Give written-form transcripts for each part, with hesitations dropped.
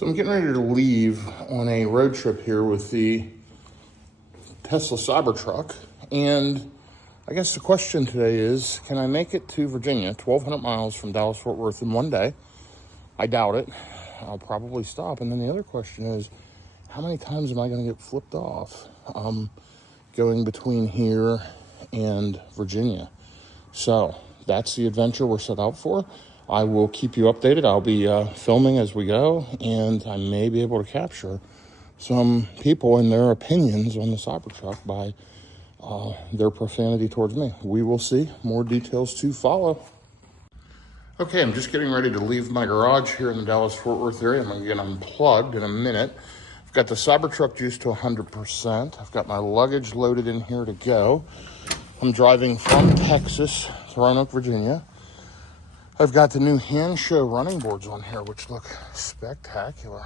So I'm getting ready to leave on a road trip here with the Tesla Cybertruck. And I guess the question today is, can I make it to Virginia, 1,200 miles from Dallas-Fort Worth in one day? I doubt it. I'll probably stop. And then the other question is, how many times am I going to get flipped off going between here and Virginia? So that's the adventure we're set out for. I will keep you updated. I'll be filming as we go, and I may be able to capture some people and their opinions on the Cybertruck by their profanity towards me. We will see. More details to follow. Okay, I'm just getting ready to leave my garage here in the Dallas-Fort Worth area. I'm going to get unplugged in a minute. I've got the Cybertruck juiced to 100%. I've got my luggage loaded in here to go. I'm driving from Texas to Roanoke, Virginia. I've got the new hand show running boards on here, which look spectacular.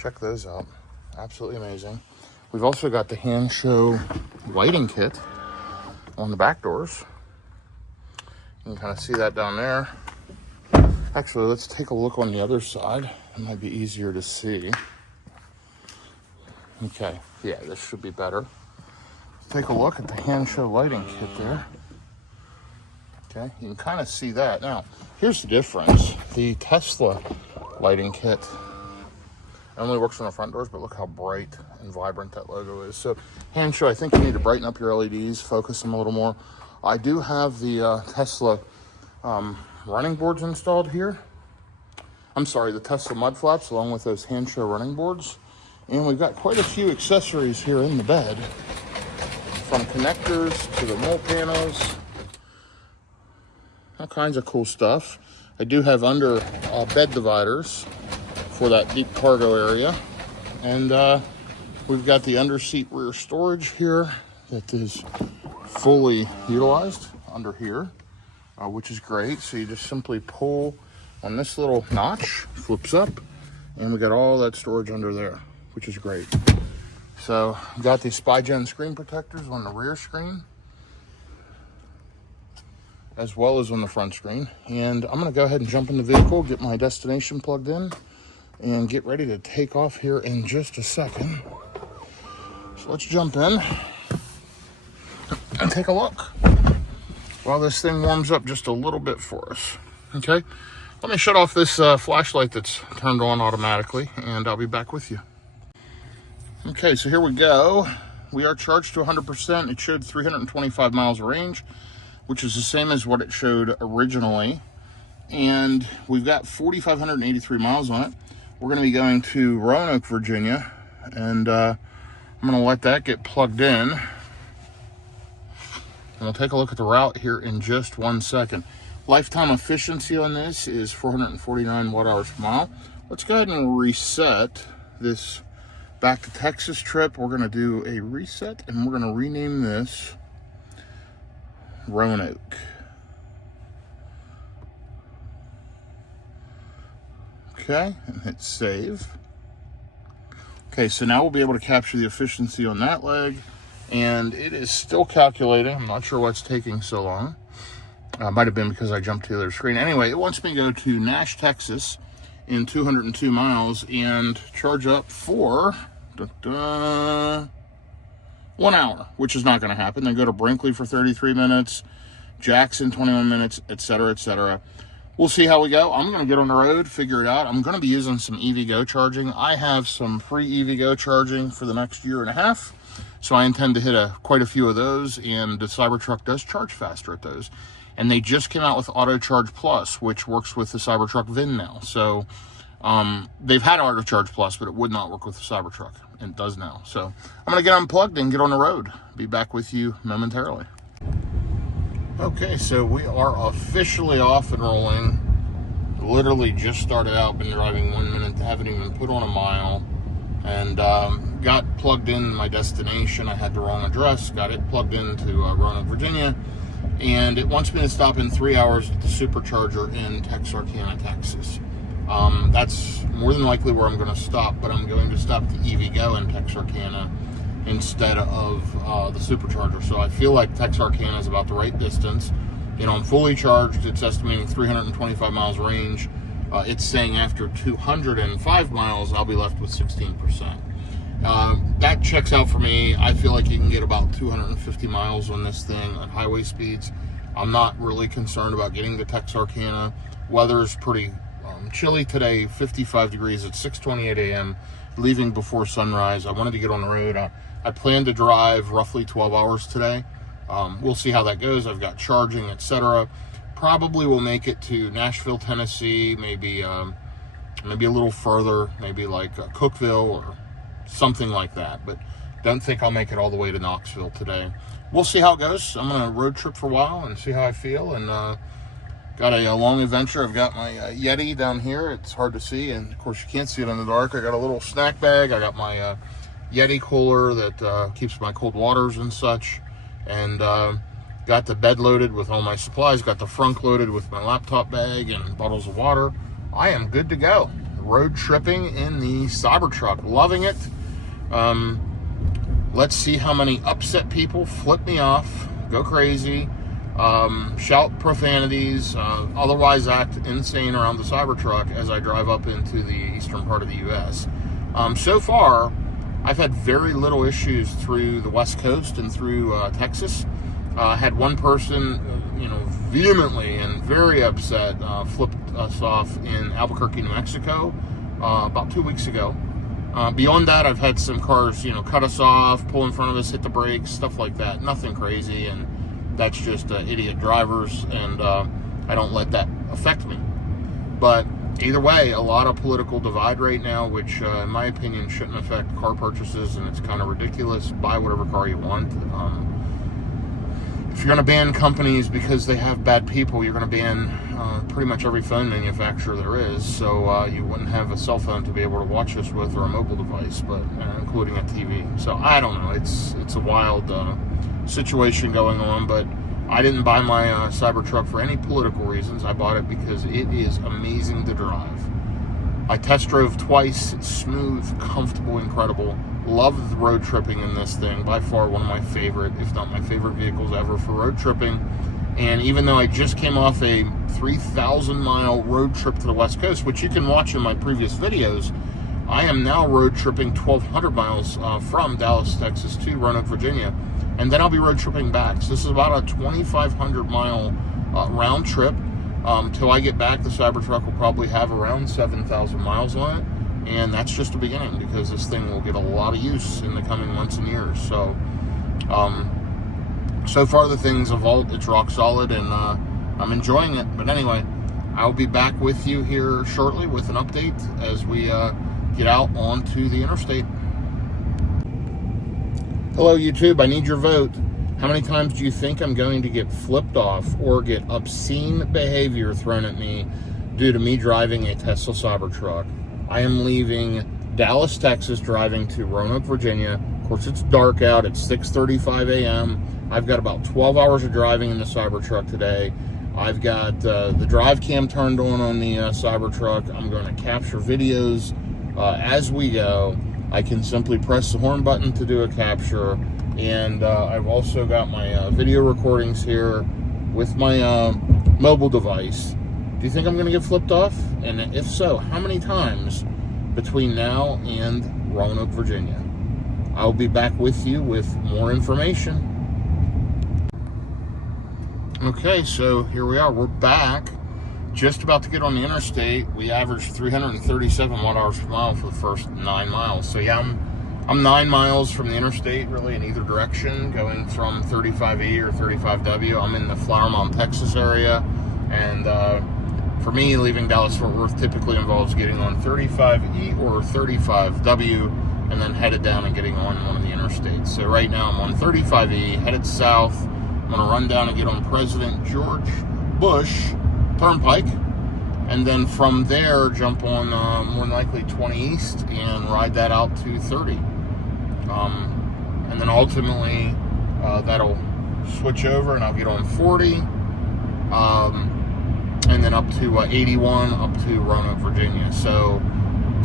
Check those out. Absolutely amazing. We've also got the hand show lighting kit on the back doors. You can kind of see that down there. Actually, let's take a look on the other side. It might be easier to see. Okay, yeah, this should be better. Let's take a look at the hand show lighting kit there. Okay, you can kind of see that. Now, here's the difference. The Tesla lighting kit only works on the front doors, but look how bright and vibrant that logo is. So, hand show, I think you need to brighten up your LEDs, focus them a little more. I do have the Tesla running boards installed here. I'm sorry, the Tesla mud flaps along with those hand show running boards. And we've got quite a few accessories here in the bed, from connectors to the roll panels. All kinds of cool stuff. I do have under bed dividers for that deep cargo area. And we've got the under-seat rear storage here that is fully utilized under here, which is great. So you just simply pull on this little notch, flips up, and we got all that storage under there, which is great. So got these SpyGen screen protectors on the rear screen, as well as on the front screen. And I'm gonna go ahead and jump in the vehicle, get my destination plugged in, and get ready to take off here in just a second. So let's jump in and take a look while this thing warms up just a little bit for us. Okay, let me shut off this flashlight that's turned on automatically, and I'll be back with you. Okay, so here we go. We are charged to 100%. It showed 325 miles of range, which is the same as what it showed originally. And we've got 4,583 miles on it. We're going to be going to Roanoke, Virginia, and I'm going to let that get plugged in. And we'll take a look at the route here in just 1 second. Lifetime efficiency on this is 449 watt-hours per mile. Let's go ahead and reset this back to Texas trip. We're going to do a reset, and we're going to rename this Roanoke. Okay, and hit save. Okay, so now we'll be able to capture the efficiency on that leg, and it is still calculating. I'm not sure what's taking so long. Might have been because I jumped to the other screen. Anyway, it wants me to go to Nash, Texas in 202 miles and charge up for 1 hour, which is not going to happen. Then go to Brinkley for 33 minutes, Jackson 21 minutes, etc., etc. We'll see how we go. I'm going to get on the road, figure it out. I'm going to be using some EVgo charging. I have some free EVgo charging for the next year and a half, so I intend to hit quite a few of those, and the Cybertruck does charge faster at those. And they just came out with Auto Charge Plus, which works with the Cybertruck VIN now. So they've had Auto Charge Plus, but it would not work with the Cybertruck, and it does now. So I'm going to get unplugged and get on the road. Be back with you momentarily. Okay, so we are officially off and rolling. Literally just started out, been driving 1 minute, haven't even put on a mile, and got plugged in my destination. I had the wrong address, got it plugged into Roanoke, Virginia, and it wants me to stop in 3 hours at the supercharger in Texarkana, Texas. That's more than likely where I'm going to stop, but I'm going to stop the EVgo in Texarkana instead of the supercharger. So I feel like Texarkana is about the right distance. You know, I'm fully charged. It's estimating 325 miles range. It's saying after 205 miles, I'll be left with 16%. That checks out for me. I feel like you can get about 250 miles on this thing at highway speeds. I'm not really concerned about getting to Texarkana. Weather's pretty chilly today, 55 degrees at 6:28 a.m., leaving before sunrise. I wanted to get on the road. I plan to drive roughly 12 hours today. We'll see how that goes. I've got charging, etc. Probably will make it to Nashville, Tennessee, maybe a little further, maybe like Cookeville or something like that. But don't think I'll make it all the way to Knoxville today. We'll see how it goes. I'm going to road trip for a while and see how I feel. And got a long adventure. I've got my Yeti down here. It's hard to see, and of course you can't see it in the dark. I got a little snack bag. I got my Yeti cooler that keeps my cold waters and such. And got the bed loaded with all my supplies, got the frunk loaded with my laptop bag and bottles of water. I am good to go. Road tripping in the Cybertruck, loving it. Let's see how many upset people flip me off, go crazy, shout profanities, otherwise act insane around the Cybertruck as I drive up into the eastern part of the U.S. So far, I've had very little issues through the West Coast and through Texas. Had one person, vehemently and very upset, flipped us off in Albuquerque, New Mexico, about 2 weeks ago. Beyond that, I've had some cars, cut us off, pull in front of us, hit the brakes, stuff like that. Nothing crazy, and that's just idiot drivers, and I don't let that affect me. But either way, a lot of political divide right now, which in my opinion shouldn't affect car purchases, and it's kind of ridiculous. Buy whatever car you want. If you're going to ban companies because they have bad people, you're going to ban pretty much every phone manufacturer there is. So you wouldn't have a cell phone to be able to watch this with, or a mobile device, but including a TV. So I don't know. It's a wild situation going on, but I didn't buy my Cybertruck for any political reasons. I bought it because it is amazing to drive. I test drove twice. It's smooth, comfortable, incredible. Love the road tripping in this thing. By far one of my favorite, if not my favorite vehicles ever for road tripping. And even though I just came off a 3,000-mile road trip to the West Coast, which you can watch in my previous videos, I am now road tripping 1,200 miles from Dallas, Texas to Roanoke, Virginia. And then I'll be road tripping back. So this is about a 2,500-mile round trip. Till I get back, the Cybertruck will probably have around 7,000 miles on it. And that's just the beginning, because this thing will get a lot of use in the coming months and years. So, so far the thing's a vault. It's rock solid, and I'm enjoying it. But anyway, I'll be back with you here shortly with an update as we get out onto the interstate. Hello, YouTube. I need your vote. How many times do you think I'm going to get flipped off or get obscene behavior thrown at me due to me driving a Tesla Cybertruck? I am leaving Dallas, Texas, driving to Roanoke, Virginia. Of course, it's dark out. It's 6:35 a.m. I've got about 12 hours of driving in the Cybertruck today. I've got the drive cam turned on the Cybertruck. I'm going to capture videos as we go. I can simply press the horn button to do a capture. And I've also got my video recordings here with my mobile device. Do you think I'm going to get flipped off? And if so, how many times between now and Roanoke, Virginia? I'll be back with you with more information. Okay, so here we are. We're back. Just about to get on the interstate. We averaged 337 watt-hours per mile for the first 9 miles. So yeah, I'm 9 miles from the interstate, really, in either direction, going from 35E or 35W. I'm in the Flower Mound, Texas area, and for me, leaving Dallas-Fort Worth typically involves getting on 35E or 35W and then headed down and getting on one of the interstates. So right now I'm on 35E, headed south. I'm going to run down and get on President George Bush Turnpike, and then from there jump on more than likely 20 East and ride that out to 30. And then ultimately that'll switch over and I'll get on 40. And then up to 81, up to Roanoke, Virginia. So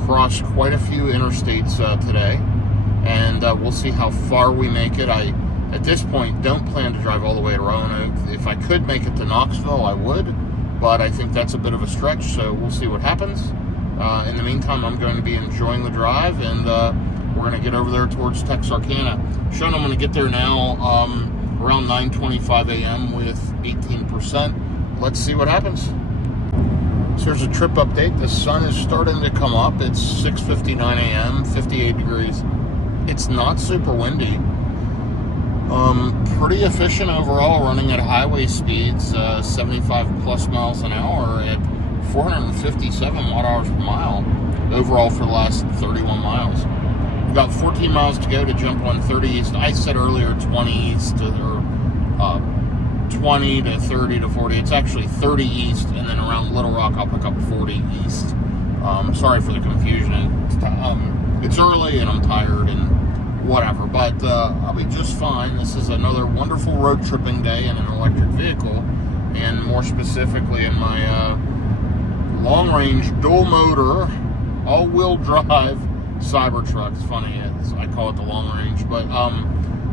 crossed quite a few interstates today, and we'll see how far we make it. I, at this point, don't plan to drive all the way to Roanoke. If I could make it to Knoxville, I would. but I think that's a bit of a stretch, so we'll see what happens. In the meantime, I'm going to be enjoying the drive, and we're going to get over there towards Texarkana. Showing I'm going to get there now around 9:25 a.m. with 18%. Let's see what happens. So here's a trip update. The sun is starting to come up. It's 6:59 a.m., 58 degrees. It's not super windy. Pretty efficient overall, running at highway speeds, 75 plus miles an hour at 457 watt hours per mile overall for the last 31 miles. We've got 14 miles to go to jump on 30 east. I said earlier 20 east, or 20 to 30 to 40. It's actually 30 east, and then around Little Rock I'll pick up 40 east. Sorry for the confusion. It's early and I'm tired and whatever, but I'll be just fine. This is another wonderful road tripping day in an electric vehicle, and more specifically in my long-range dual-motor, all-wheel drive Cybertruck. It's funny, I call it the long-range, but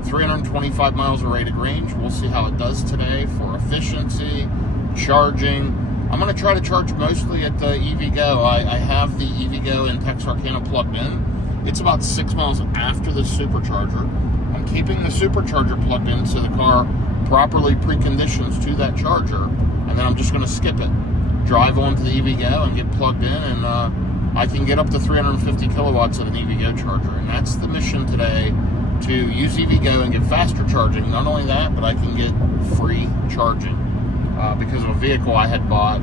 325 miles of rated range. We'll see how it does today for efficiency, charging. I'm going to try to charge mostly at the EVgo. I have the EVgo in Texarkana plugged in. It's about 6 miles after the supercharger. I'm keeping the supercharger plugged in so the car properly preconditions to that charger, and then I'm just going to skip it. Drive onto the EVgo and get plugged in, and I can get up to 350 kilowatts at an EVgo charger. And that's the mission today, to use EVgo and get faster charging. Not only that, but I can get free charging. Because of a vehicle I had bought,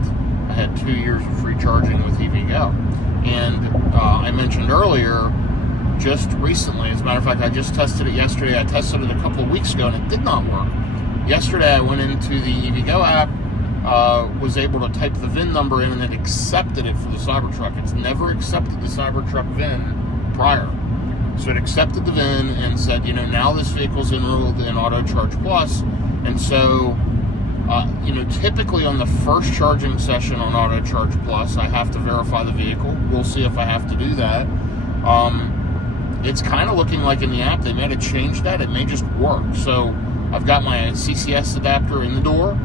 I had 2 years of free charging with EVgo. And I mentioned earlier, just recently, as a matter of fact, I just tested it yesterday. I tested it a couple of weeks ago, and it did not work. Yesterday, I went into the EVgo app, was able to type the VIN number in, and it accepted it for the Cybertruck. It's never accepted the Cybertruck VIN prior. So it accepted the VIN and said, now this vehicle's enrolled in Auto Charge Plus. And so, typically on the first charging session on Auto Charge Plus, I have to verify the vehicle. We'll see if I have to do that. It's kind of looking like in the app they may have changed that. It may just work. So I've got my CCS adapter in the door.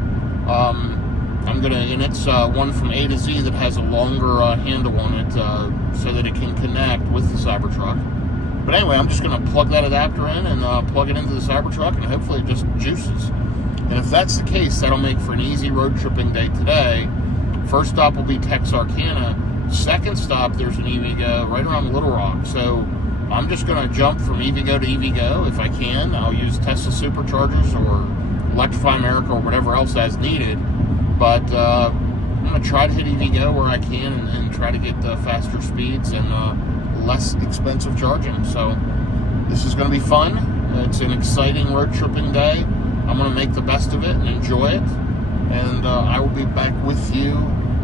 And it's one from A to Z that has a longer handle on it so that it can connect with the Cybertruck. But anyway, I'm just going to plug that adapter in and plug it into the Cybertruck, and hopefully it just juices. And if that's the case, that'll make for an easy road tripping day today. First stop will be Texarkana. Second stop, there's an EVgo right around Little Rock. So I'm just going to jump from EVgo to EVgo if I can. I'll use Tesla superchargers or Electrify America or whatever else as needed. But I'm going to try to hit EVgo where I can and try to get faster speeds and less expensive charging. So this is going to be fun. It's an exciting road tripping day. I'm going to make the best of it and enjoy it. And I will be back with you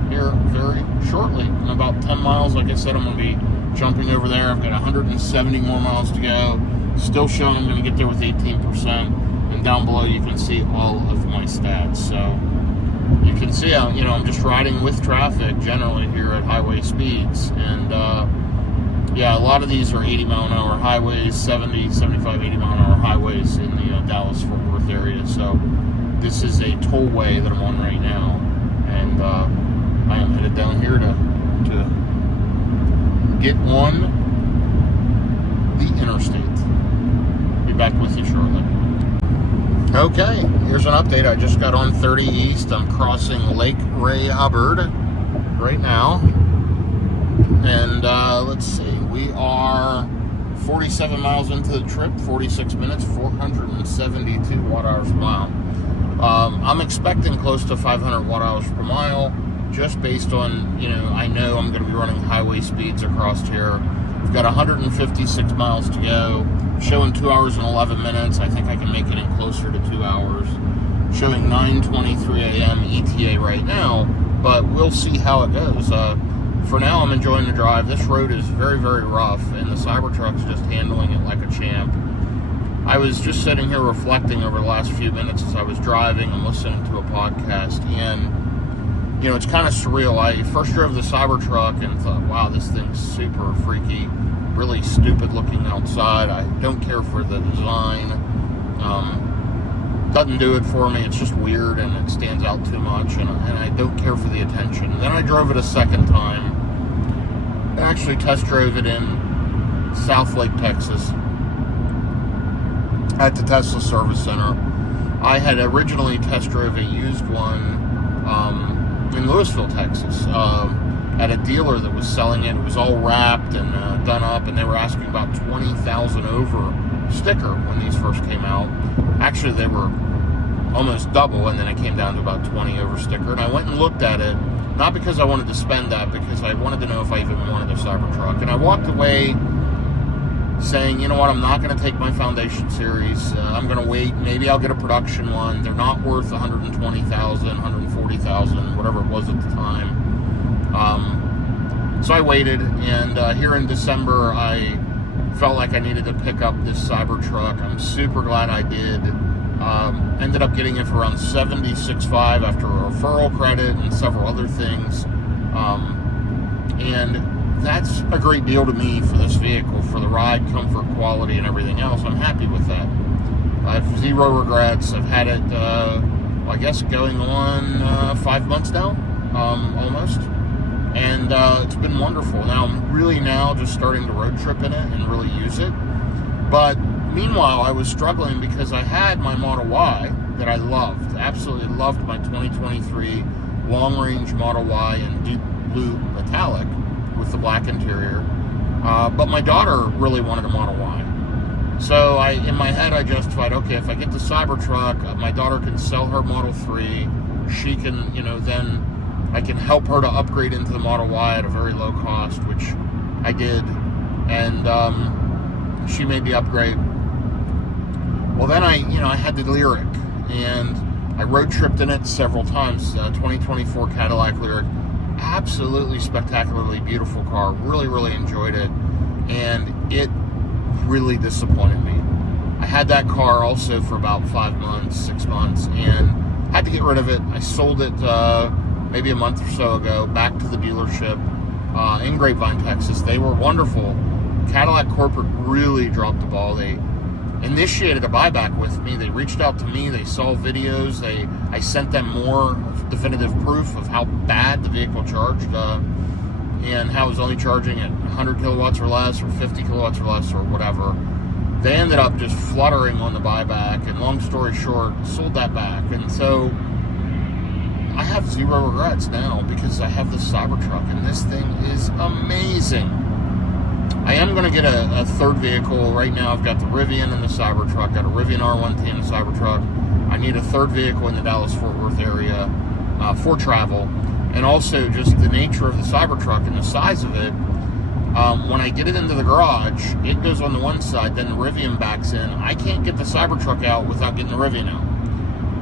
here very shortly. In about 10 miles, like I said, I'm going to be jumping over there. I've got 170 more miles to go. Still showing I'm going to get there with 18%. And down below you can see all of my stats. So you can see, I'm just riding with traffic generally here at highway speeds. And yeah, a lot of these are 80 mile an hour highways, 70, 75, 80 mile an hour highways in the Dallas-Fort Worth area. So this is a tollway that I'm on right now. And I am headed down here to get on the interstate. Be back with you shortly. Okay, here's an update. I just got on 30 East. I'm crossing Lake Ray Hubbard right now. And let's see, we are 47 miles into the trip, 46 minutes, 472 watt hours per mile. I'm expecting close to 500 watt hours per mile, just based on, I know I'm going to be running highway speeds across here. I've got 156 miles to go, showing 2 hours and 11 minutes. I think I can make it in closer to 2 hours. Showing 9:23 a.m. ETA right now, but we'll see how it goes. For now, I'm enjoying the drive. This road is very, very rough, and the Cybertruck's just handling it like a champ. I was just sitting here reflecting over the last few minutes as I was driving and listening to a podcast, and it's kind of surreal. I first drove the Cybertruck and thought, wow, this thing's super freaky, really stupid looking outside. I don't care for the design. doesn't do it for me. It's just weird and it stands out too much, and I don't care for the attention. And then I drove it a second time. I actually test drove it in Southlake, Texas, at the Tesla Service Center. I had originally test drove a used one in Louisville, Texas, at a dealer that was selling it. It was all wrapped and done up, and they were asking about 20,000 over sticker when these first came out. Actually, they were almost double, and then it came down to about 20 over sticker. And I went and looked at it, not because I wanted to spend that, because I wanted to know if I even wanted a Cybertruck. And I walked away saying, you know what, I'm not going to take my Foundation Series. I'm going to wait. Maybe I'll get a production one. They're not worth $120,000, $140,000, whatever it was at the time. So I waited, and here in December, I felt like I needed to pick up this Cybertruck. I'm super glad I did. Ended up getting it for around $76,500 after a referral credit and several other things. And that's a great deal to me for this vehicle, for the ride, comfort, quality, and everything else. I'm happy with that. I have zero regrets. I've had it, I guess, going on 5 months now, almost. And it's been wonderful. Now, I'm really now just starting to road trip in it and really use it. But meanwhile, I was struggling because I had my Model Y that I loved, absolutely loved my 2023 long-range Model Y in deep blue metallic with the black interior. But my daughter really wanted a Model Y. So in my head, I justified, okay, if I get the Cybertruck, my daughter can sell her Model 3. She can, then I can help her to upgrade into the Model Y at a very low cost, which I did. And she made the upgrade. Well, then I had the Lyric, and I road tripped in it several times. 2024 Cadillac Lyric, absolutely spectacularly beautiful car. Really, really enjoyed it, and it really disappointed me. I had that car also for about 5 months, 6 months, and had to get rid of it. I sold it maybe a month or so ago back to the dealership in Grapevine, Texas. They were wonderful. Cadillac corporate really dropped the ball. They initiated a buyback with me. They reached out to me. They saw videos. I sent them more definitive proof of how bad the vehicle charged and how it was only charging at 100 kilowatts or less, or 50 kilowatts or less, or whatever. They ended up just fluttering on the buyback, and long story short, sold that back. And so I have zero regrets now because I have this Cybertruck, and this thing is amazing. I am going to get a third vehicle. Right now I've got the Rivian and the Cybertruck. Got a Rivian R1T and a Cybertruck. I need a third vehicle in the Dallas-Fort Worth area for travel. And also just the nature of the Cybertruck and the size of it. When I get it into the garage, it goes on the one side, then the Rivian backs in. I can't get the Cybertruck out without getting the Rivian out.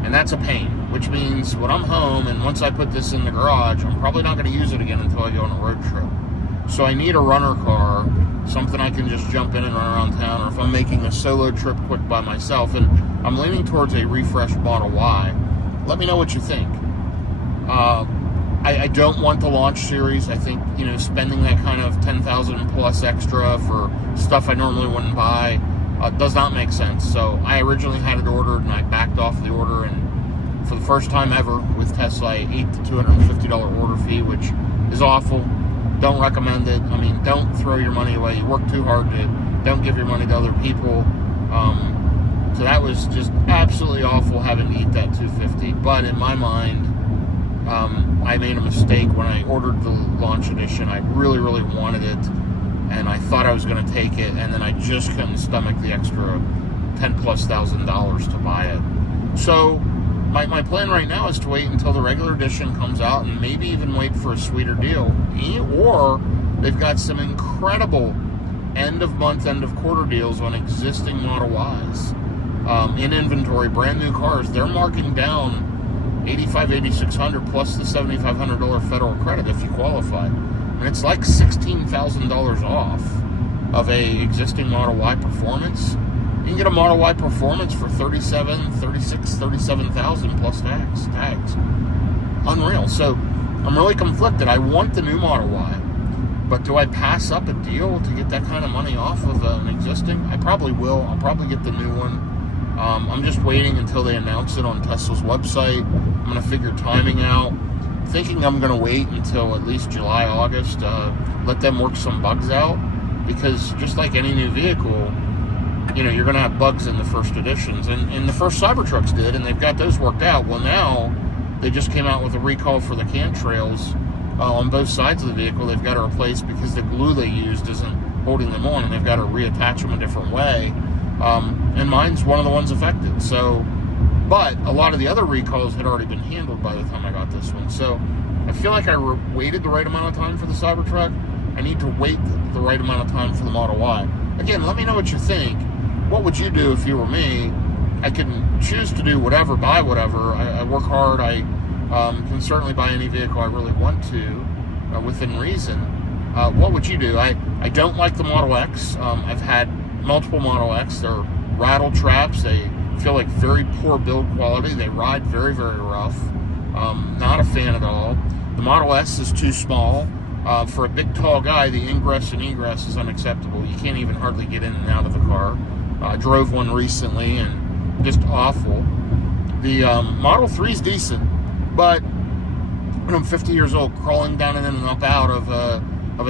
And that's a pain, which means when I'm home and once I put this in the garage, I'm probably not going to use it again until I go on a road trip. So I need a runner car, something I can just jump in and run around town, or if I'm making a solo trip quick by myself. And I'm leaning towards a refreshed Model Y. Let me know what you think. I don't want the launch series. I think, spending that kind of $10,000 plus extra for stuff I normally wouldn't buy does not make sense. So I originally had it ordered, and I backed off the order, and for the first time ever with Tesla, I ate the $250 order fee, which is awful. Don't recommend it. I mean, don't throw your money away. You work too hard don't give your money to other people. So that was just absolutely awful having to eat that $250. But in my mind, I made a mistake when I ordered the launch edition. I really, really wanted it, and I thought I was going to take it, and then I just couldn't stomach the extra $10,000+ to buy it. So my plan right now is to wait until the regular edition comes out, and maybe even wait for a sweeter deal. Or they've got some incredible end-of-month, end-of-quarter deals on existing Model Ys in inventory, brand new cars. They're marking down $8,500, $8,600 plus the $7,500 federal credit if you qualify. And it's like $16,000 off of a existing Model Y Performance. You can get a Model Y Performance for $37,000, $36,000, $37,000 plus tags. Unreal. So I'm really conflicted. I want the new Model Y, but do I pass up a deal to get that kind of money off of an existing? I probably will. I'll probably get the new one. I'm just waiting until they announce it on Tesla's website. I'm going to figure timing out. Thinking I'm going to wait until at least July, August, let them work some bugs out. Because just like any new vehicle, you're going to have bugs in the first editions. And the first Cybertrucks did, and they've got those worked out. Well, now they just came out with a recall for the cantrails on both sides of the vehicle. They've got to replace because the glue they used isn't holding them on, and they've got to reattach them a different way. And mine's one of the ones affected. So, but a lot of the other recalls had already been handled by the time I got this one. So I feel like I waited the right amount of time for the Cybertruck. I need to wait the right amount of time for the Model Y. Again, let me know what you think. What would you do if you were me? I can choose to do whatever, buy whatever. I work hard. I can certainly buy any vehicle I really want to within reason. What would you do? I don't like the Model X. I've had multiple Model X. They're rattle traps. They feel like very poor build quality. They ride very, very rough. Not a fan at all. The Model S is too small. For a big, tall guy, the ingress and egress is unacceptable. You can't even hardly get in and out of the car. I drove one recently and just awful. The Model 3 is decent, but when I'm 50 years old, crawling down in and up out of a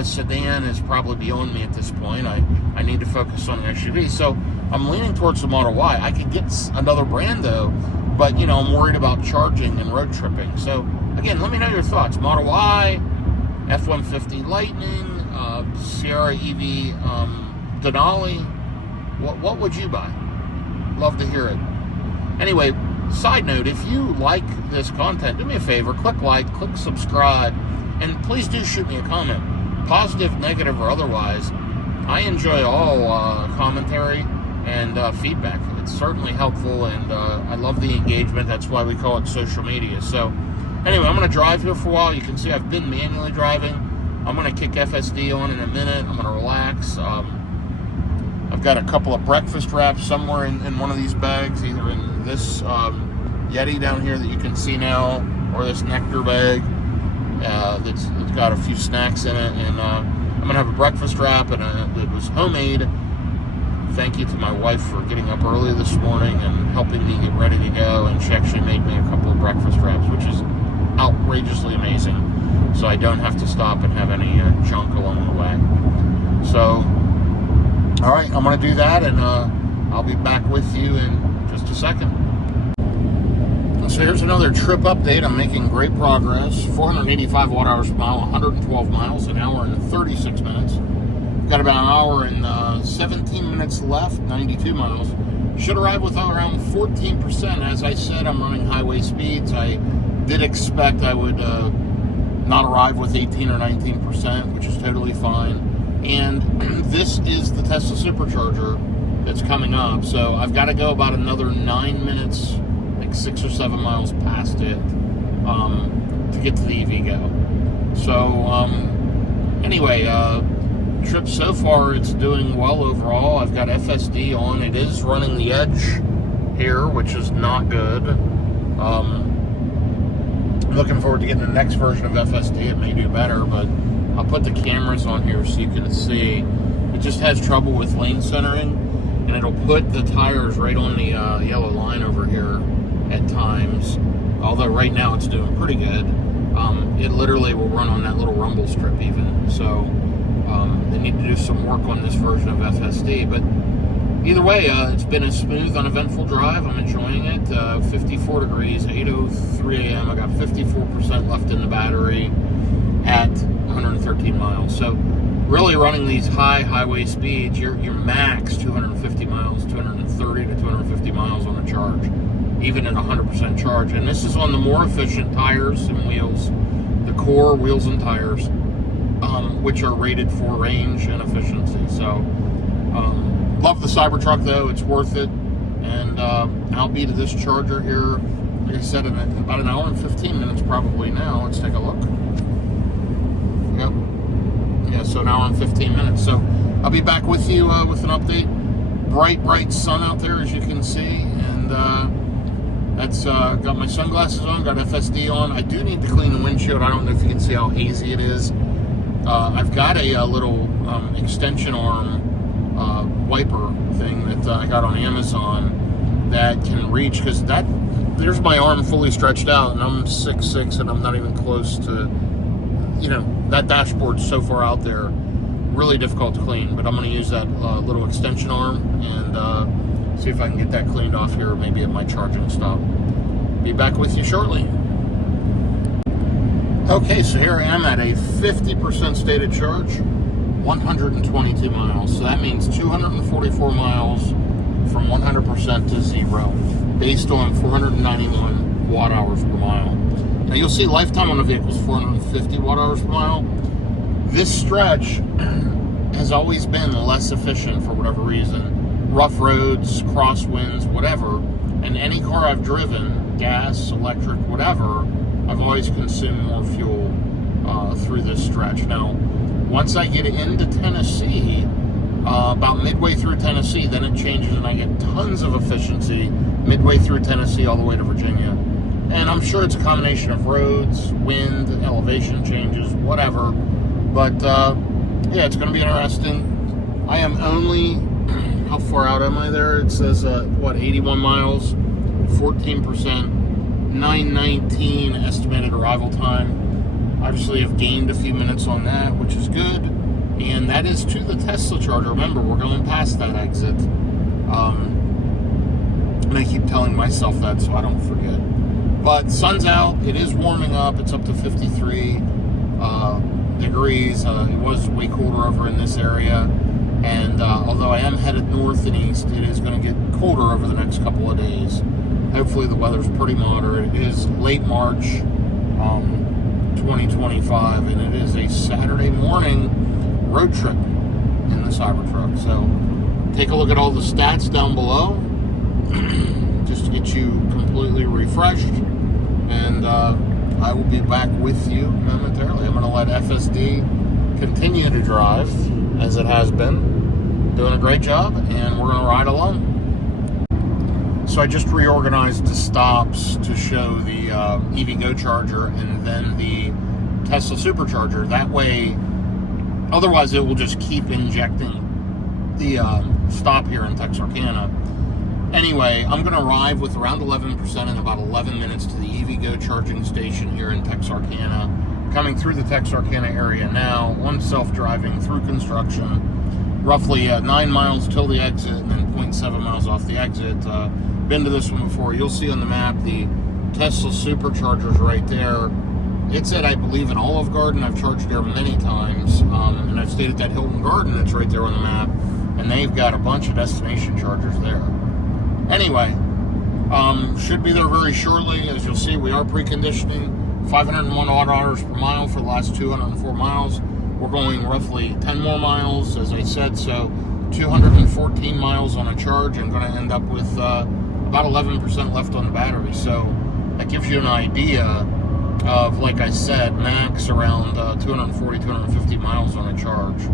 sedan is probably beyond me at this point. I need to focus on an SUV. So I'm leaning towards the Model Y. I could get another brand though, but I'm worried about charging and road tripping. So again, let me know your thoughts. Model Y, F-150 Lightning, Sierra EV Denali. What would you buy? Love to hear it. Anyway, side note, if you like this content, do me a favor, click like, click subscribe, and please do shoot me a comment. Positive, negative, or otherwise. I enjoy all commentary and feedback. It's certainly helpful, and I love the engagement. That's why we call it social media. So anyway, I'm going to drive here for a while. You can see I've been manually driving. I'm going to kick FSD on in a minute. I'm going to relax. I've got a couple of breakfast wraps somewhere in one of these bags, either in this Yeti down here that you can see now, or this Nectar bag that's got a few snacks in it. And I'm going to have a breakfast wrap, and it was homemade. Thank you to my wife for getting up early this morning and helping me get ready to go. And she actually made me a couple of breakfast wraps, which is outrageously amazing. So I don't have to stop and have any junk along the way. So, all right, I'm going to do that, and I'll be back with you in just a second. So here's another trip update. I'm making great progress. 485 watt-hours per mile, 112 miles, an hour and 36 minutes. Got about an hour and 17 minutes left, 92 miles. Should arrive with around 14%. As I said, I'm running highway speeds. I did expect I would not arrive with 18 or 19%, which is totally fine. And this is the Tesla Supercharger that's coming up. So I've got to go about another 9 minutes, like 6 or 7 miles past it, to get to the EV Go. So anyway, trip so far, it's doing well overall. I've got FSD on. It is running the Edge here, which is not good. I'm looking forward to getting the next version of FSD. It may do better, but I'll put the cameras on here so you can see. It just has trouble with lane centering, and it'll put the tires right on the yellow line over here at times. Although right now it's doing pretty good. It literally will run on that little rumble strip even. So they need to do some work on this version of FSD. But either way, it's been a smooth, uneventful drive. I'm enjoying it. 54 degrees, 8:03 a.m. I got 54% left in the battery at 113 miles. So really running these high highway speeds, you're max 250 miles, 230 to 250 miles on a charge, even at 100% charge. And this is on the more efficient tires and wheels, the core wheels and tires, which are rated for range and efficiency. So love the Cybertruck though, it's worth it. And I'll be to this charger here, like I said, in about an hour and 15 minutes probably now. Let's take a look. Yep. Yeah, so an hour and 15 minutes. So I'll be back with you with an update. Bright sun out there, as you can see. And that's got my sunglasses on, got FSD on. I do need to clean the windshield. I don't know if you can see how hazy it is. I've got a little extension arm wiper thing that I got on Amazon. that can reach, because there's my arm fully stretched out, and I'm 6'6", and I'm not even close to, that dashboard's so far out there, really difficult to clean. But I'm going to use that little extension arm and see if I can get that cleaned off here, maybe at my charging stop. Be back with you shortly. Okay, so here I am at a 50% stated charge, 122 miles. So that means 244 miles from 100% to 0, based on 491 watt hours per mile. Now you'll see lifetime on the vehicle is 450 watt hours per mile. This stretch has always been less efficient for whatever reason. Rough roads, crosswinds, whatever. And any car I've driven, gas, electric, whatever, I've always consumed more fuel through this stretch. Now, once I get into Tennessee, about midway through Tennessee, then it changes and I get tons of efficiency midway through Tennessee all the way to Virginia. And I'm sure it's a combination of roads, wind, elevation changes, whatever. But, yeah, it's going to be interesting. I am only, how far out am I there? It says, 81 miles, 14%. 9:19 estimated arrival time. Obviously, I've gained a few minutes on that, which is good. And that is to the Tesla charger. Remember, we're going past that exit. And I keep telling myself that so I don't forget. But sun's out. It is warming up. It's up to 53 degrees. It was way colder over in this area. And although I am headed north and east, it is going to get colder over the next couple of days. Hopefully the weather's pretty moderate. It is late March 2025, and it is a Saturday morning road trip in the Cybertruck. So take a look at all the stats down below just to get you completely refreshed. And I will be back with you momentarily. I'm going to let FSD continue to drive as it has been. Doing a great job, and we're going to ride along. So I just reorganized the stops to show the EVgo charger and then the Tesla supercharger. That way, otherwise it will just keep injecting the stop here in Texarkana. Anyway, I'm going to arrive with around 11% in about 11 minutes to the EVgo charging station here in Texarkana. Coming through the Texarkana area now, on self-driving through construction, roughly 9 miles till the exit and then 0.7 miles off the exit. Been to this one before. You'll see on the map the Tesla supercharger's right there. It's at, I believe, an Olive Garden. I've charged there many times, and I've stayed at that Hilton Garden that's right there on the map, and they've got a bunch of destination chargers there. Anyway, should be there very shortly. As you'll see, we are preconditioning 501 watt hours per mile for the last 204 miles. We're going roughly 10 more miles, as I said, so 214 miles on a charge. I'm going to end up with about 11% left on the battery. So that gives you an idea of, like I said, max around 240, 250 miles on a charge.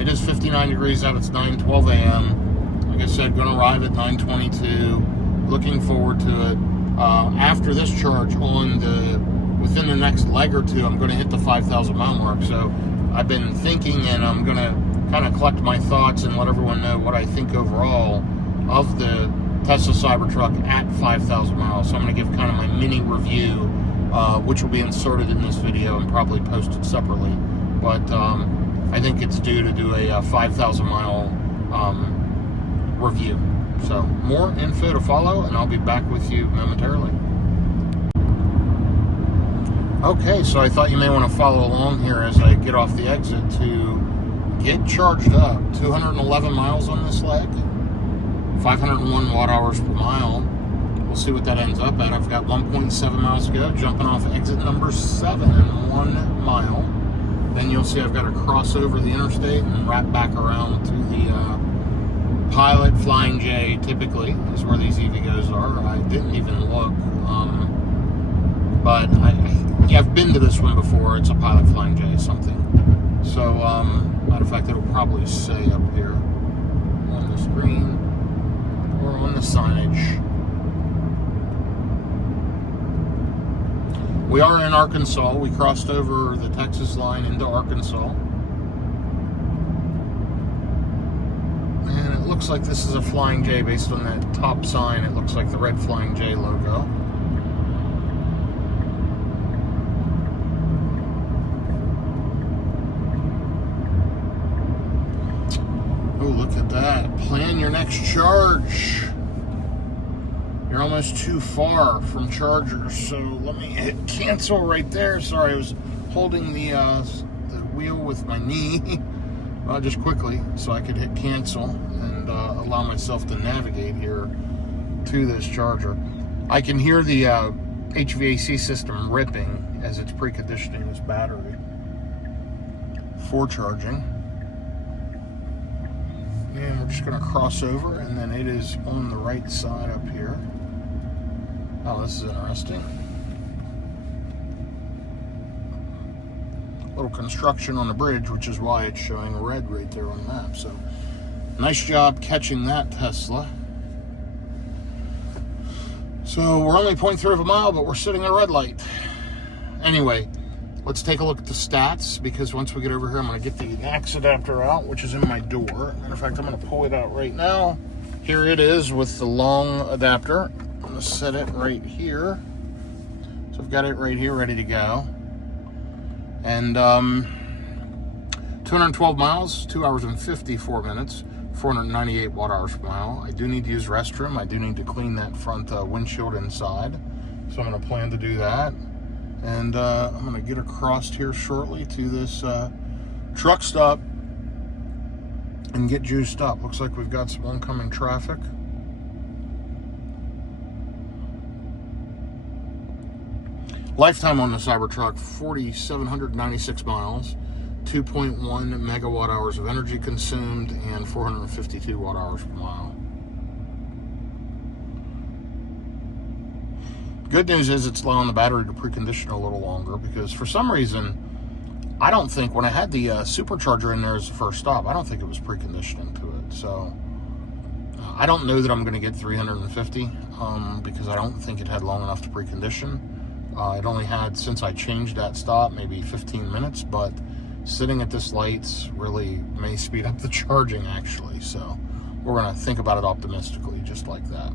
It is 59 degrees out. It's 9:12 a.m. Like I said, going to arrive at 9:22. Looking forward to it. After this charge, within the next leg or two, I'm going to hit the 5,000 mile mark. So I've been thinking, and I'm going to kind of collect my thoughts and let everyone know what I think overall of the Tesla Cybertruck at 5,000 miles. So I'm going to give kind of my mini review, which will be inserted in this video and probably posted separately. But I think it's due to do a 5,000 mile review. So more info to follow, and I'll be back with you momentarily. Okay, so I thought you may want to follow along here as I get off the exit to get charged up. 211 miles on this leg, 501 watt hours per mile. We'll see what that ends up at. I've got 1.7 miles to go, jumping off exit number 7 in 1 mile. Then you'll see I've got to cross over the interstate and wrap back around to the Pilot. Flying J typically is where these EVgos are. I didn't even look, but I've been to this one before. It's a Pilot Flying J something. So, matter of fact, it'll probably say up here on the screen or on the signage. We are in Arkansas. We crossed over the Texas line into Arkansas. And it looks looks like this is a Flying J based on that top sign. It looks like the red Flying J logo. Oh, look at that. Plan your next charge. You're almost too far from chargers, so let me hit cancel right there. Sorry, I was holding the wheel with my knee just quickly so I could hit cancel and allow myself to navigate here to this charger. I can hear the HVAC system ripping as it's preconditioning this battery for charging. And we're just going to cross over, and then it is on the right side up here. Oh, this is interesting. Little construction on the bridge, which is why it's showing red right there on the map. So, nice job catching that, Tesla. So, we're only 0.3 of a mile, but we're sitting at a red light. Anyway, let's take a look at the stats, because once we get over here, I'm going to get the NAX adapter out, which is in my door. Matter of fact, I'm going to pull it out right now. Here it is with the long adapter. I'm going to set it right here. So I've got it right here ready to go. And 212 miles, 2 hours and 54 minutes, 498 watt hours per mile. I do need to use restroom. I do need to clean that front windshield inside. So I'm going to plan to do that. And I'm going to get across here shortly to this truck stop and get juiced up. Looks like we've got some oncoming traffic. Lifetime on the Cybertruck, 4,796 miles, 2.1 megawatt hours of energy consumed, and 452 watt hours per mile. Good news is it's allowing the battery to precondition a little longer, because for some reason, I don't think, when I had the supercharger in there as the first stop, I don't think it was preconditioning to it. So I don't know that I'm going to get 350 because I don't think it had long enough to precondition. It only had, since I changed that stop, maybe 15 minutes, but sitting at this lights really may speed up the charging actually. So we're going to think about it optimistically, just like that.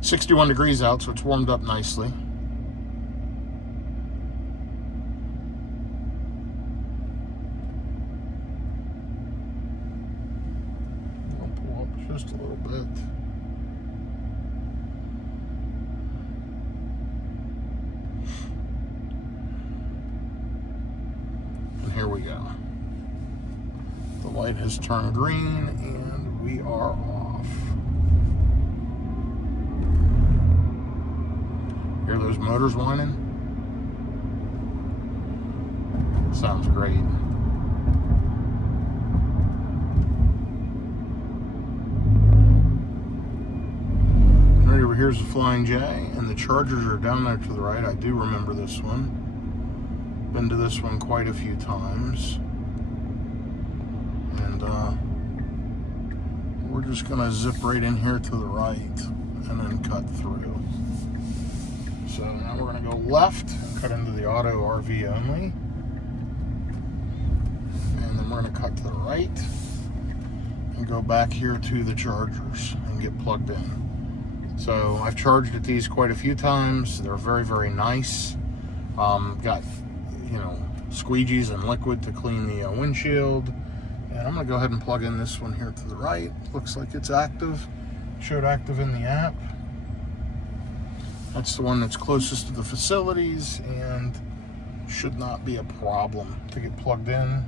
61 degrees out, so it's warmed up nicely. I'll pull up just a little bit. And here we go. The light has turned green and we are off. Hear those motors whining? Sounds great. Right over here's the Flying J, and the chargers are down there to the right. I do remember this one. Been to this one quite a few times. And we're just gonna zip right in here to the right and then cut through. So now we're going to go left and cut into the auto RV only. And then we're going to cut to the right and go back here to the chargers and get plugged in. So I've charged at these quite a few times. They're very, very nice. Got, you know, squeegees and liquid to clean the windshield. And I'm going to go ahead and plug in this one here to the right. Looks like it's active. Showed active in the app. That's the one that's closest to the facilities and should not be a problem to get plugged in.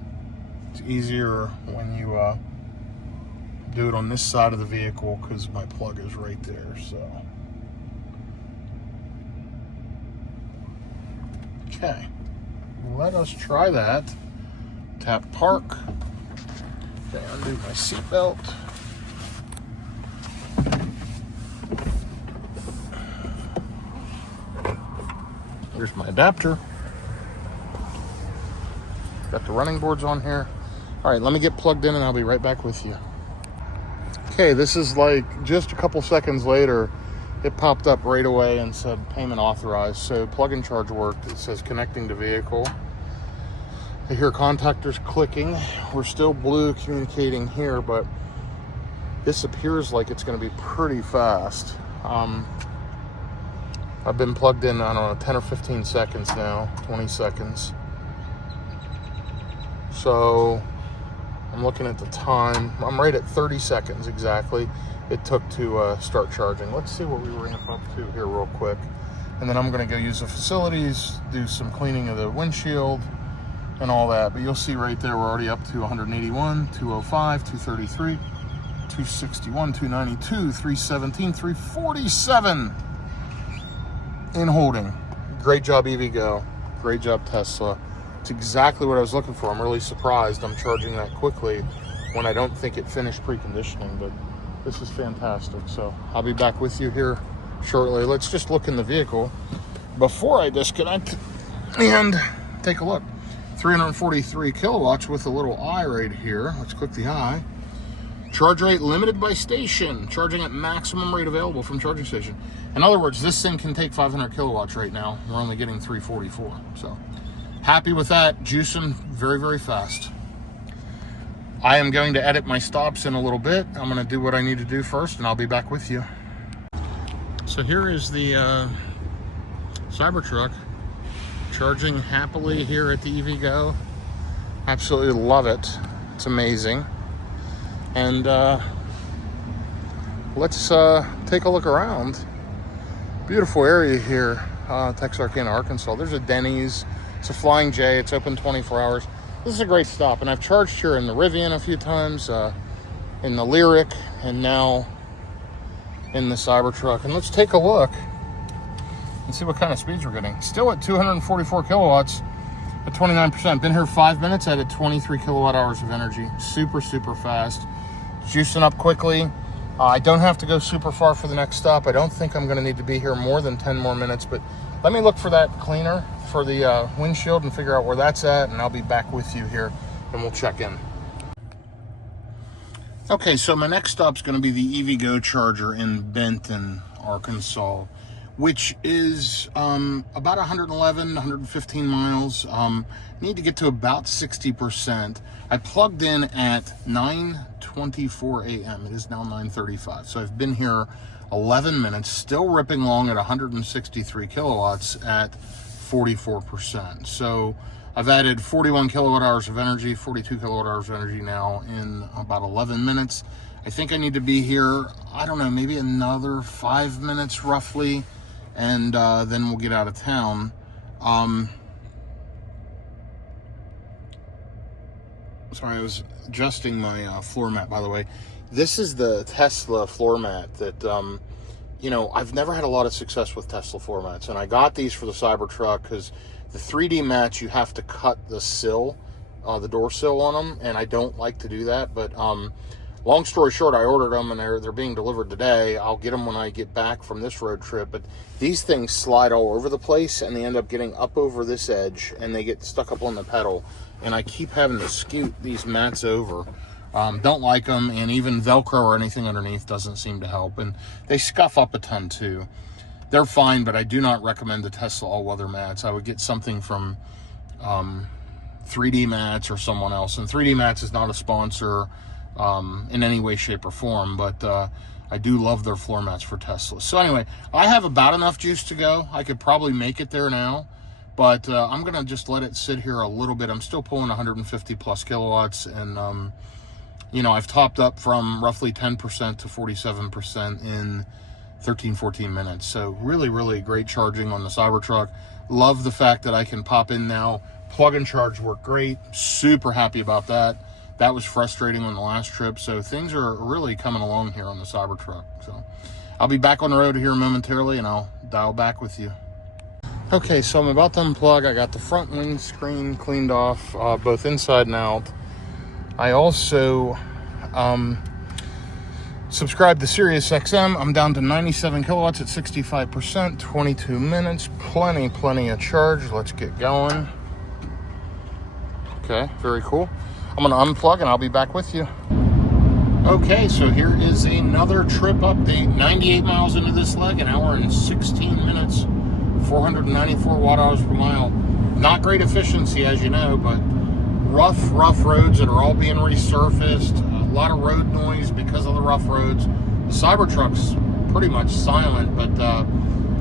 It's easier when you do it on this side of the vehicle because my plug is right there. So, okay, let us try that. Tap park. Okay, undo my seatbelt. Here's my adapter. Got the running boards on here. All right, let me get plugged in and I'll be right back with you. Okay, this is like just a couple seconds later, it popped up right away and said payment authorized. So plug and charge worked. It says connecting to vehicle. I hear contactors clicking. We're still blue communicating here, but This appears like it's going to be pretty fast. I've been plugged in, I don't know, 10 or 15 seconds now, 20 seconds. So I'm looking at the time. I'm right at 30 seconds exactly it took to start charging. Let's see what we ramp up to here real quick. And then I'm going to go use the facilities, do some cleaning of the windshield and all that. But you'll see right there, we're already up to 181, 205, 233, 261, 292, 317, 347 in holding. Great job, EVgo. Great job, Tesla. It's exactly what I was looking for. I'm really surprised I'm charging that quickly when I don't think it finished preconditioning, but this is fantastic. So I'll be back with you here shortly. Let's just look in the vehicle before I disconnect and take a look. 343 kilowatts with a little eye right here. Let's click the eye. Charge rate limited by station. Charging at maximum rate available from charging station. In other words, this thing can take 500 kilowatts right now. We're only getting 344. So happy with that. Juicing very, very fast. I am going to edit my stops in a little bit. I'm going to do what I need to do first, and I'll be back with you. So here is the Cybertruck charging happily here at the EVgo. Absolutely love it. It's amazing. And let's take a look around. Beautiful area here, Texarkana, Arkansas. There's a Denny's. It's a Flying J. It's open 24 hours. This is a great stop, and I've charged here in the Rivian a few times, in the Lyric, and now in the Cybertruck. And let's take a look and see what kind of speeds we're getting. Still at 244 kilowatts at 29%. Been here 5 minutes, added 23 kilowatt hours of energy. Super, super fast. Juicing up quickly. I don't have to go super far for the next stop. I don't think I'm going to need to be here more than 10 more minutes, but let me look for that cleaner for the windshield and figure out where that's at, and I'll be back with you here and we'll check in. Okay, so my next stop's going to be the EVgo charger in Benton, Arkansas, which is about 111, 115 miles. Need to get to about 60%. I plugged in at 9:24 a.m. It is now 9:35. So I've been here 11 minutes, still ripping along at 163 kilowatts at 44%. So I've added 41 kilowatt hours of energy, 42 kilowatt hours of energy now in about 11 minutes. I think I need to be here, I don't know, maybe another 5 minutes roughly, and then we'll get out of town. Sorry, I was adjusting my floor mat, by the way. This is the Tesla floor mat that, you know, I've never had a lot of success with Tesla floor mats, and I got these for the Cybertruck because the 3D mats, you have to cut the sill, the door sill on them, and I don't like to do that. But long story short, I ordered them, and they're being delivered today. I'll get them when I get back from this road trip. But these things slide all over the place, and they end up getting up over this edge, and they get stuck up on the pedal. And I keep having to scoot these mats over. Don't like them, and even Velcro or anything underneath doesn't seem to help. And they scuff up a ton too. They're fine, but I do not recommend the Tesla all-weather mats. I would get something from 3D Mats or someone else. And 3D Mats is not a sponsor in any way, shape, or form, but I do love their floor mats for Tesla. So anyway, I have about enough juice to go. I could probably make it there now, but I'm going to just let it sit here a little bit. I'm still pulling 150 plus kilowatts, and you know, I've topped up from roughly 10% to 47% in 13-14 minutes. So really, really great charging on the Cybertruck. Love the fact that I can pop in now. Plug and charge work great. Super happy about that. That was frustrating on the last trip. So things are really coming along here on the Cybertruck. So I'll be back on the road here momentarily, and I'll dial back with you. Okay, so I'm about to unplug. I got the front windscreen cleaned off, both inside and out. I also subscribed to SiriusXM. I'm down to 97 kilowatts at 65%, 22 minutes, plenty of charge. Let's get going. Okay, very cool. I'm gonna unplug and I'll be back with you. Okay, so here is another trip update. 98 miles into this leg, an hour and 16 minutes, 494 watt hours per mile. Not great efficiency, as you know, but rough roads that are all being resurfaced. lot of road noise because of the rough roads. The Cybertruck's pretty much silent, but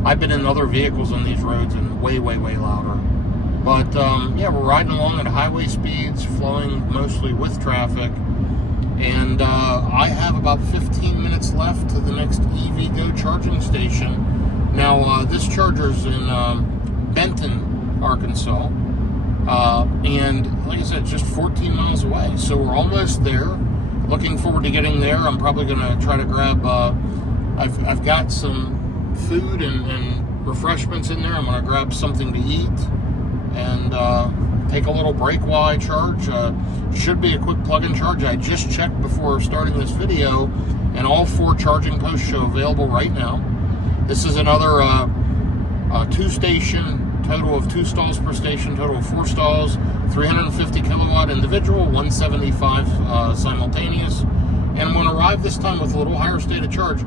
I've been in other vehicles on these roads and way, way, way louder. But yeah, we're riding along at highway speeds, flowing mostly with traffic. And I have about 15 minutes left to the next EVgo charging station. Now, this charger's in Benton, Arkansas. And like I said, it's just 14 miles away. So we're almost there. Looking forward to getting there. I'm probably going to try to grab, I've got some food and refreshments in there. I'm going to grab something to eat and take a little break while I charge. Should be a quick plug-in charge. I just checked before starting this video, and all 4 charging posts show available right now. This is another 2-station, total of 2 stalls per station, total of 4 stalls, 350 kilowatt individual, 175 simultaneous, and I'm going to arrive this time with a little higher state of charge.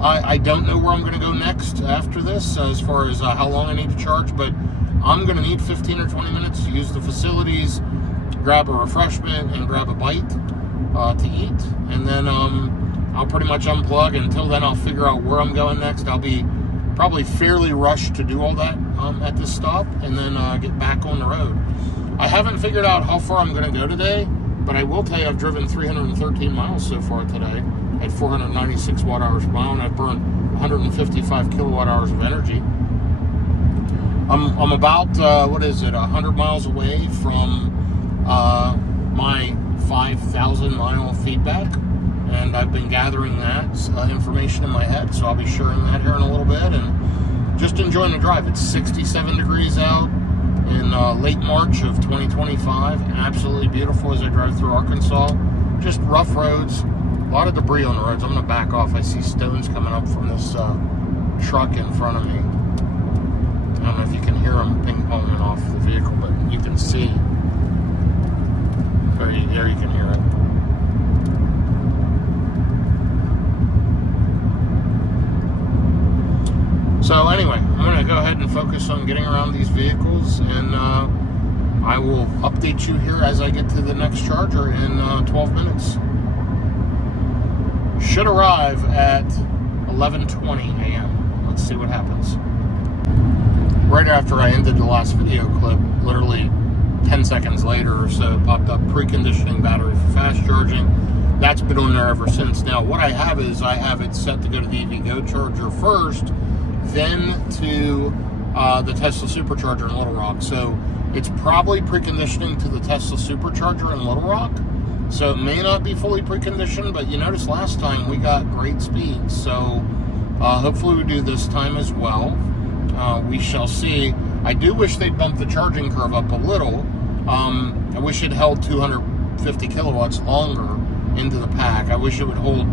I don't know where I'm going to go next after this as far as how long I need to charge, but I'm going to need 15 or 20 minutes to use the facilities, grab a refreshment, and grab a bite to eat, and then I'll pretty much unplug. Until then, I'll figure out where I'm going next. I'll be probably fairly rushed to do all that at this stop, and then get back on the road. I haven't figured out how far I'm going to go today, but I will tell you I've driven 313 miles so far today at 496 watt hours per mile, and I've burned 155 kilowatt hours of energy. I'm about 100 miles away from my 5,000 mile feedback, and I've been gathering that information in my head, so I'll be sharing that here in a little bit, and just enjoying the drive. It's 67 degrees out in late March of 2025. Absolutely beautiful as I drive through Arkansas. Just rough roads, a lot of debris on the roads. I'm going to back off. I see stones coming up from this truck in front of me. I don't know if you can hear them ping-ponging off the vehicle, but you can see. There you can hear it. So anyway, I'm going to go ahead and focus on getting around these vehicles, and I will update you here as I get to the next charger in 12 minutes. Should arrive at 11:20 a.m. Let's see what happens. Right after I ended the last video clip, literally 10 seconds later or so, it popped up preconditioning battery for fast charging. That's been on there ever since. Now, what I have is I have it set to go to the EVgo charger first, then to the Tesla supercharger in Little Rock. So it's probably preconditioning to the Tesla supercharger in Little Rock. So it may not be fully preconditioned, but you noticed last time we got great speeds. So hopefully we do this time as well. We shall see. I do wish they'd bump the charging curve up a little. I wish it held 250 kilowatts longer into the pack. I wish it would hold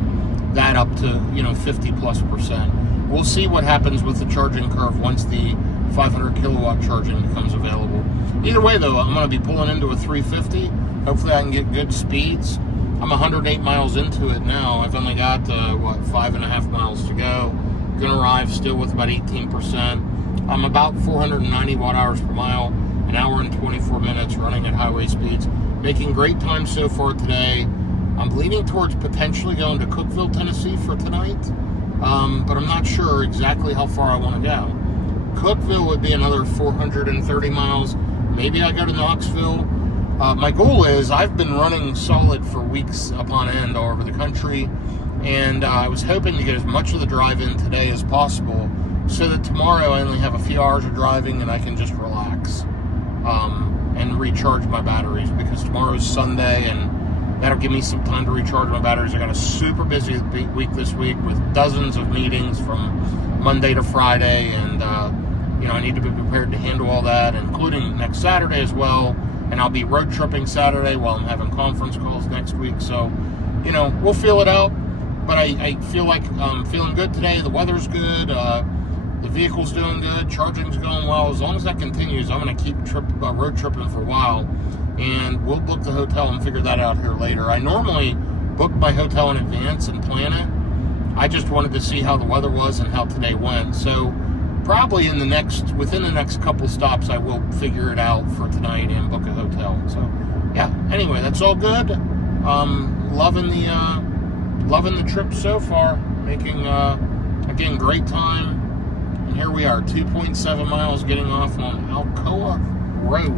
that up to 50+%. We'll see what happens with the charging curve once the 500 kilowatt charging becomes available. Either way, though, I'm going to be pulling into a 350. Hopefully I can get good speeds. I'm 108 miles into it now. I've only got 5.5 miles to go. Gonna arrive still with about 18%. I'm about 490 watt hours per mile, an hour and 24 minutes running at highway speeds. Making great time so far today. I'm leaning towards potentially going to Cookeville, Tennessee for tonight, but I'm not sure exactly how far I want to go. Cookeville would be another 430 miles. Maybe I go to Knoxville. My goal is, I've been running solid for weeks upon end all over the country, and I was hoping to get as much of the drive in today as possible so that tomorrow I only have a few hours of driving and I can just relax and recharge my batteries, because tomorrow's Sunday and that'll give me some time to recharge my batteries. I got a super busy week this week with dozens of meetings from Monday to Friday, and I need to be prepared to handle all that, including next Saturday as well. And I'll be road tripping Saturday while I'm having conference calls next week. So, we'll feel it out. But I feel like I'm feeling good today. The weather's good. The vehicle's doing good. Charging's going well. As long as that continues, I'm going to keep road tripping for a while. And we'll book the hotel and figure that out here later. I normally book my hotel in advance and plan it. I just wanted to see how the weather was and how today went. So probably within the next couple stops, I will figure it out for tonight and book a hotel. So yeah, anyway, that's all good. loving the trip so far. Making again, great time. And here we are, 2.7 miles getting off on Alcoa Road.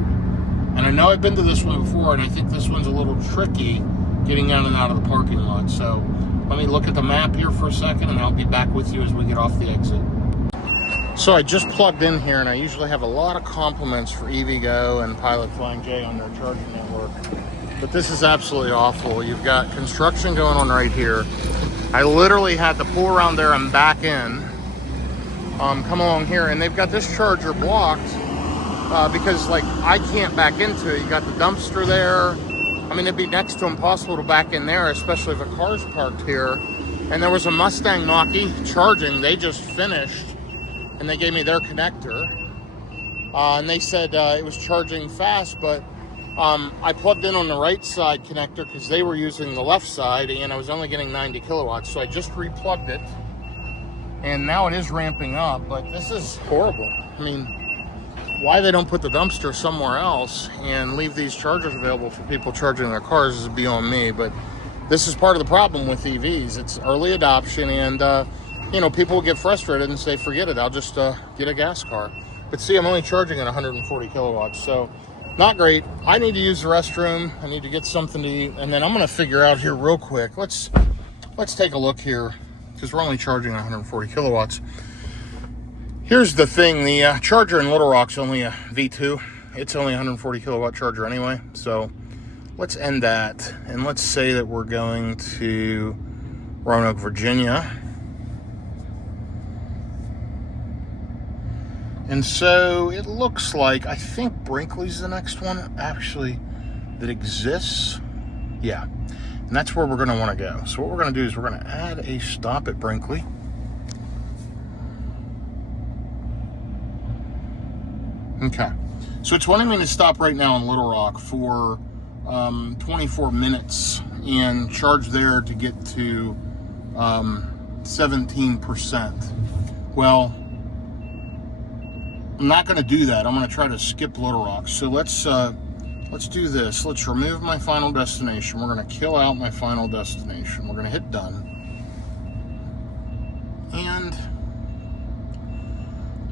And I know I've been to this one before, and I think this one's a little tricky getting in and out of the parking lot. So let me look at the map here for a second, and I'll be back with you as we get off the exit. So I just plugged in here, and I usually have a lot of compliments for EVgo and Pilot Flying J on their charging network. But this is absolutely awful. You've got construction going on right here. I literally had to pull around there and back in, come along here, and they've got this charger blocked because, like, I can't back into it. You got the dumpster there. I mean, it'd be next to impossible to back in there, especially if a car's parked here. And there was a Mustang Mach-E charging. They just finished, and they gave me their connector. And they said it was charging fast, but I plugged in on the right side connector because they were using the left side, and I was only getting 90 kilowatts. So I just replugged it, and now it is ramping up, but this is horrible. I mean, why they don't put the dumpster somewhere else and leave these chargers available for people charging their cars is beyond me. But this is part of the problem with EVs. It's early adoption, and you know, people get frustrated and say, forget it, I'll just get a gas car. But see, I'm only charging at 140 kilowatts, so not great. I need to use the restroom. I need to get something to eat, and then I'm going to figure out here real quick. Let's take a look here, because we're only charging 140 kilowatts. Here's the thing. The charger in Little Rock's only a V2. It's only a 140 kilowatt charger anyway. So let's end that, and let's say that we're going to Roanoke, Virginia. And so it looks like, I think Brinkley's the next one, actually, that exists. Yeah, and that's where we're going to want to go. So what we're going to do is we're going to add a stop at Brinkley. Okay, so it's wanting me to stop right now in Little Rock for 24 minutes and charge there to get to 17%. Well, I'm not going to do that. I'm going to try to skip Little Rock. So let's do this. Let's remove my final destination. We're going to kill out my final destination. We're going to hit done. And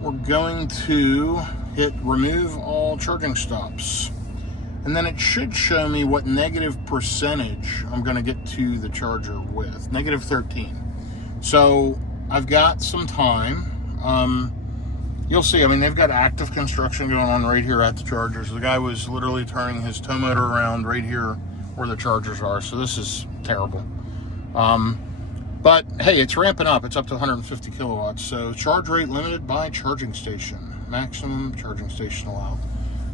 we're going to hit remove all charging stops. And then it should show me what negative percentage I'm going to get to the charger with. Negative 13. So I've got some time. You'll see, I mean, they've got active construction going on right here at the chargers. The guy was literally turning his tow motor around right here where the chargers are. So this is terrible. But hey, it's ramping up. It's up to 150 kilowatts. So charge rate limited by charging station. Maximum charging station allowed.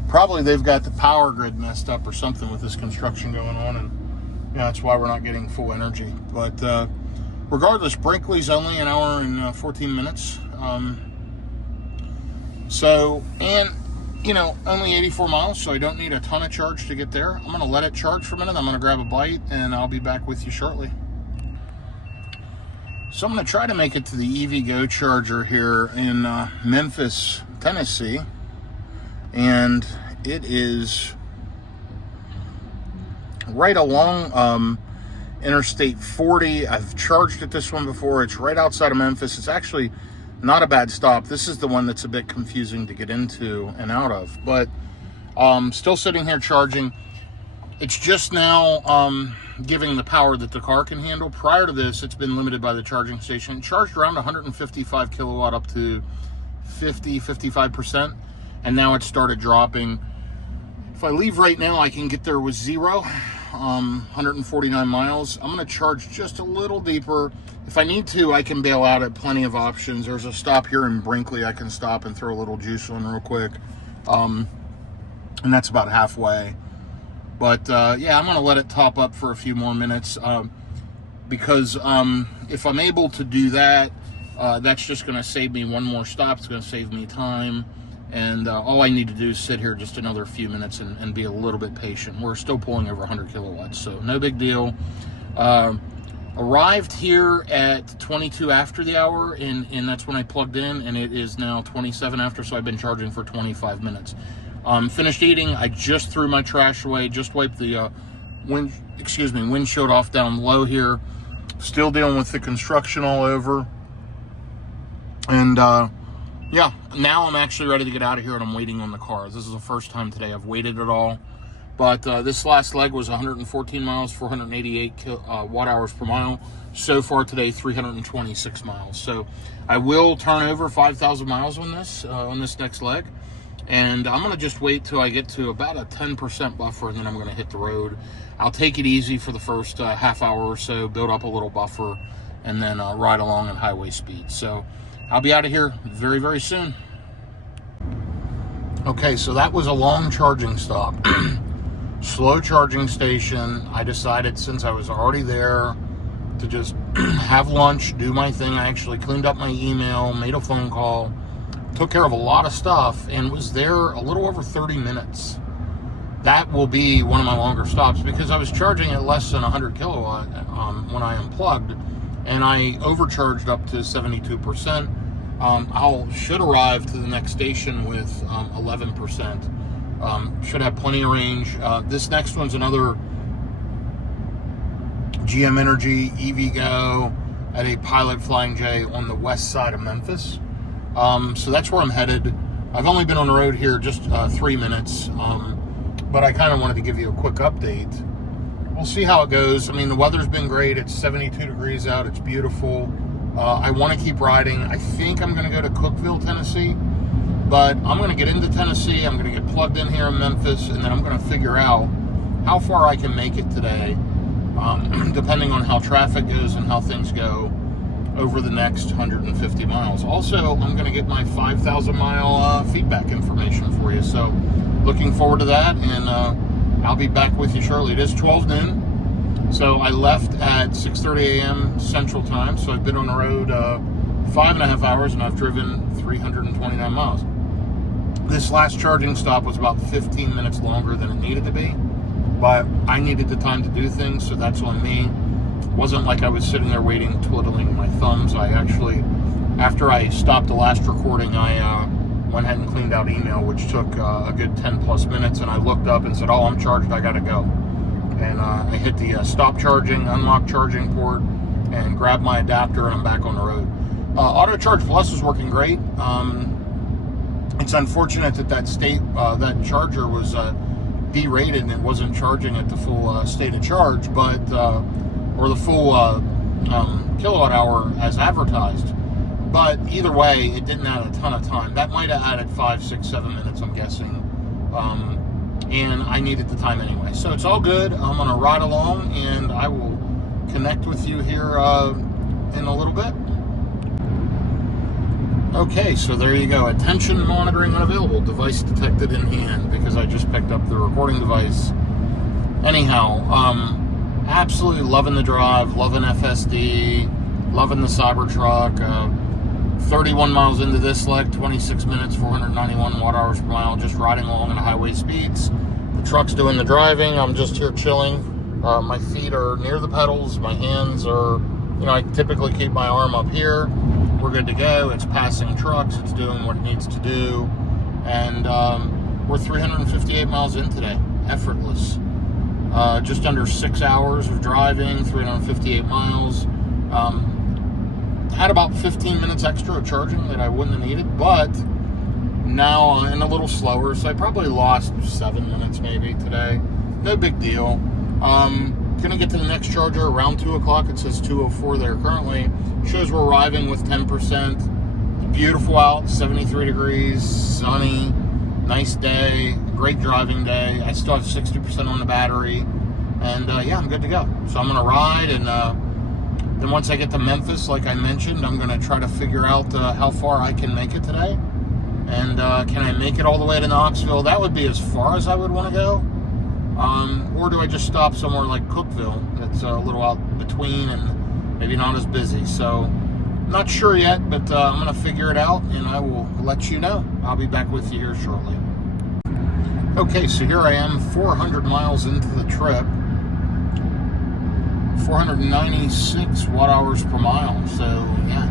Probably they've got the power grid messed up or something with this construction going on. And yeah, that's why we're not getting full energy. But regardless, Brinkley's only an hour and 14 minutes. So, and, you know, only 84 miles, so I don't need a ton of charge to get there. I'm going to let it charge for a minute. I'm going to grab a bite, and I'll be back with you shortly. So I'm going to try to make it to the EVgo charger here in Memphis, Tennessee. And it is right along Interstate 40. I've charged at this one before. It's right outside of Memphis. It's actually not a bad stop. This is the one that's a bit confusing to get into and out of, but still sitting here charging. It's just now giving the power that the car can handle. Prior to this, it's been limited by the charging station. It charged around 155 kilowatt up to 55%, and now it started dropping. If I leave right now, I can get there with 149 miles. I'm going to charge just a little deeper. If I need to, I can bail out at plenty of options. There's a stop here in Brinkley. I can stop and throw a little juice on real quick. And that's about halfway. But yeah, I'm going to let it top up for a few more minutes because if I'm able to do that, that's just going to save me one more stop. It's going to save me time. And all I need to do is sit here just another few minutes and be a little bit patient. We're still pulling over 100 kilowatts, so no big deal. Arrived here at 22 after the hour, and that's when I plugged in, and it is now 27 after, so I've been charging for 25 minutes. Finished eating. I just threw my trash away, just wiped the windshield off down low here. Still dealing with the construction all over. And yeah, now I'm actually ready to get out of here, and I'm waiting on the cars. This is the first time today I've waited at all. But this last leg was 114 miles, 488 watt hours per mile. So far today, 326 miles. So I will turn over 5,000 miles on this next leg. And I'm going to just wait till I get to about a 10% buffer, and then I'm going to hit the road. I'll take it easy for the first half hour or so, build up a little buffer, and then ride along at highway speed. So I'll be out of here very, very soon. Okay, so that was a long charging stop. Slow charging station. I decided, since I was already there, to just have lunch, do my thing. I actually cleaned up my email, made a phone call, took care of a lot of stuff, and was there a little over 30 minutes. That will be one of my longer stops, because I was charging at less than 100 kilowatt when I unplugged, and I overcharged up to 72%. I should arrive to the next station with 11%. Should have plenty of range. This next one's another GM Energy EVgo at a Pilot Flying J on the west side of Memphis. So that's where I'm headed. I've only been on the road here just 3 minutes, but I kind of wanted to give you a quick update. We'll see how it goes. I mean, the weather's been great. It's 72 degrees out. It's beautiful. I want to keep riding. I think I'm going to go to Cookeville, Tennessee, but I'm going to get into Tennessee. I'm going to get plugged in here in Memphis, and then I'm going to figure out how far I can make it today, depending on how traffic goes and how things go over the next 150 miles. Also, I'm going to get my 5,000 mile feedback information for you. So looking forward to that, and I'll be back with you shortly. It is 12 noon. So I left at 6:30 a.m. Central Time. So I've been on the road 5.5 hours, and I've driven 329 miles. This last charging stop was about 15 minutes longer than it needed to be, but I needed the time to do things, so that's on me. It wasn't like I was sitting there waiting, twiddling my thumbs. I actually, after I stopped the last recording, I went ahead and cleaned out email, which took a good 10 plus minutes, and I looked up and said, oh, I'm charged, I gotta go. And I hit the stop charging, unlock charging port, and grabbed my adapter, and I'm back on the road. Auto Charge Plus is working great. It's unfortunate that that charger was derated and it wasn't charging at the full state of charge, but or the full kilowatt hour as advertised. But either way, it didn't add a ton of time. That might have added 5, 6, 7 minutes, I'm guessing. And I needed the time anyway. So it's all good. I'm going to ride along, and I will connect with you here in a little bit. Okay, so there you go. Attention monitoring unavailable. Device detected in hand, because I just picked up the recording device. Anyhow, absolutely loving the drive, loving FSD, loving the Cybertruck. 31 miles into this leg, 26 minutes, 491 watt hours per mile, just riding along at highway speeds. The truck's doing the driving. I'm just here chilling. My feet are near the pedals. My hands are, I typically keep my arm up here. We're good to go. It's passing trucks. It's doing what it needs to do. And we're 358 miles in today. Effortless. Just under 6 hours of driving, 358 miles. Had about 15 minutes extra of charging that I wouldn't have needed, but now and a little slower, so I probably lost 7 minutes maybe today. No big deal. Gonna get to the next charger around 2 o'clock. It says 2:04 there currently. Shows we're arriving with 10%. Beautiful out, 73 degrees, sunny, nice day, great driving day. I still have 60% on the battery, and yeah, I'm good to go. So I'm gonna ride, and then once I get to Memphis, like I mentioned, I'm going to try to figure out how far I can make it today. And can I make it all the way to Knoxville? That would be as far as I would want to go. Or do I just stop somewhere like Cookeville that's a little out between and maybe not as busy? So, not sure yet, but I'm going to figure it out, and I will let you know. I'll be back with you here shortly. Okay, so here I am, 400 miles into the trip. 496 watt hours per mile, so yeah,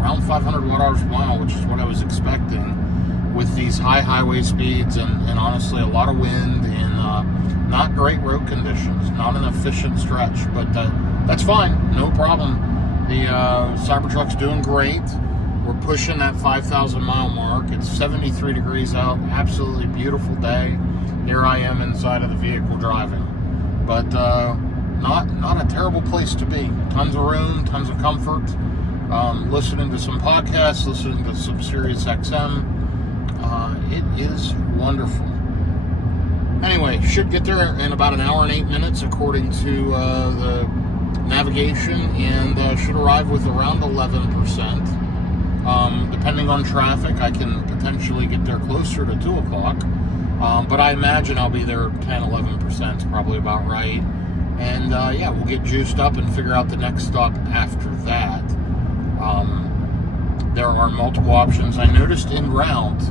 around 500 watt hours per mile, which is what I was expecting. with these high highway speeds and honestly a lot of wind and not great road conditions, not an efficient stretch, but that's fine, no problem. The Cybertruck's doing great. We're pushing that 5,000 mile mark. It's 73 degrees out, absolutely beautiful day. Here I am inside of the vehicle driving, but not a terrible place to be. Tons of room, tons of comfort. Listening to some podcasts, listening to some Sirius XM. It is wonderful. Anyway, should get there in about an hour and 8 minutes according to the navigation, and should arrive with around 11%. Depending on traffic, I can potentially get there closer to 2 o'clock. But I imagine I'll be there 10, 11%, is probably about right. And yeah, we'll get juiced up and figure out the next stop after that. There are multiple options. I noticed en route,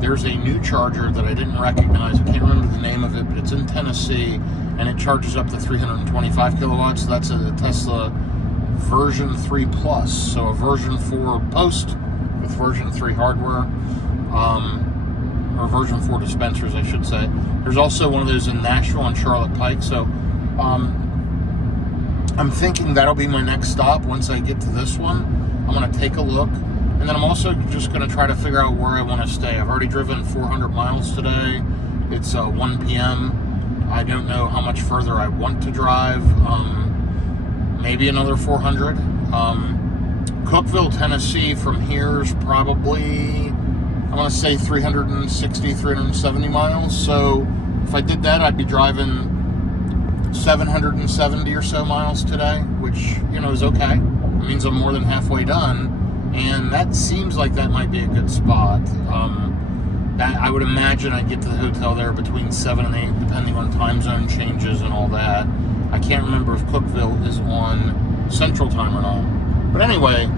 there's a new charger that I didn't recognize. I can't remember the name of it, but it's in Tennessee, and it charges up to 325 kilowatts. That's a Tesla version 3 Plus, so a version 4 post with version 3 hardware, or version 4 dispensers, I should say. There's also one of those in Nashville and Charlotte Pike, so I'm thinking that'll be my next stop. Once I get to this one, I'm going to take a look, and then I'm also just going to try to figure out where I want to stay. I've already driven 400 miles today. It's 1 p.m. I don't know how much further I want to drive. Maybe another 400. Cookeville, Tennessee from here is probably, I want to say 360, 370 miles. So if I did that, I'd be driving 770 or so miles today, which, you know, is okay. It means I'm more than halfway done. And that seems like that might be a good spot. I would imagine I'd get to the hotel there between 7 and 8, depending on time zone changes and all that. I can't remember if Cookeville is on Central Time or not. But anyway,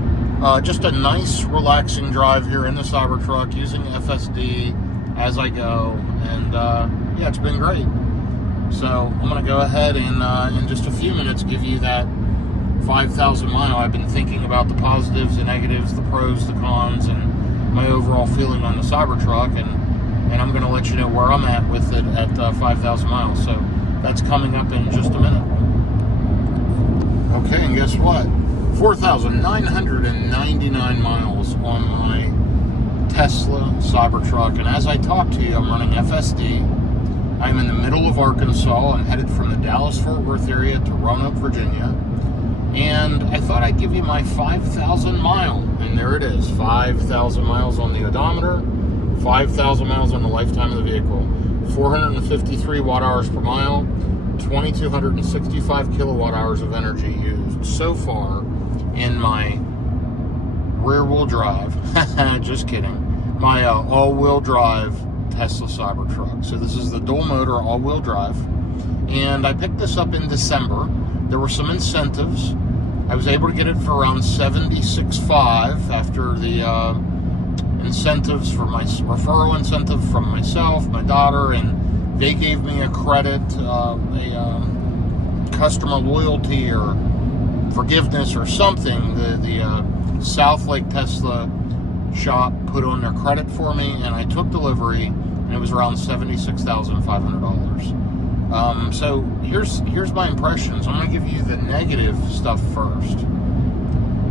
just a nice, relaxing drive here in the Cybertruck using FSD as I go. And yeah, it's been great. So I'm going to go ahead and in just a few minutes give you that 5,000 mile. I've been thinking about the positives, the negatives, the pros, the cons, and my overall feeling on the Cybertruck, and I'm going to let you know where I'm at with it at 5,000 miles. So that's coming up in just a minute. Okay, and guess what? 4,999 miles on my Tesla Cybertruck, and as I talk to you, I'm running FSD. I'm in the middle of Arkansas. I'm headed from the Dallas-Fort Worth area to Roanoke, Virginia. And I thought I'd give you my 5,000 mile. And there it is, 5,000 miles on the odometer, 5,000 miles on the lifetime of the vehicle, 453 watt hours per mile, 2,265 kilowatt hours of energy used so far in my rear-wheel drive, just kidding, my all-wheel drive Tesla Cybertruck. So this is the dual motor all-wheel drive, and I picked this up in December. There were some incentives. I was able to get it for around $76,500 after the incentives for my referral incentive from myself, my daughter, and they gave me a credit, a customer loyalty or forgiveness or something. The South Lake Tesla shop put on their credit for me, and I took delivery, and it was around $76,500. So here's my impressions. I'm going to give you the negative stuff first.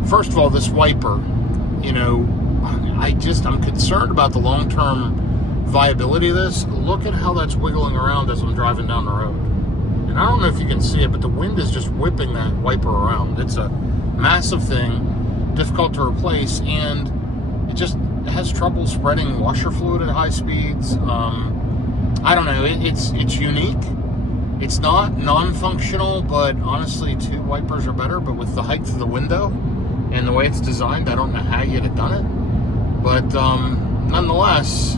First of all, this wiper, you know, I'm concerned about the long-term viability of this. Look at how that's wiggling around as I'm driving down the road. And I don't know if you can see it, but the wind is just whipping that wiper around. It's a massive thing, difficult to replace, and it has trouble spreading washer fluid at high speeds. I don't know. It's unique. It's not non-functional, but honestly, 2 wipers are better. But with the height of the window and the way it's designed, I don't know how you'd have done it. But nonetheless,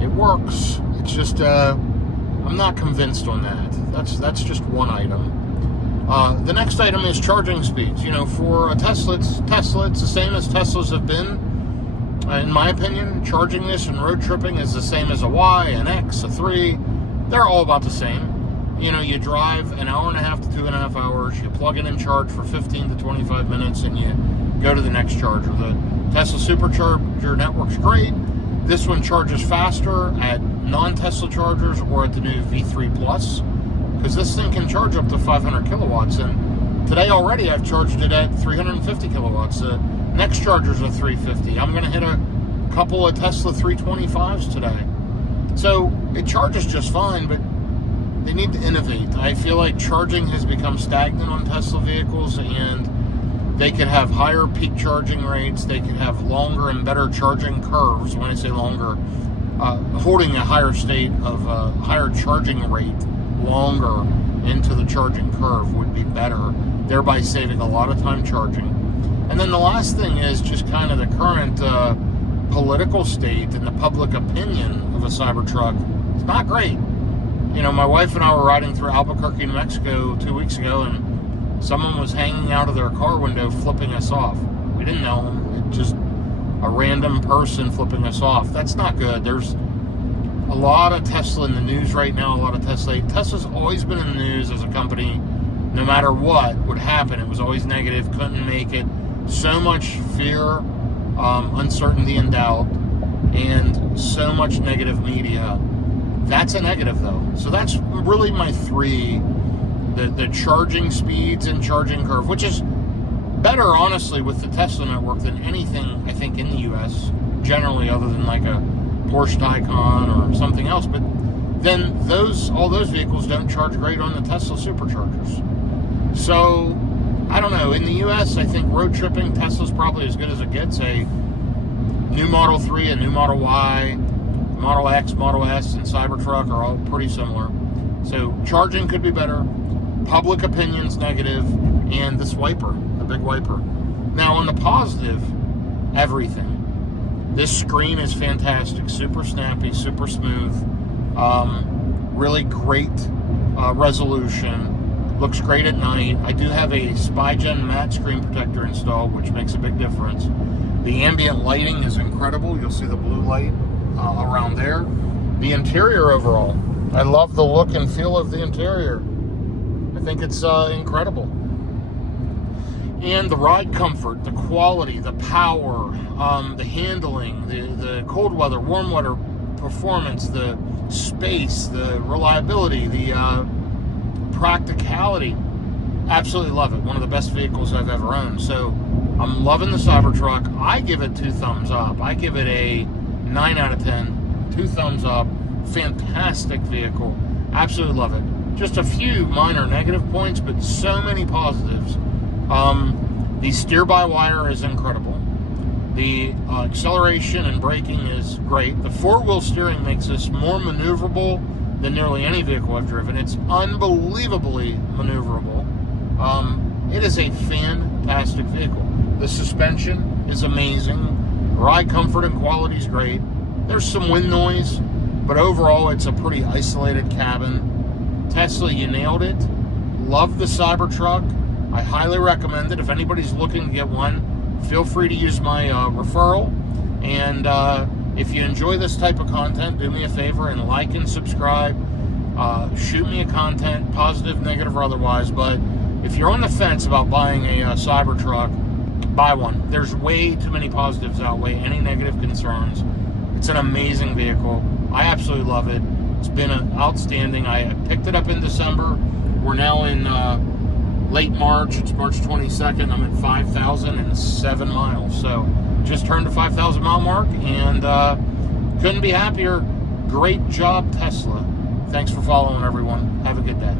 it works. It's just I'm not convinced on that. That's just one item. The next item is charging speeds. You know, for a Tesla, it's the same as Teslas have been. In my opinion, charging this and road tripping is the same as a Y, an X, a 3. They're all about the same. You know, you drive an hour and a half to 2.5 hours, you plug in and charge for 15 to 25 minutes, and you go to the next charger. The Tesla Supercharger network's great. this one charges faster at non-Tesla chargers or at the new V3 Plus, because this thing can charge up to 500 kilowatts. And today already I've charged it at 350 kilowatts. The next charger's a 350. I'm going to hit a couple of Tesla 325s today. So it charges just fine, but they need to innovate. I feel like charging has become stagnant on Tesla vehicles, and they could have higher peak charging rates. They could have longer and better charging curves. When I say longer, holding a higher state of higher charging rate longer into the charging curve would be better, thereby saving a lot of time charging. And then the last thing is just kind of the current political state and the public opinion of a Cybertruck. It's not great. You know, my wife and I were riding through Albuquerque, New Mexico 2 weeks ago, and someone was hanging out of their car window flipping us off. We didn't know them. It's just a random person flipping us off. That's not good. There's a lot of Tesla in the news right now, a lot of Tesla. Tesla's always been in the news as a company. No matter what would happen, it was always negative, couldn't make it. So much fear, uncertainty, and doubt, and so much negative media. That's a negative, though. So that's really my three: the charging speeds and charging curve, which is better, honestly, with the Tesla network than anything, I think, in the U.S., generally, other than like a Porsche Taycan or something else. But then all those vehicles don't charge great on the Tesla superchargers. So, I don't know. In the U.S., I think road tripping, Tesla's probably as good as it gets. A new Model 3, a new Model Y, Model X, Model S, and Cybertruck are all pretty similar. So charging could be better. Public opinion's negative. And this wiper, the big wiper. Now on the positive, everything. This screen is fantastic. Super snappy, super smooth. Really great resolution. Looks great at night. I do have a SpyGen matte screen protector installed, which makes a big difference. The ambient lighting is incredible. You'll see the blue light around there. The interior overall, I love the look and feel of the interior. I think it's incredible. And the ride comfort, the quality, the power, the handling, the cold weather, warm weather performance, the space, the reliability, the practicality. Absolutely love it. One of the best vehicles I've ever owned. So I'm loving the Cybertruck. I give it 2 thumbs up. I give it a 9 out of 10. 2 thumbs up. Fantastic vehicle. Absolutely love it. Just a few minor negative points, but so many positives. The steer-by-wire is incredible. The acceleration and braking is great. The 4-wheel steering makes this more maneuverable than nearly any vehicle I've driven. It's unbelievably maneuverable. It is a fantastic vehicle. The suspension is amazing. Ride comfort and quality is great. There's some wind noise, but overall it's a pretty isolated cabin. Tesla, you nailed it. Love the Cybertruck. I highly recommend it. If anybody's looking to get one, feel free to use my referral. And if you enjoy this type of content, do me a favor and like and subscribe. Shoot me a content, positive, negative, or otherwise. But if you're on the fence about buying a Cybertruck, buy one. There's way too many positives outweigh any negative concerns. It's an amazing vehicle. I absolutely love it. It's been outstanding. I picked it up in December. We're now in late March. It's March 22nd. I'm at 5,007 miles. So just turned the 5,000 mile mark, and couldn't be happier. Great job, Tesla. Thanks for following, everyone. Have a good day.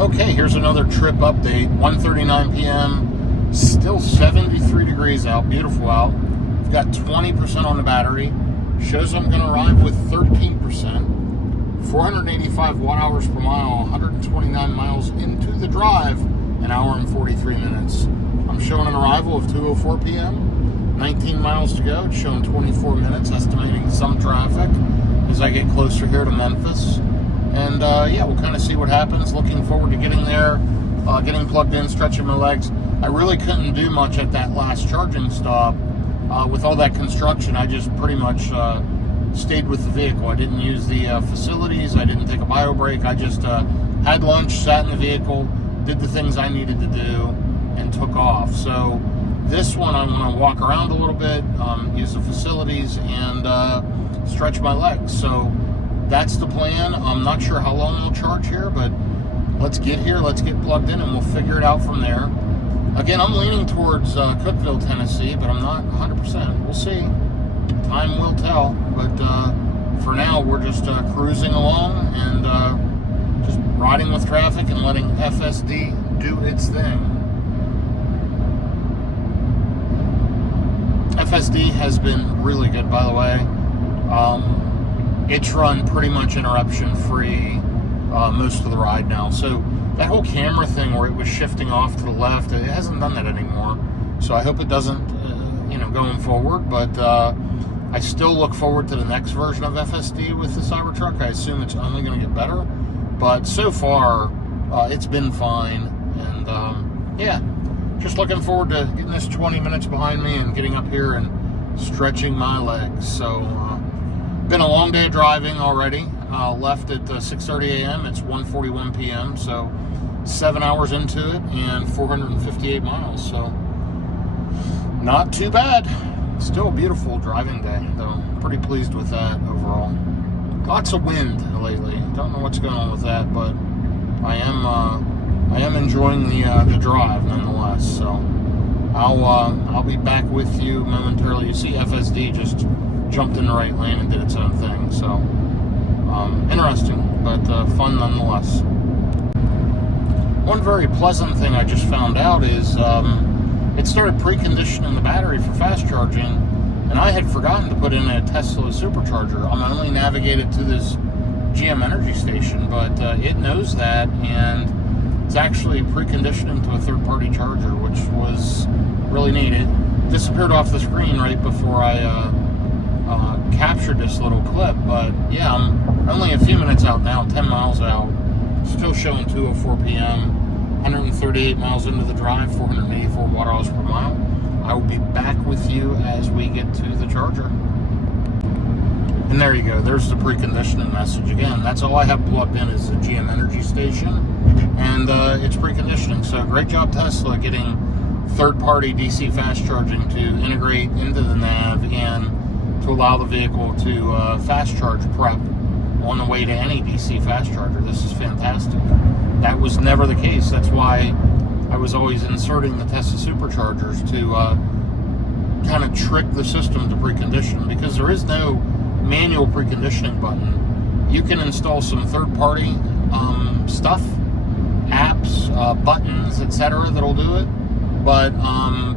Okay, here's another trip update. 1:39 p.m. Still 73 degrees out. Beautiful out. I've got 20% on the battery. Shows I'm going to arrive with 13%. 485 watt-hours per mile, 129 miles into the drive, an hour and 43 minutes. I'm showing an arrival of 2:04 p.m., 19 miles to go. It's showing 24 minutes, estimating some traffic as I get closer here to Memphis. And yeah, we'll kind of see what happens. Looking forward to getting there, getting plugged in, stretching my legs. I really couldn't do much at that last charging stop. With all that construction, I just pretty much stayed with the vehicle. I didn't use the facilities. I didn't take a bio break. I just had lunch, sat in the vehicle, did the things I needed to do, and took off. So This one I want to walk around a little bit, use the facilities, and stretch my legs. So that's the plan. I'm not sure how long I'll charge here, but let's get here, let's get plugged in, and we'll figure it out from there. Again, I'm leaning towards Cookeville, Tennessee, but I'm not 100%. We'll see. Time will tell. But for now, we're just cruising along and just riding with traffic and letting FSD do its thing. FSD has been really good, by the way. It's run pretty much interruption-free most of the ride now. So that whole camera thing where it was shifting off to the left, it hasn't done that anymore. So I hope it doesn't, going forward. But I still look forward to the next version of FSD with the Cybertruck. I assume it's only going to get better. But so far, it's been fine. And just looking forward to getting this 20 minutes behind me and getting up here and stretching my legs. So been a long day of driving already. Left at 6:30 a.m. It's 1:41 p.m. So 7 hours into it and 458 miles. So not too bad. Still a beautiful driving day, though. Pretty pleased with that overall. Lots of wind lately. Don't know what's going on with that, but I am enjoying the drive nonetheless. So I'll be back with you momentarily. You see, FSD just jumped in the right lane and did its own thing. So interesting, but fun nonetheless. One very pleasant thing I just found out is it started preconditioning the battery for fast charging, and I had forgotten to put in a Tesla supercharger. I'm only navigated to this GM Energy station, but it knows that, and it's actually preconditioning to a third-party charger, which was really neat. It disappeared off the screen right before I captured this little clip, but yeah, I'm only a few minutes out now, 10 miles out, still showing 2:04 p.m., 138 miles into the drive, 484 watt-hours per mile. I will be back with you as we get to the charger. And there you go, there's the preconditioning message again. That's all I have plugged in is the GM Energy station, and it's preconditioning. So great job, Tesla, getting third-party DC fast charging to integrate into the nav and to allow the vehicle to fast charge prep on the way to any DC fast charger. This is fantastic. That was never the case. That's why I was always inserting the Tesla superchargers to kind of trick the system to precondition, because there is no manual preconditioning button. You can install some third-party stuff, apps, buttons, etc. that'll do it, but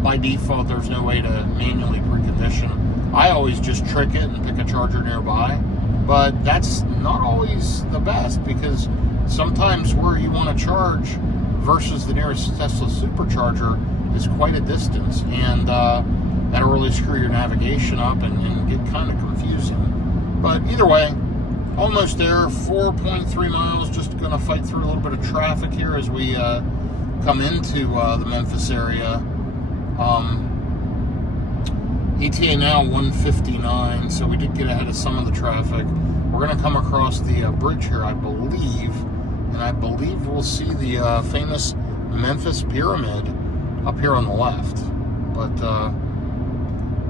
by default, there's no way to manually precondition. I always just trick it and pick a charger nearby, but that's not always the best, because sometimes where you want to charge versus the nearest Tesla supercharger is quite a distance, and that'll really screw your navigation up and get kind of confusing. But either way, almost there, 4.3 miles, just going to fight through a little bit of traffic here as we come into the Memphis area. ETA now 1:59, so we did get ahead of some of the traffic. We're going to come across the bridge here, I believe, and I believe we'll see the famous Memphis Pyramid up here on the left. But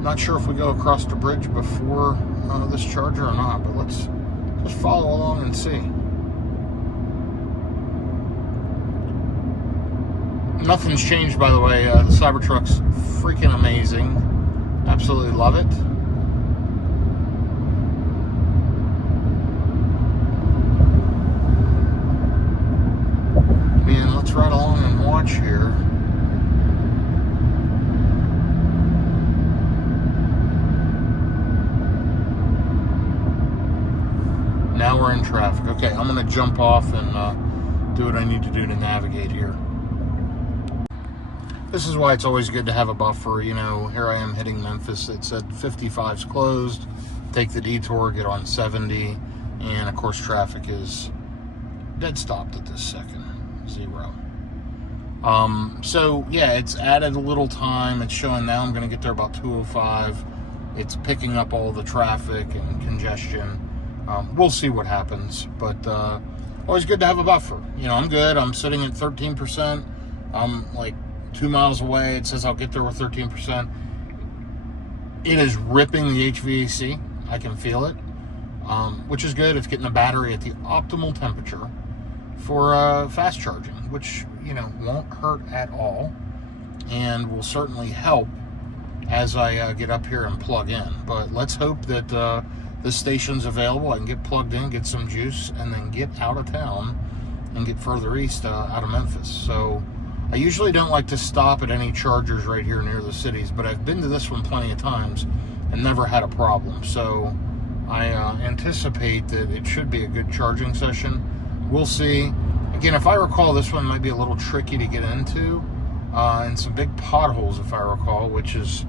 not sure if we go across the bridge before this charger or not, but let's just follow along and see. Nothing's changed, by the way. The Cybertruck's freaking amazing. Absolutely love it. Man, let's ride along and watch here. Now we're in traffic. Okay, I'm going to jump off and do what I need to do to navigate here. This is why it's always good to have a buffer. You know, here I am hitting Memphis. It said 55's closed. Take the detour, get on 70. And, of course, traffic is dead stopped at this second. 0. So, yeah, it's added a little time. It's showing now I'm going to get there about 2:05. It's picking up all the traffic and congestion. We'll see what happens. But always good to have a buffer. You know, I'm good. I'm sitting at 13%. I'm, like, 2 miles away. It says I'll get there with 13%. It is ripping the HVAC. I can feel it, which is good. It's getting the battery at the optimal temperature for fast charging, which, you know, won't hurt at all and will certainly help as I get up here and plug in. But let's hope that this station's available. I can get plugged in, get some juice, and then get out of town and get further east out of Memphis. So I usually don't like to stop at any chargers right here near the cities, but I've been to this one plenty of times and never had a problem. So I anticipate that it should be a good charging session. We'll see. Again, if I recall, this one might be a little tricky to get into, and some big potholes, if I recall, which is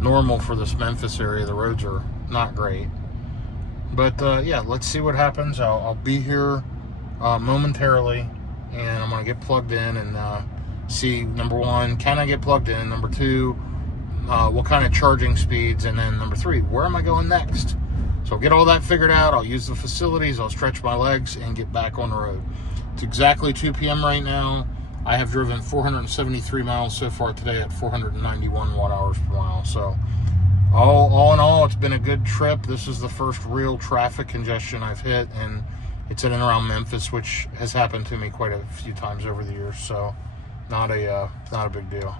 normal for this Memphis area. The roads are not great. But yeah, let's see what happens. I'll be here momentarily, and I'm going to get plugged in and see, number one, can I get plugged in? Number two, what kind of charging speeds? And then number three, where am I going next? So I'll get all that figured out. I'll use the facilities. I'll stretch my legs and get back on the road. It's exactly 2 p.m. right now. I have driven 473 miles so far today at 491 watt-hours per mile. So all in all, it's been a good trip. This is the first real traffic congestion I've hit, and it's in and around Memphis, which has happened to me quite a few times over the years. So not a big deal.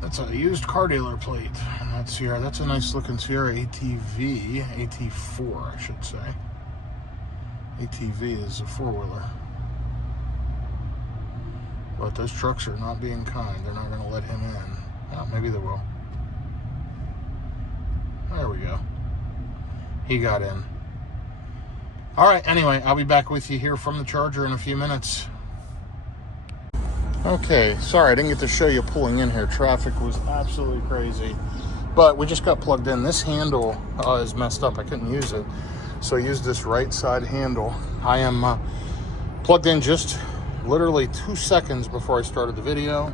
That's a used car dealer plate, and that's here. That's a nice looking Sierra ATV, AT4, I should say. ATV is a four-wheeler. But those trucks are not being kind. They're not going to let him in. Oh, maybe they will. There we go. He got in. All right, anyway, I'll be back with you here from the charger in a few minutes. Okay, sorry, I didn't get to show you pulling in here. Traffic was absolutely crazy. But we just got plugged in. This handle is messed up. I couldn't use it. So I used this right side handle. I am plugged in just literally 2 seconds before I started the video.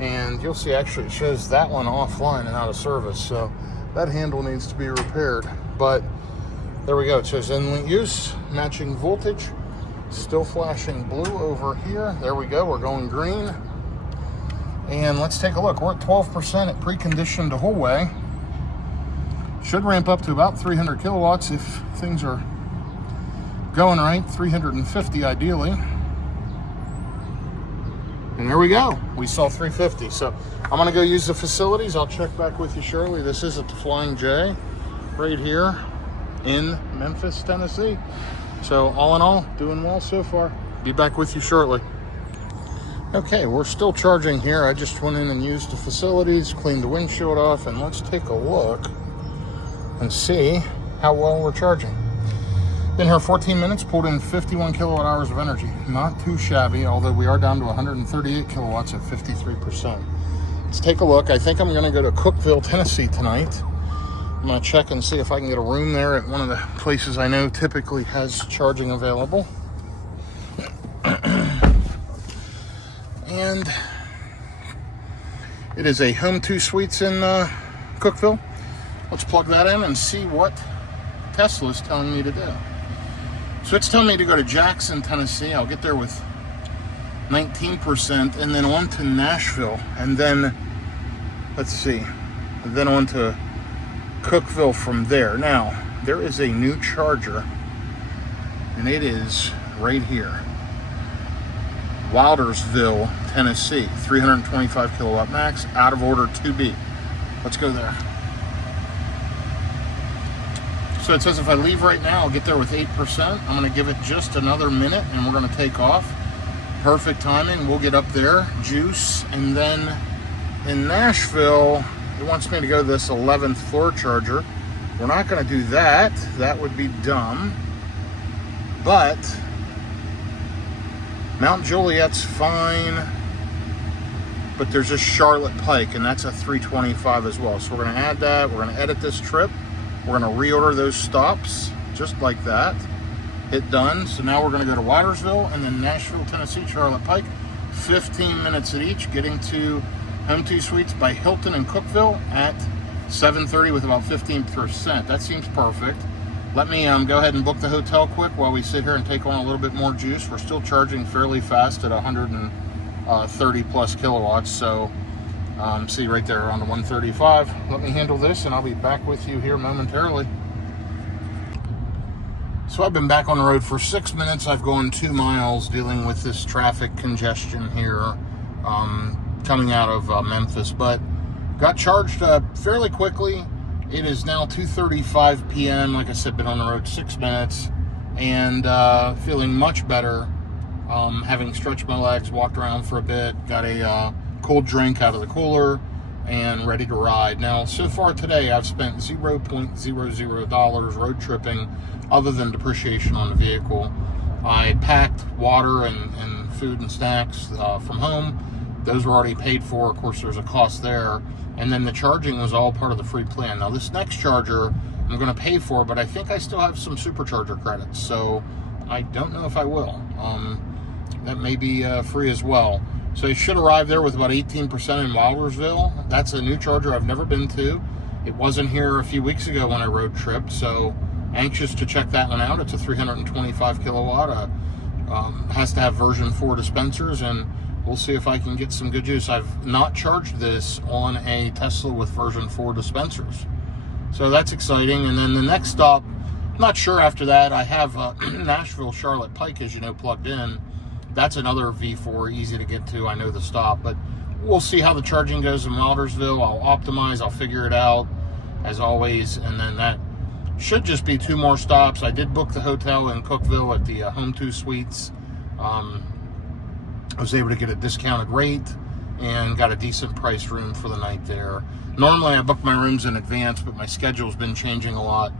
And you'll see, actually, it shows that one offline and out of service. So that handle needs to be repaired. But there we go. It says in use, matching voltage. Still flashing blue over here. There we go. We're going green. And let's take a look. We're at 12% at preconditioned the whole way. Should ramp up to about 300 kilowatts if things are going right. 350 ideally. And there we go. We saw 350. So I'm going to go use the facilities. I'll check back with you shortly. This is at the Flying J right here in Memphis, Tennessee. So all in all, doing well so far. Be back with you shortly. Okay, we're still charging here. I just went in and used the facilities, cleaned the windshield off, and let's take a look and see how well we're charging. Been here 14 minutes, pulled in 51 kilowatt hours of energy. Not too shabby, although we are down to 138 kilowatts at 53%. Let's take a look. I think I'm going to go to Cookeville, Tennessee tonight. I'm going to check and see if I can get a room there at one of the places I know typically has charging available. And it is a Home 2 Suites in Cookeville. Let's plug that in and see what Tesla is telling me to do. So it's telling me to go to Jackson, Tennessee. I'll get there with 19%, and then on to Nashville, and then, let's see, and then on to Cookeville from there. Now, there is a new charger, and it is right here. Wildersville, Tennessee, 325 kilowatt max, out of order 2B. Let's go there. So it says if I leave right now, I'll get there with 8%. I'm going to give it just another minute, and we're going to take off. Perfect timing. We'll get up there, juice, and then in Nashville, it wants me to go to this 11th floor charger. We're not going to do that. That would be dumb. But Mount Juliet's fine. But there's a Charlotte Pike, and that's a 325 as well. So we're going to add that. We're going to edit this trip. We're going to reorder those stops just like that. Hit done. So now we're going to go to Wildersville and then Nashville, Tennessee, Charlotte Pike. 15 minutes at each, getting to Home 2 Suites by Hilton in Cookeville at 7:30 with about 15%. That seems perfect. Let me go ahead and book the hotel quick while we sit here and take on a little bit more juice. We're still charging fairly fast at 130 plus kilowatts. So see right there around the 135. Let me handle this and I'll be back with you here momentarily. So I've been back on the road for 6 minutes. I've gone 2 miles dealing with this traffic congestion here coming out of Memphis, but got charged fairly quickly. It is now 2:35 p.m. Like I said, been on the road 6 minutes and feeling much better. Having stretched my legs, walked around for a bit, got a cold drink out of the cooler, and ready to ride. Now, so far today, I've spent $0.00 road tripping other than depreciation on the vehicle. I packed water and food and snacks from home. Those were already paid for. Of course, there's a cost there. And then the charging was all part of the free plan. Now, this next charger I'm going to pay for, but I think I still have some supercharger credits. So I don't know if I will. That may be free as well. So it should arrive there with about 18% in Wildersville. That's a new charger I've never been to. It wasn't here a few weeks ago when I road tripped, so anxious to check that one out. It's a 325 kilowatt. Has to have version 4 dispensers, and we'll see if I can get some good juice. I've not charged this on a Tesla with version 4 dispensers. So that's exciting. And then the next stop, not sure after that, I have Nashville, Charlotte Pike, as you know, plugged in. That's another V4, easy to get to. I know the stop, but we'll see how the charging goes in Wildersville. I'll optimize, I'll figure it out as always. And then that should just be 2 more stops. I did book the hotel in Cookville at the Home 2 Suites. I was able to get a discounted rate and got a decent price room for the night there. Normally I book my rooms in advance, but my schedule's been changing a lot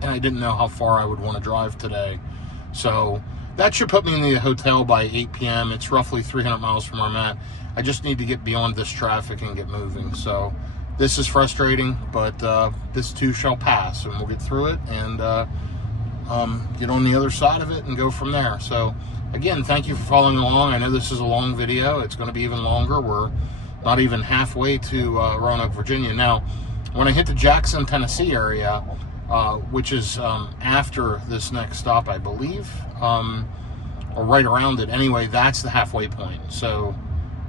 and I didn't know how far I would want to drive today. So that should put me in the hotel by 8 p.m. It's roughly 300 miles from where I'm at. I just need to get beyond this traffic and get moving. So this is frustrating, but this too shall pass, and we'll get through it and get on the other side of it and go from there. So again, thank you for following along. I know this is a long video. It's going to be even longer. We're not even halfway to Roanoke, Virginia. Now, when I hit the Jackson, Tennessee area, which is after this next stop, I believe, or right around it. Anyway, that's the halfway point. So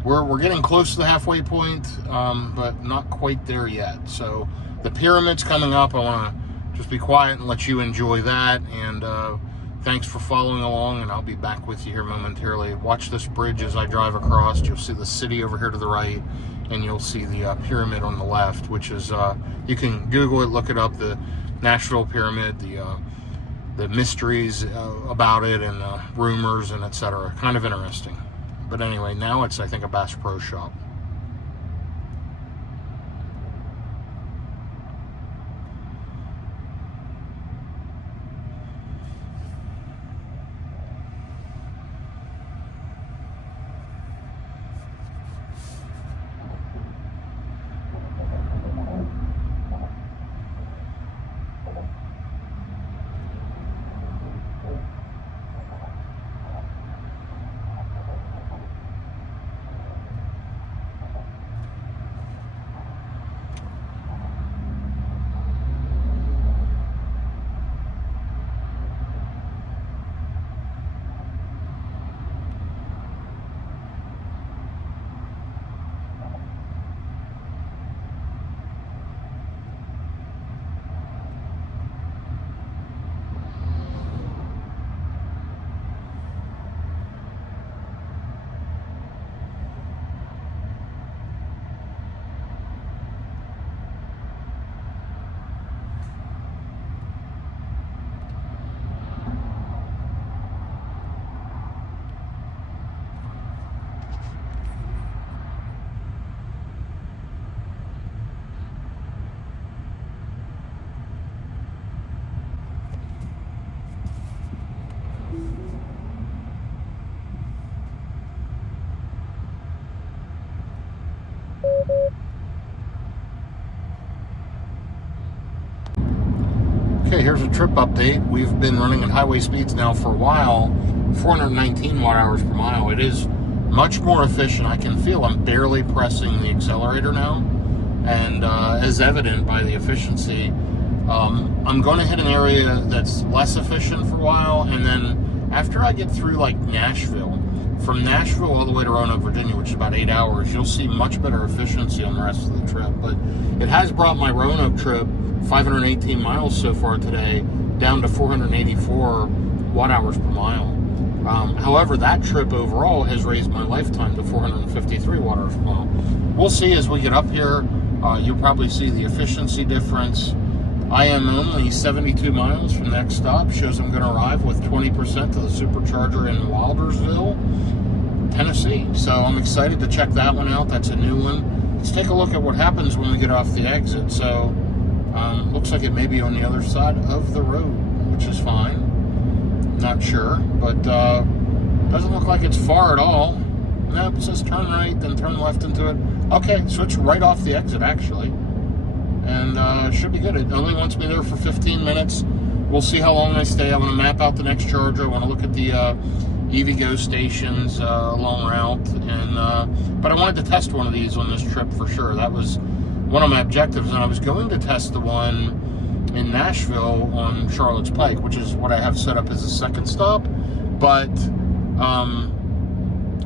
we're getting close to the halfway point, but not quite there yet. So the pyramid's coming up. I want to just be quiet and let you enjoy that. And thanks for following along, and I'll be back with you here momentarily. Watch this bridge as I drive across. You'll see the city over here to the right, and you'll see the pyramid on the left, which is, you can Google it, look it up, the Nashville Pyramid, the mysteries about it, and rumors and etc. Kind of interesting. But anyway, now it's, I think, a Bass Pro Shop. Okay, here's a trip update. We've been running at highway speeds now for a while, 419 watt hours per mile. It is much more efficient. I can feel I'm barely pressing the accelerator now. and as evident by the efficiency. I'm going to hit an area that's less efficient for a while, and then after I get through like Nashville, from Nashville all the way to Roanoke, Virginia, which is about 8 hours, you'll see much better efficiency on the rest of the trip. But it has brought my Roanoke trip, 518 miles so far today, down to 484 watt hours per mile. However, that trip overall has raised my lifetime to 453 watt hours per mile. We'll see as we get up here. You'll probably see the efficiency difference. I am only 72 miles from the next stop. Shows I'm going to arrive with 20% to the supercharger in Wildersville, Tennessee. So I'm excited to check that one out. That's a new one. Let's take a look at what happens when we get off the exit. So looks like it may be on the other side of the road, which is fine. Not sure, but doesn't look like it's far at all. Nope, it says turn right, then turn left into it. Okay, so it's right off the exit, actually. And should be good. It only wants me there for 15 minutes. We'll see how long I stay. I'm going to map out the next charger. I want to look at the EVgo stations along route. But I wanted to test one of these on this trip for sure. That was one of my objectives. And I was going to test the one in Nashville on Charlotte's Pike, which is what I have set up as a second stop. But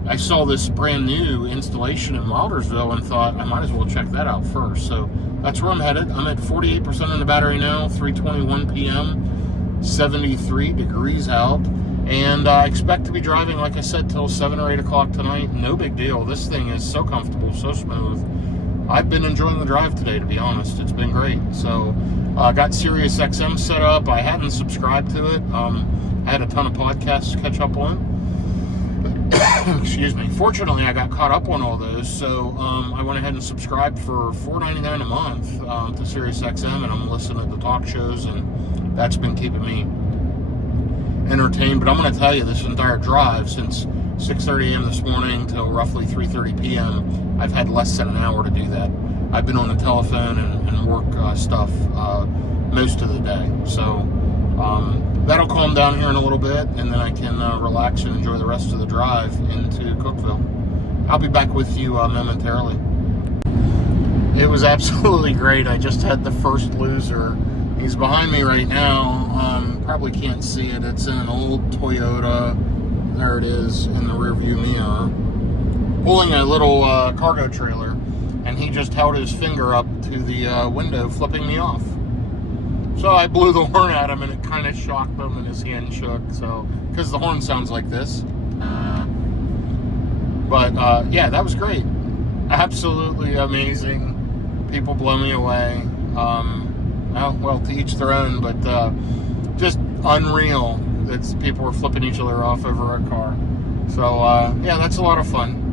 I saw this brand new installation in Wildersville and thought I might as well check that out first. So that's where I'm headed. I'm at 48% in the battery now, 3:21 p.m., 73 degrees out. And I expect to be driving, like I said, till 7 or 8 o'clock tonight. No big deal. This thing is so comfortable, so smooth. I've been enjoying the drive today, to be honest. It's been great. So I got Sirius XM set up. I hadn't subscribed to it. I had a ton of podcasts to catch up on. Excuse me. Fortunately, I got caught up on all those, so I went ahead and subscribed for $4.99 a month to Sirius XM, and I'm listening to talk shows, and that's been keeping me entertained. But I'm going to tell you, this entire drive, since 6:30 a.m. this morning till roughly 3:30 p.m., I've had less than an hour to do that. I've been on the telephone and work stuff most of the day, so that'll calm down here in a little bit, and then I can relax and enjoy the rest of the drive into Cookeville. I'll be back with you momentarily. It was absolutely great. I just had the first loser. He's behind me right now. Probably can't see it. It's in an old Toyota. There it is in the rearview mirror. Pulling a little cargo trailer, and he just held his finger up to the window, flipping me off. So I blew the horn at him, and it kind of shocked him, and his hand shook. So, because the horn sounds like this. But yeah, that was great. Absolutely amazing. People blow me away. Well, to each their own, but just unreal that people were flipping each other off over a car. So yeah, that's a lot of fun.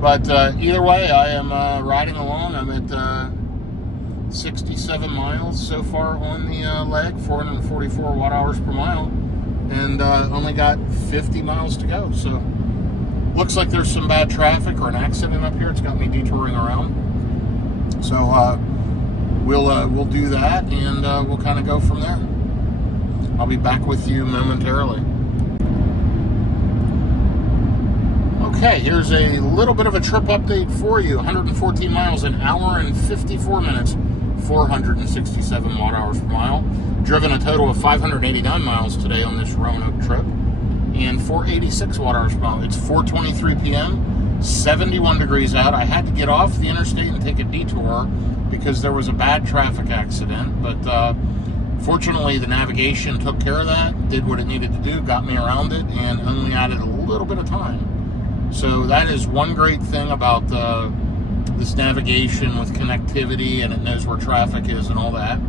But either way, I am riding along. I'm at 67 miles so far on the leg, 444 watt hours per mile, and only got 50 miles to go. So looks like there's some bad traffic or an accident up here. It's got me detouring around. So we'll do that, and we'll kind of go from there. I'll be back with you momentarily. Okay, here's a little bit of a trip update for you. 114 miles, an hour and 54 minutes, 467 watt hours per mile. Driven a total of 589 miles today on this Roanoke trip, and 486 watt hours per mile. It's 4:23 p.m., 71 degrees out. I had to get off the interstate and take a detour because there was a bad traffic accident, but fortunately the navigation took care of that, did what it needed to do, got me around it, and only added a little bit of time. So that is one great thing about this navigation with connectivity, and it knows where traffic is and all that.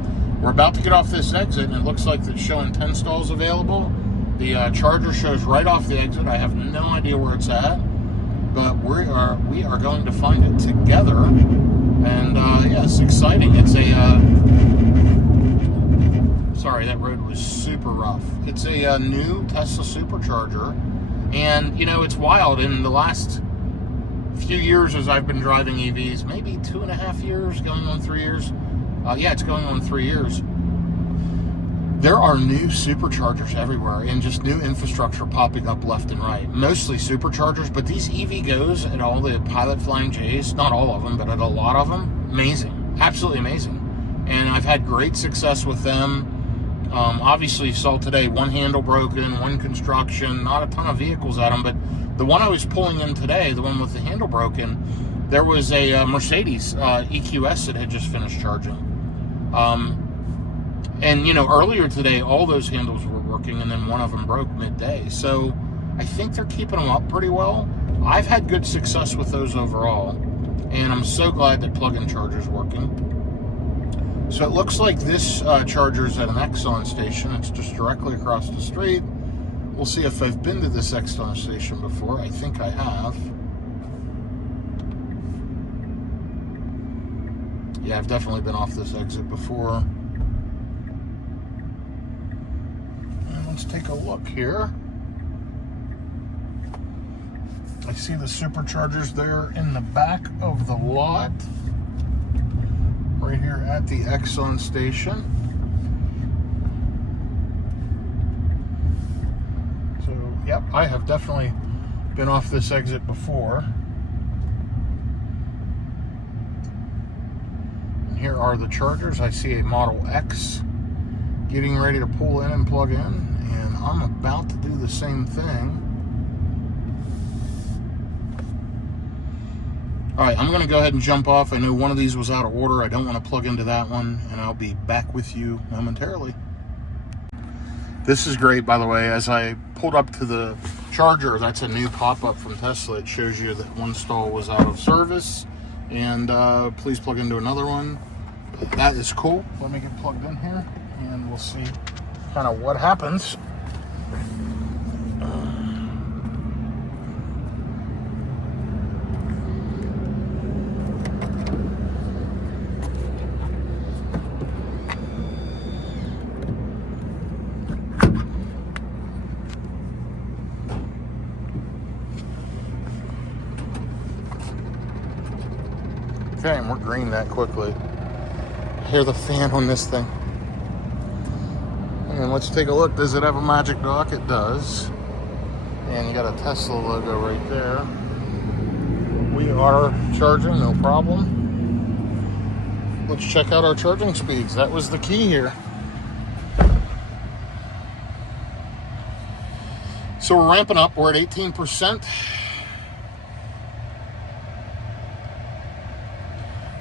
We're about to get off this exit, and it looks like it's showing 10 stalls available. The charger shows right off the exit. I have no idea where it's at, but we are going to find it together. And yeah, it's exciting. It's a sorry, that road was super rough. It's a new Tesla supercharger. And, you know, it's wild. In the last few years as I've been driving EVs, maybe 2.5 years, going on 3 years. Yeah, it's going on 3 years. There are new superchargers everywhere and just new infrastructure popping up left and right. Mostly superchargers, but these EV Go's at all the Pilot Flying J's, not all of them, but at a lot of them, amazing. Absolutely amazing. And I've had great success with them. Obviously, you saw today one handle broken, one construction, not a ton of vehicles at them, but the one I was pulling in today, the one with the handle broken, there was a Mercedes EQS that had just finished charging. And, you know, earlier today, all those handles were working, and then one of them broke midday. So I think they're keeping them up pretty well. I've had good success with those overall, and I'm so glad that plug-in charger's working. So it looks like this charger's at an Exxon station. It's just directly across the street. We'll see if I've been to this Exxon station before. I think I have. Yeah, I've definitely been off this exit before. Let's take a look here. I see the superchargers there in the back of the lot, right here at the Exxon station. So, yep, I have definitely been off this exit before. And here are the chargers. I see a Model X getting ready to pull in and plug in. And I'm about to do the same thing. All right, I'm going to go ahead and jump off. I know one of these was out of order. I don't want to plug into that one, and I'll be back with you momentarily. This is great, by the way. As I pulled up to the charger, that's a new pop-up from Tesla. It shows you that one stall was out of service, and please plug into another one. That is cool. Let me get plugged in here, and we'll see kind of what happens. Okay, and we're green that quickly. Hear the fan on this thing. And let's take a look. Does it have a magic dock? It does. And you got a Tesla logo right there. We are charging, no problem. Let's check out our charging speeds. That was the key here. So we're ramping up. We're at 18%.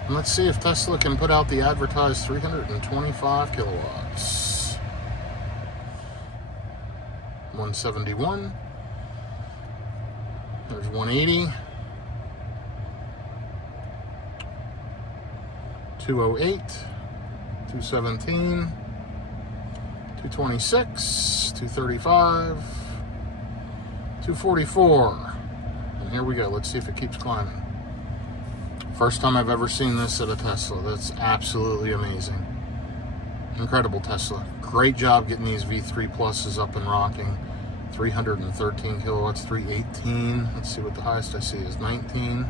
And let's see if Tesla can put out the advertised 325 kilowatts. 171. There's 180. 208. 217. 226. 235. 244. And here we go. Let's see if it keeps climbing. First time I've ever seen this at a Tesla. That's absolutely amazing. Incredible Tesla. Great job getting these V3 Pluses up and rocking. 313 kilowatts, 318. Let's see what the highest I see is 19.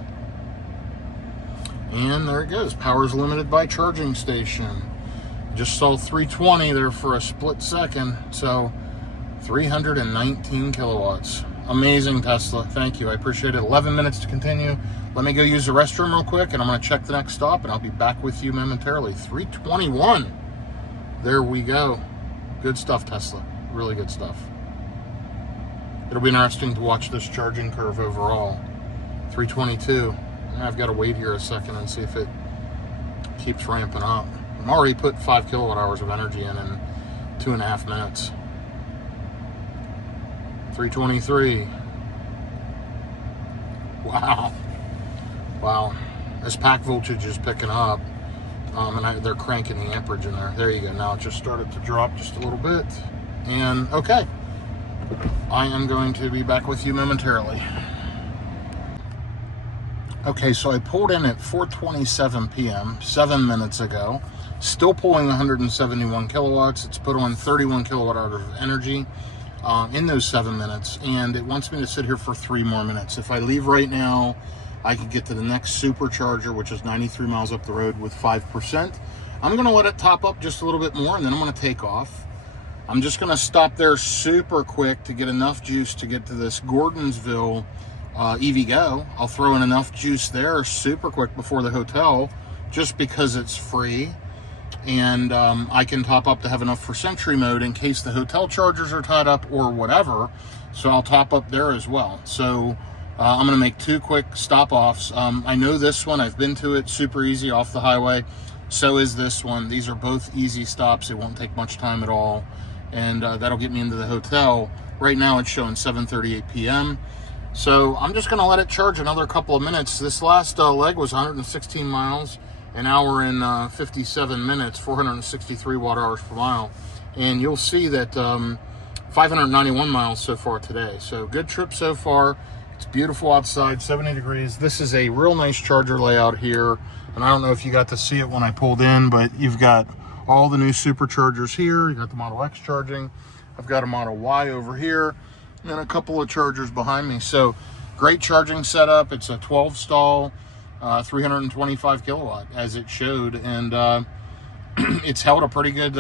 And there it goes. Power's limited by charging station. Just saw 320 there for a split second. So 319 kilowatts. Amazing Tesla. Thank you. I appreciate it. 11 minutes to continue. Let me go use the restroom real quick, and I'm going to check the next stop, and I'll be back with you momentarily. 321. There we go. Good stuff, Tesla. Really good stuff. It'll be interesting to watch this charging curve overall. 322. I've got to wait here a second and see if it keeps ramping up. I'm already put 5 kilowatt hours of energy in 2.5 minutes. 323. Wow. Wow. This pack voltage is picking up. And they're cranking the amperage in there. There you go. Now it just started to drop just a little bit. And okay. I am going to be back with you momentarily. Okay, so I pulled in at 4:27 p.m., 7 minutes ago. Still pulling 171 kilowatts. It's put on 31 kilowatt hours of energy in those 7 minutes. And it wants me to sit here for 3 more minutes. If I leave right now, I could get to the next supercharger, which is 93 miles up the road with 5%. I'm going to let it top up just a little bit more, and then I'm going to take off. I'm just going to stop there super quick to get enough juice to get to this Gordonsville EV Go. I'll throw in enough juice there super quick before the hotel, just because it's free. And I can top up to have enough for Century Mode in case the hotel chargers are tied up or whatever. So I'll top up there as well. So I'm going to make 2 quick stop-offs. I know this one. I've been to it. Super easy off the highway. So is this one. These are both easy stops. It won't take much time at all. And that'll get me into the hotel. Right now it's showing 7:38 p.m. So I'm just going to let it charge another couple of minutes. This last leg was 116 miles, an hour and 57 minutes, 463 watt-hours per mile. And you'll see that 591 miles so far today. So good trip so far. It's beautiful outside, 70 degrees. This is a real nice charger layout here. And I don't know if you got to see it when I pulled in, but you've got all the new superchargers here. You got the Model X charging. I've got a Model Y over here and a couple of chargers behind me. So great charging setup. It's a 12 stall, 325 kilowatt as it showed. And it's held a pretty good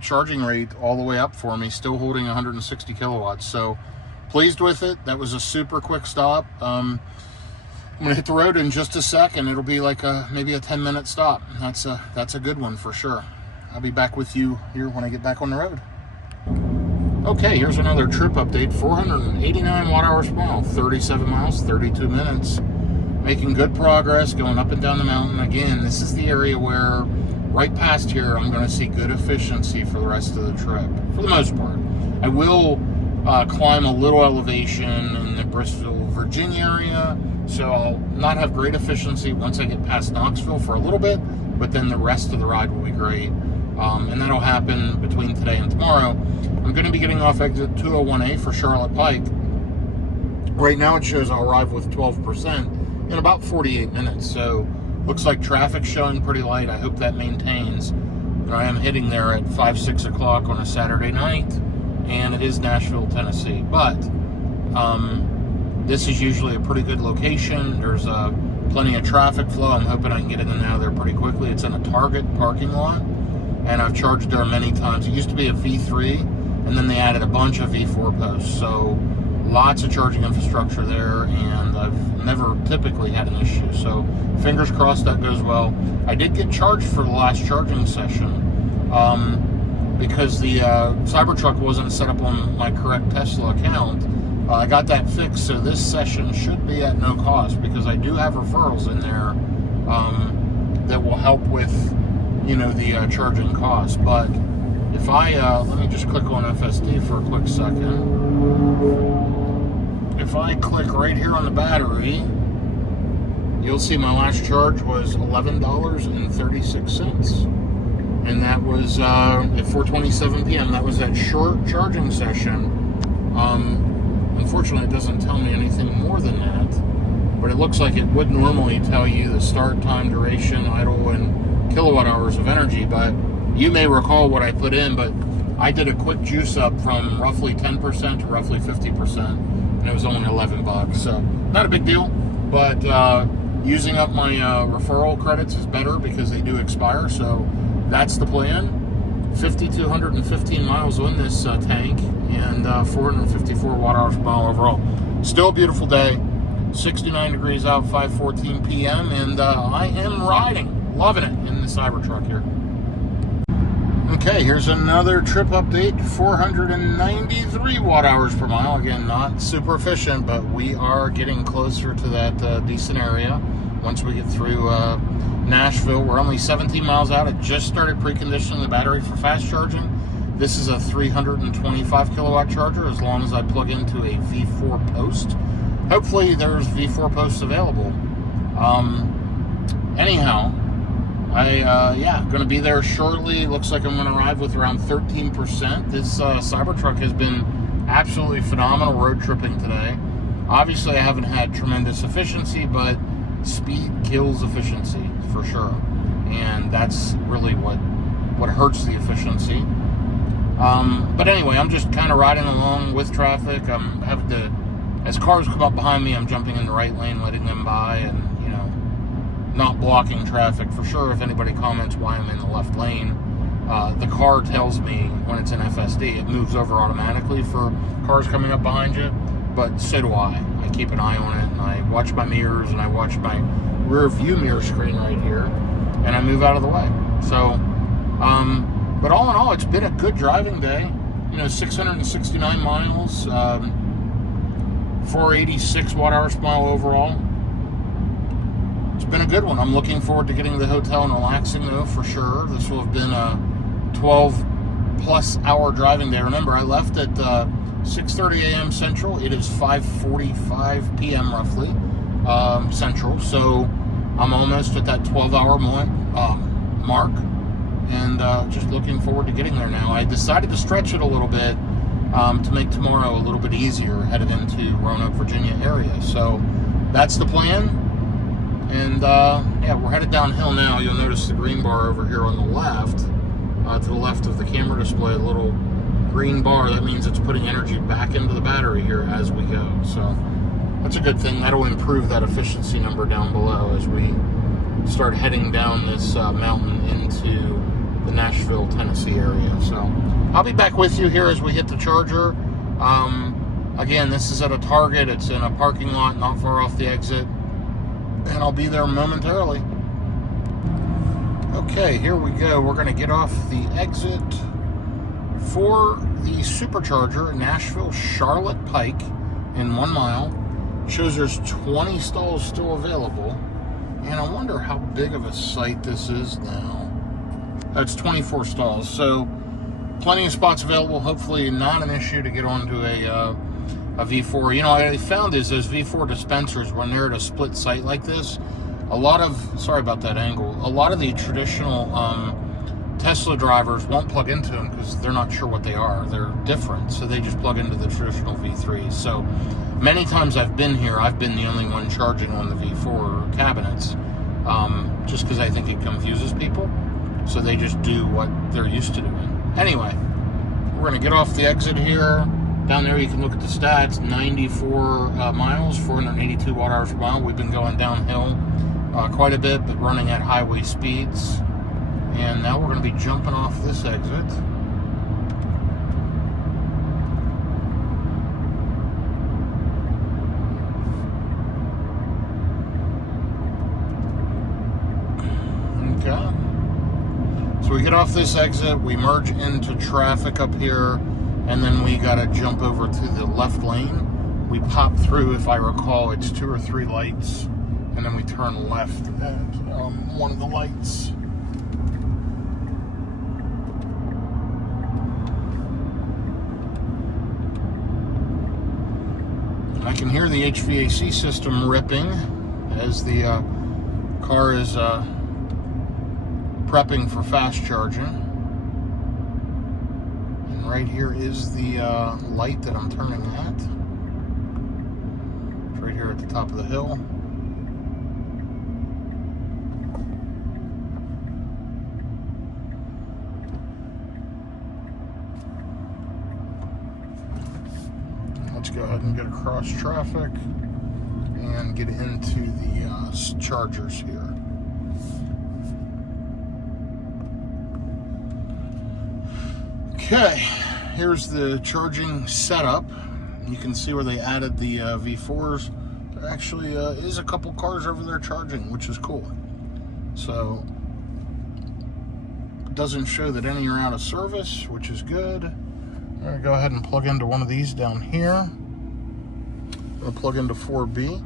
charging rate all the way up for me, still holding 160 kilowatts. So pleased with it. That was a super quick stop. I'm gonna hit the road in just a second. It'll be like maybe a 10-minute stop. That's a good one for sure. I'll be back with you here when I get back on the road. Okay, here's another trip update. 489 watt-hours per mile, 37 miles, 32 minutes. Making good progress, going up and down the mountain. Again, this is the area where right past here, I'm going to see good efficiency for the rest of the trip, for the most part. I will climb a little elevation in the Bristol, Virginia area, so I'll not have great efficiency once I get past Knoxville for a little bit, but then the rest of the ride will be great. And that'll happen between today and tomorrow. I'm going to be getting off exit 201A for Charlotte Pike. Right now it shows I'll arrive with 12% in about 48 minutes. So looks like traffic's showing pretty light. I hope that maintains. And I am hitting there at 6 o'clock on a Saturday night. And it is Nashville, Tennessee. But this is usually a pretty good location. There's plenty of traffic flow. I'm hoping I can get in and out of there pretty quickly. It's in a Target parking lot. And I've charged there many times. It used to be a V3, and then they added a bunch of V4 posts. So lots of charging infrastructure there, and I've never typically had an issue. So fingers crossed that goes well. I did get charged for the last charging session because the Cybertruck wasn't set up on my correct Tesla account. I got that fixed, so this session should be at no cost because I do have referrals in there that will help with the charging cost. But if I let me just click on FSD for a quick second. If I click right here on the battery, you'll see my last charge was $11.36, and that was at 4:27 p.m. That was that short charging session. Unfortunately, it doesn't tell me anything more than that, but it looks like it would normally tell you the start time, duration, idle, and kilowatt hours of energy. But you may recall what I put in, but I did a quick juice up from roughly 10% to roughly 50%, and it was only $11. So not a big deal, but using up my referral credits is better because they do expire. So that's the plan. 5,215 miles on this tank, and 454 watt-hours per mile overall. Still a beautiful day. 69 degrees out, 5:14 p.m., and I am riding. Loving it in the Cybertruck here. Okay, here's another trip update. 493 watt-hours per mile. Again, not super efficient, but we are getting closer to that decent area. Once we get through Nashville, we're only 17 miles out. It just started preconditioning the battery for fast charging. This is a 325 kilowatt charger as long as I plug into a V4 post. Hopefully there's V4 posts available. Anyhow, going to be there shortly. Looks like I'm going to arrive with around 13%. This Cybertruck has been absolutely phenomenal road tripping today. Obviously, I haven't had tremendous efficiency, but speed kills efficiency for sure. And that's really what hurts the efficiency. But anyway, I'm just kind of riding along with traffic. I'm having to, as cars come up behind me, I'm jumping in the right lane, letting them by, and not blocking traffic for sure. If anybody comments why I'm in the left lane, the car tells me when it's in FSD, it moves over automatically for cars coming up behind you, but so do I. I keep an eye on it, and I watch my mirrors, and I watch my rear view mirror screen right here, and I move out of the way. So, but all in all, it's been a good driving day. 669 miles, 486 watt-hours per mile overall. It's been a good one. I'm looking forward to getting to the hotel and relaxing, though, for sure. This will have been a 12-plus hour driving day. Remember, I left at 6:30 a.m. Central. It is 5:45 p.m. roughly Central. So I'm almost at that 12-hour mark. And just looking forward to getting there now. I decided to stretch it a little bit to make tomorrow a little bit easier headed into Roanoke, Virginia area. So that's the plan. And yeah, we're headed downhill now. You'll notice the green bar over here on the left, to the left of the camera display, a little green bar. That means it's putting energy back into the battery here as we go. So that's a good thing. That'll improve that efficiency number down below as we start heading down this mountain into the Nashville, Tennessee area. So I'll be back with you here as we hit the charger. Again, this is at a Target. It's in a parking lot not far off the exit, and I'll be there momentarily. Okay, here we go. We're going to get off the exit for the supercharger at Nashville Charlotte Pike in 1 mile. Shows there's 20 stalls still available, and I wonder how big of a site this is now. That's 24 stalls, so plenty of spots available. Hopefully not an issue to get onto a V4. I found is those V4 dispensers, when they're at a split site like this, sorry about that angle, a lot of the traditional Tesla drivers won't plug into them because they're not sure what they are. They're different, so they just plug into the traditional V3s. So many times I've been here, I've been the only one charging on the V4 cabinets, just because I think it confuses people. So they just do what they're used to doing. Anyway, we're going to get off the exit here. Down there you can look at the stats. 94 miles, 482 watt-hours per mile. We've been going downhill quite a bit, but running at highway speeds. And now we're going to be jumping off this exit. Okay. So we get off this exit, we merge into traffic up here, and then we got to jump over to the left lane. We pop through, if I recall, it's 2 or 3 lights, and then we turn left at one of the lights. I can hear the HVAC system ripping as the car is prepping for fast charging. And right here is the light that I'm turning at. It's right here at the top of the hill. Let's go ahead and get across traffic and get into the chargers here. Okay, here's the charging setup. You can see where they added the V4s. There actually is a couple cars over there charging, which is cool. So, it doesn't show that any are out of service, which is good. I'm going to go ahead and plug into one of these down here. I'm going to plug into 4B.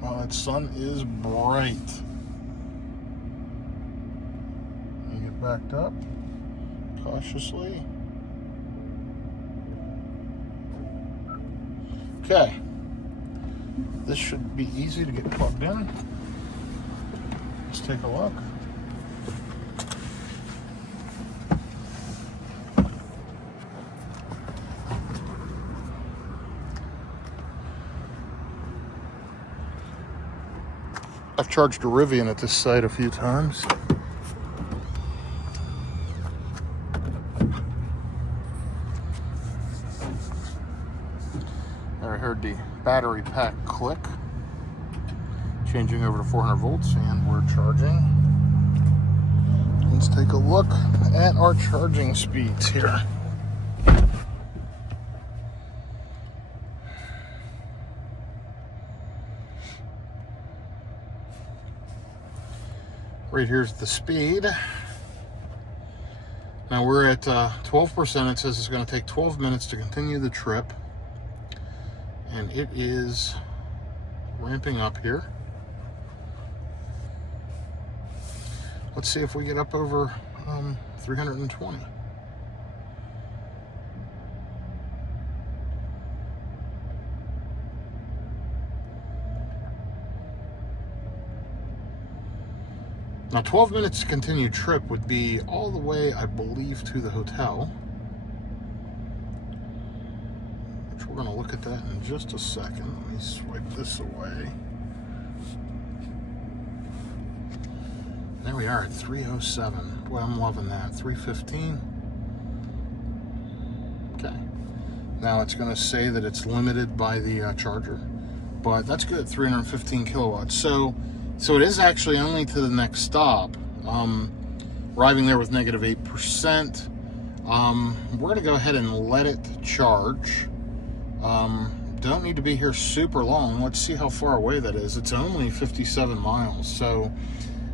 Wow, that sun is bright. Let me get backed up cautiously. Okay. This should be easy to get plugged in. Let's take a look. I've charged a Rivian at this site a few times. I heard the battery pack click. Changing over to 400 volts, and we're charging. Let's take a look at our charging speeds here. Right here's the speed. Now we're at 12%. It says it's going to take 12 minutes to continue the trip. And it is ramping up here. Let's see if we get up over 320. Now 12 minutes to continue trip would be all the way, I believe, to the hotel. Which we're going to look at that in just a second. Let me swipe this away. There we are at 307. Boy, I'm loving that. 315. Okay. Now it's going to say that it's limited by the charger, but that's good. 315 kilowatts. So it is actually only to the next stop. Arriving there with negative 8%. We're going to go ahead and let it charge. Don't need to be here super long. Let's see how far away that is. It's only 57 miles. So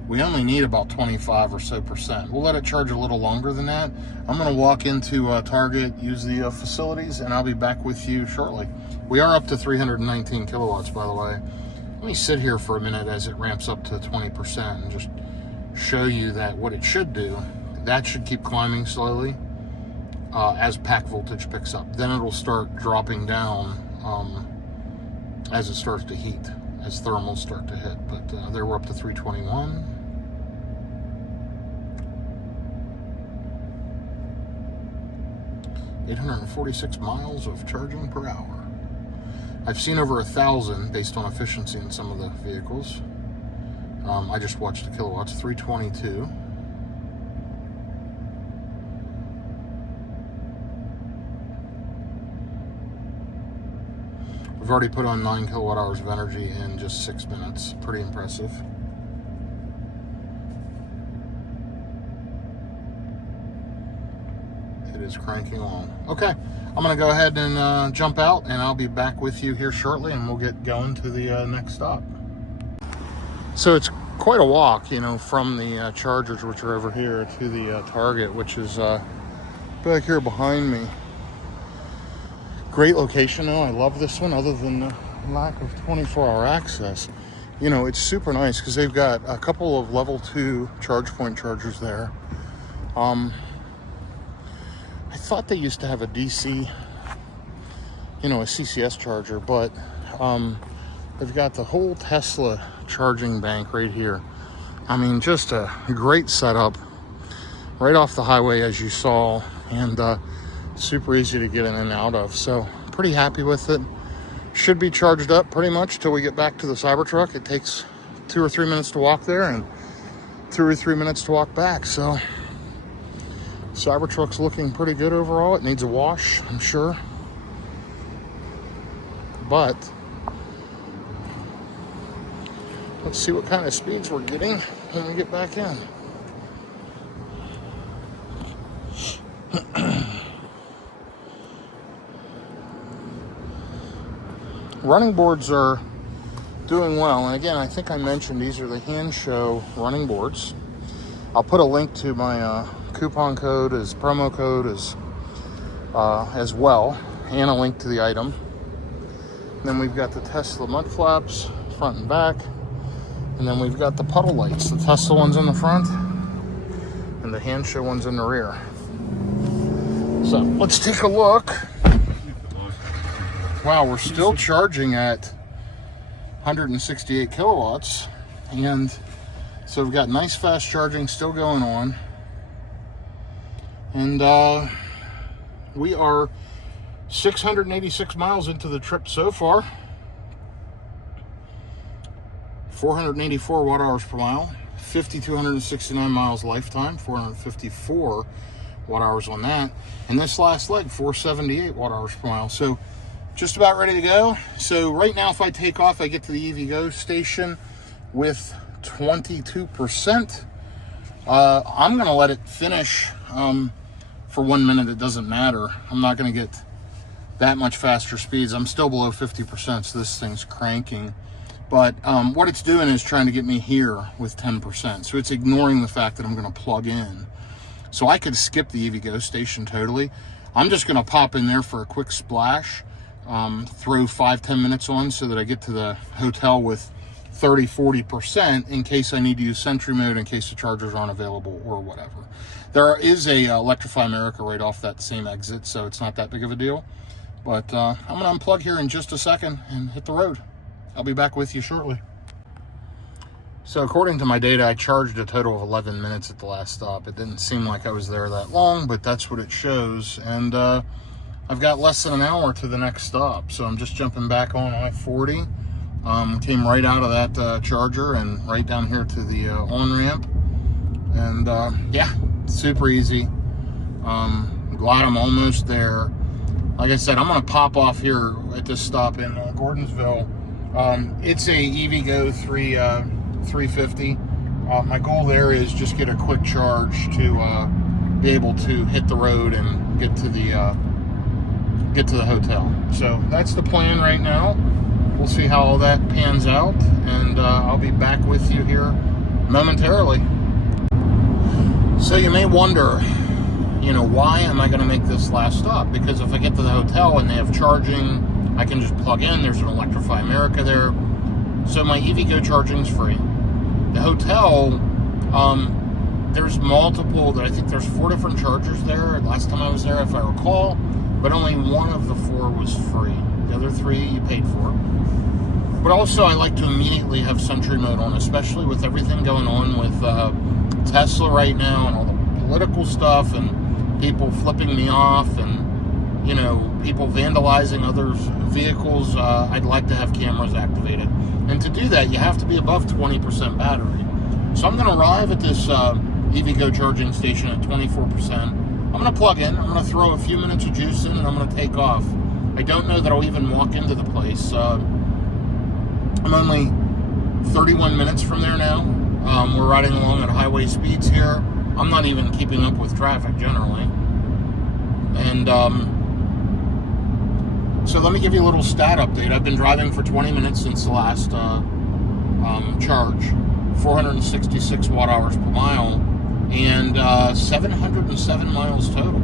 we only need about 25 or so percent. We'll let it charge a little longer than that. I'm going to walk into Target, use the facilities, and I'll be back with you shortly. We are up to 319 kilowatts, by the way. Let me sit here for a minute as it ramps up to 20% and just show you that what it should do. That should keep climbing slowly as pack voltage picks up. Then it'll start dropping down as it starts to heat, as thermals start to hit. But there we're up to 321. 846 miles of charging per hour. I've seen over 1,000 based on efficiency in some of the vehicles. I just watched the kilowatts, 322. We've already put on 9 kilowatt hours of energy in just 6 minutes. Pretty impressive. It is cranking along. Okay, I'm going to go ahead and jump out, and I'll be back with you here shortly, and we'll get going to the next stop. So it's quite a walk, you know, from the chargers, which are over here, to the Target, which is back here behind me. Great location, though. I love this one, other than the lack of 24-hour access. You know, it's super nice because they've got a couple of level 2 charge point chargers there. I thought they used to have a DC, you know, a CCS charger, but they've got the whole Tesla charging bank right here. I mean, just a great setup right off the highway, as you saw, and super easy to get in and out of. So pretty happy with it. Should be charged up pretty much till we get back to the Cybertruck. It takes 2 or 3 minutes to walk there and 2 or 3 minutes to walk back. So Cybertruck's looking pretty good overall. It needs a wash, I'm sure, but let's see what kind of speeds we're getting when we get back in. Running boards are doing well, and again, I think I mentioned these are the hand show running boards. I'll put a link to my coupon code as promo code as well, and a link to the item. And then we've got the Tesla mud flaps front and back, and then we've got the puddle lights, the Tesla ones in the front and the hand show ones in the rear. So let's take a look. Wow, we're still charging at 168 kilowatts, and so we've got nice fast charging still going on. And we are 686 miles into the trip so far. 484 watt hours per mile, 5,269 miles lifetime, 454 watt hours on that. And this last leg, 478 watt hours per mile. So Just about ready to go. So right now, if I take off, I get to the EVgo station with 22%. I'm going to let it finish for 1 minute. It doesn't matter. I'm not going to get that much faster speeds. I'm still below 50%, so this thing's cranking. But what it's doing is trying to get me here with 10%. So it's ignoring the fact that I'm going to plug in. So I could skip the EVgo station totally. I'm just going to pop in there for a quick splash, throw 5-10 minutes on so that I get to the hotel with 30-40% in case I need to use Sentry mode, in case the chargers aren't available or whatever. There is a Electrify America right off that same exit, so it's not that big of a deal. But I'm going to unplug here in just a second and hit the road. I'll be back with you shortly. So according to my data, I charged a total of 11 minutes at the last stop. It didn't seem like I was there that long, but that's what it shows. And I've got less than an hour to the next stop. So I'm just jumping back on I-40. Came right out of that charger and right down here to the on-ramp. And yeah, super easy. Glad I'm almost there. Like I said, I'm going to pop off here at this stop in Gordonsville. It's a EVgo 350. My goal there is just get a quick charge to be able to hit the road and get to the hotel. So that's the plan right now. We'll see how all that pans out, and I'll be back with you here momentarily. So you may wonder, why am I going to make this last stop? Because if I get to the hotel and they have charging, I can just plug in. There's an Electrify America there. So my EVgo charging's free. The hotel, there's multiple, I think there's 4 different chargers there. Last time I was there, if I recall, but only one of the 4 was free. The other 3 you paid for. But also I like to immediately have Sentry mode on, especially with everything going on with Tesla right now and all the political stuff and people flipping me off and people vandalizing others' vehicles. I'd like to have cameras activated. And to do that, you have to be above 20% battery. So I'm going to arrive at this EVgo charging station at 24%. I'm going to plug in. I'm going to throw a few minutes of juice in, and I'm going to take off. I don't know that I'll even walk into the place. I'm only 31 minutes from there now. We're riding along at highway speeds here. I'm not even keeping up with traffic generally. And so let me give you a little stat update. I've been driving for 20 minutes since the last charge, 466 watt hours per mile, and 707 miles total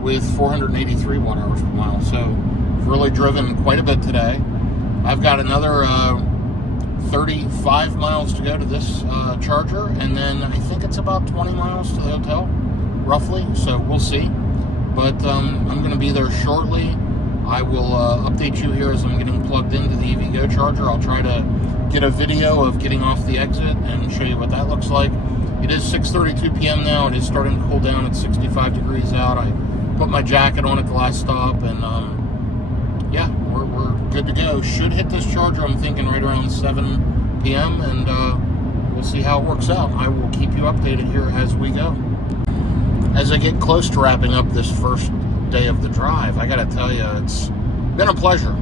with 483 watt hours per mile. So I've really driven quite a bit today. I've got another 35 miles to go to this charger, and then I think it's about 20 miles to the hotel, roughly, so we'll see. But I'm going to be there shortly. I will update you here as I'm getting plugged into the EVgo charger. I'll try to get a video of getting off the exit and show you what that looks like. It is 6:32 p.m. now. It is starting to cool down. It's 65 degrees out. I put my jacket on at the last stop, and yeah, we're good to go. Should hit this charger, I'm thinking, right around 7 p.m., and we'll see how it works out. I will keep you updated here as we go. As I get close to wrapping up this first day of the drive, I gotta tell you, it's been a pleasure.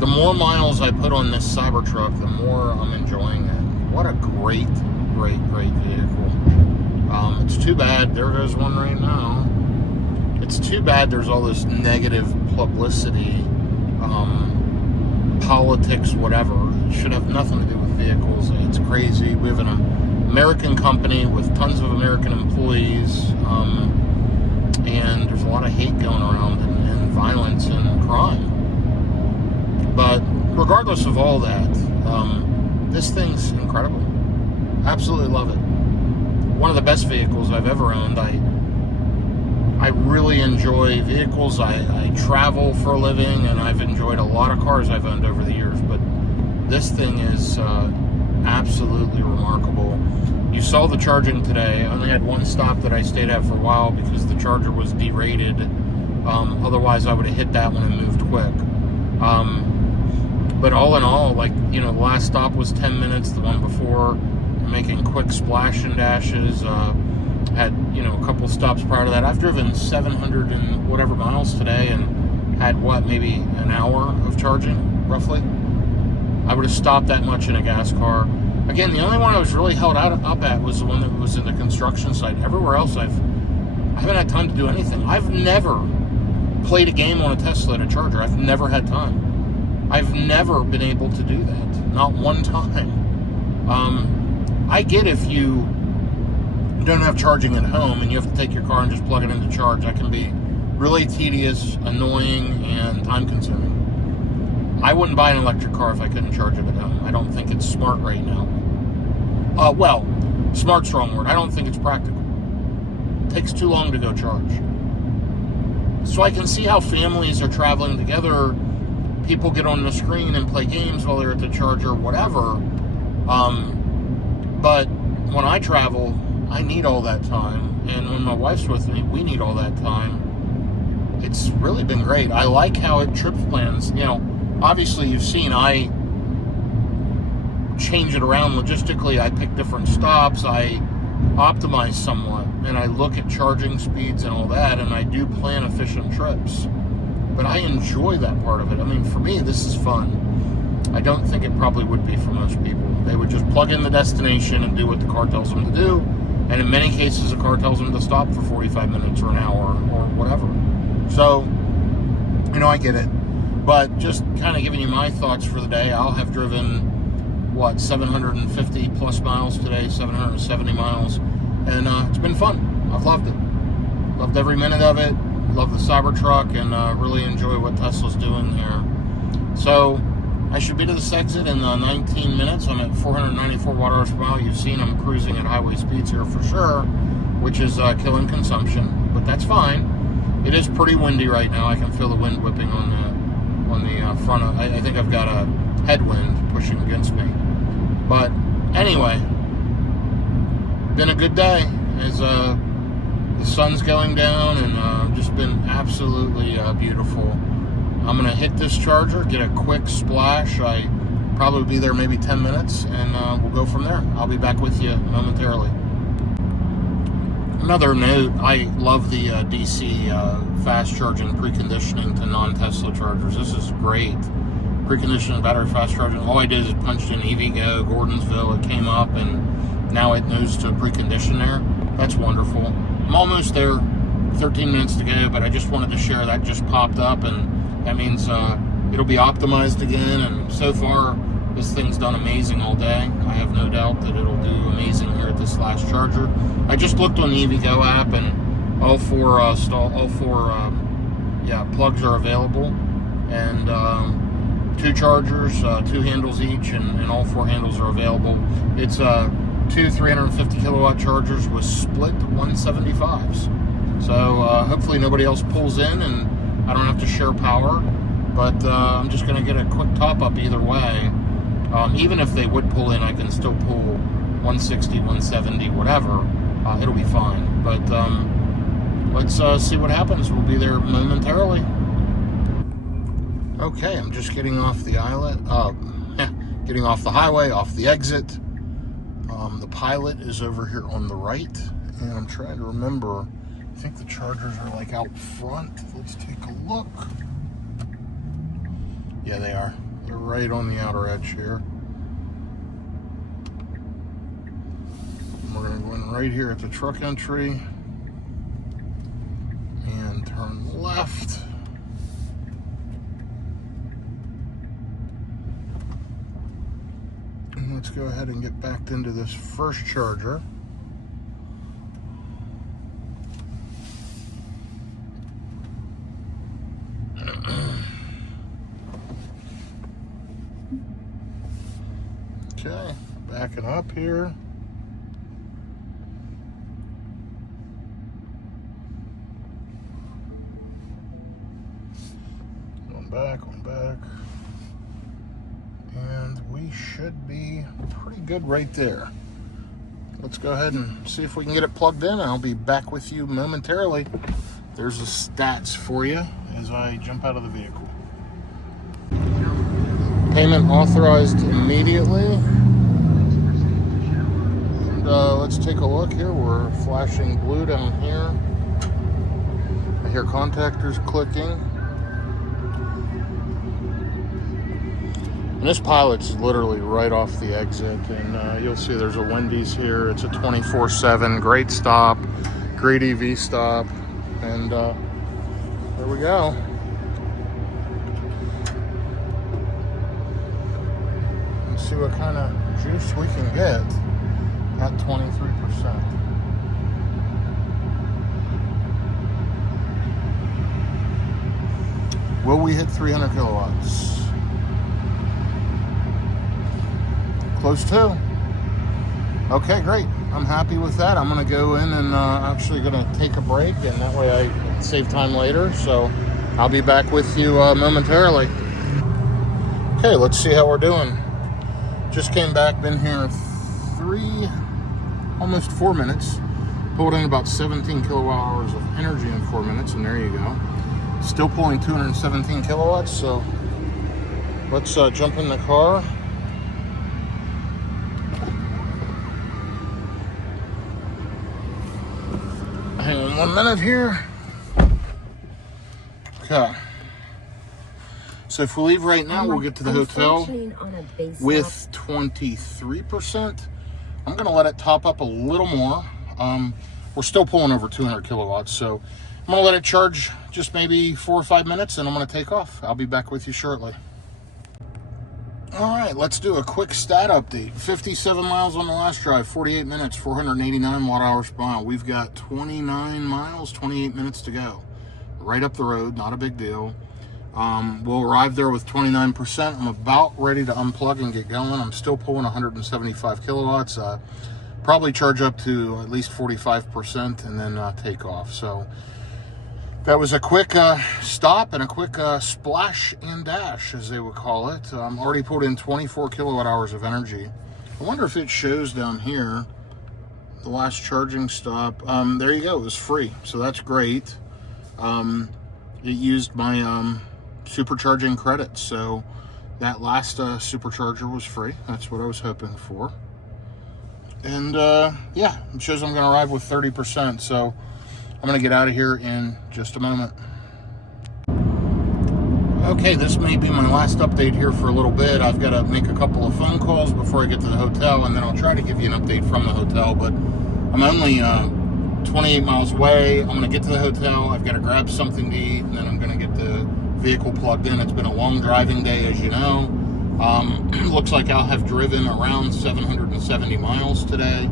The more miles I put on this Cybertruck, the more I'm enjoying it. What a great vehicle. It's too bad, there goes one right now. It's too bad there's all this negative publicity, politics, whatever. It should have nothing to do with vehicles. It's crazy. We have an American company with tons of American employees, and there's a lot of hate going around and violence and crime. But regardless of all that, this thing's incredible. Absolutely love it. One of the best vehicles I've ever owned. I really enjoy vehicles. I travel for a living, and I've enjoyed a lot of cars I've owned over the years, but this thing is absolutely remarkable. You saw the charging today. I only had one stop that I stayed at for a while because the charger was derated. Otherwise, I would have hit that one and moved quick. But all in all, the last stop was 10 minutes. The one before, making quick splash and dashes. Had, a couple stops prior to that. I've driven 700 and whatever miles today, and had what, maybe an hour of charging, roughly. I would have stopped that much in a gas car. Again, the only one I was really held up at was the one that was in the construction site. Everywhere else, I haven't had time to do anything. I've never played a game on a Tesla at a charger. I've never had time. I've never been able to do that. Not one time. I get if you don't have charging at home and you have to take your car and just plug it into charge. That can be really tedious, annoying, and time-consuming. I wouldn't buy an electric car if I couldn't charge it at home. I don't think it's smart right now. Well, smart's the wrong word. I don't think it's practical. It takes too long to go charge. So I can see how families are traveling together. People get on the screen and play games while they're at the charger, whatever. But when I travel, I need all that time. And when my wife's with me, we need all that time. It's really been great. I like how it trips plans. You know, obviously you've seen I change it around logistically. I pick different stops. I optimize somewhat. And I look at charging speeds and all that. And I do plan efficient trips. But I enjoy that part of it. I mean, for me, this is fun. I don't think it probably would be for most people. They would just plug in the destination and do what the car tells them to do. And in many cases, the car tells them to stop for 45 minutes or an hour or whatever. So, you know, I get it. But just kind of giving you my thoughts for the day, I'll have driven, 750 plus miles today, 770 miles. And it's been fun. I've loved it. Loved every minute of it. Love the Cybertruck and really enjoy what Tesla's doing here. So I should be to this exit in 19 minutes. I'm at 494 watt-hours per mile. You've seen I'm cruising at highway speeds here for sure, which is killing consumption, but that's fine. It is pretty windy right now. I can feel the wind whipping on the front. I think I've got a headwind pushing against me. But anyway, been a good day. As the sun's going down and just been absolutely beautiful. I'm going to hit this charger, get a quick splash. I probably be there maybe 10 minutes, and we'll go from there. I'll be back with you momentarily. Another note, I love the DC fast charging preconditioning to non-Tesla chargers. This is great. Preconditioning battery fast charging. All I did is punched in EVgo, Gordonsville. It came up, and now it knows to precondition there. That's wonderful. I'm almost there, 13 minutes to go, but I just wanted to share that just popped up, and that means it'll be optimized again. And so far, this thing's done amazing all day. I have no doubt that it'll do amazing here at this last charger. I just looked on the EVgo app, and all four plugs are available, and 2 chargers, 2 handles each, and all 4 handles are available. It's 2 350 kilowatt chargers with split 175s. So hopefully nobody else pulls in and I don't have to share power, but I'm just going to get a quick top up either way. Even if they would pull in, I can still pull 160, 170, whatever. It'll be fine. But let's see what happens. We'll be there momentarily. Okay, I'm just getting off the getting off the highway, off the exit. The Pilot is over here on the right, and I'm trying to remember. I think the chargers are like out front. Let's take a look. Yeah, they are. They're right on the outer edge here. We're going to go in right here at the truck entry and turn left. And let's go ahead and get backed into this first charger. Okay, backing up here. One back. And we should be pretty good right there. Let's go ahead and see if we can get it plugged in. I'll be back with you momentarily. There's the stats for you as I jump out of the vehicle. Payment authorized immediately. And let's take a look here. We're flashing blue down here. I hear contactors clicking. And this Pilot's literally right off the exit. And you'll see there's a Wendy's here. It's a 24/7. Great stop. Great EV stop. And there we go. Let's see what kind of juice we can get at 23%. Will we hit 300 kilowatts? Close to. Okay, great. I'm happy with that. I'm going to go in and actually going to take a break, and that way I save time later. So I'll be back with you momentarily. Okay, let's see how we're doing. Just came back, been here almost 4 minutes. Pulled in about 17 kilowatt hours of energy in 4 minutes, and there you go. Still pulling 217 kilowatts, so let's jump in the car. Hang on 1 minute here. Okay. So if we leave right now, we'll get to the hotel with 23%. I'm going to let it top up a little more. We're still pulling over 200 kilowatts, so I'm going to let it charge just maybe 4 or 5 minutes, and I'm going to take off. I'll be back with you shortly. All right, let's do a quick stat update. 57 miles on the last drive, 48 minutes, 489 watt hours per mile. We've got 29 miles, 28 minutes to go. Right up the road, not a big deal. We'll arrive there with 29%. I'm about ready to unplug and get going. I'm still pulling 175 kilowatts. Probably charge up to at least 45% and then take off. So that was a quick stop and a quick splash and dash, as they would call it. Already pulled in 24 kilowatt hours of energy. I wonder if it shows down here, the last charging stop. There you go, it was free, so that's great. It used my supercharging credits, so that last supercharger was free. That's what I was hoping for. And yeah, it shows I'm going to arrive with 30%, so I'm going to get out of here in just a moment. Okay, this may be my last update here for a little bit. I've got to make a couple of phone calls before I get to the hotel, and then I'll try to give you an update from the hotel, but I'm only 28 miles away. I'm going to get to the hotel. I've got to grab something to eat, and then I'm going to get the vehicle plugged in. It's been a long driving day, as you know. Looks like I'll have driven around 770 miles today.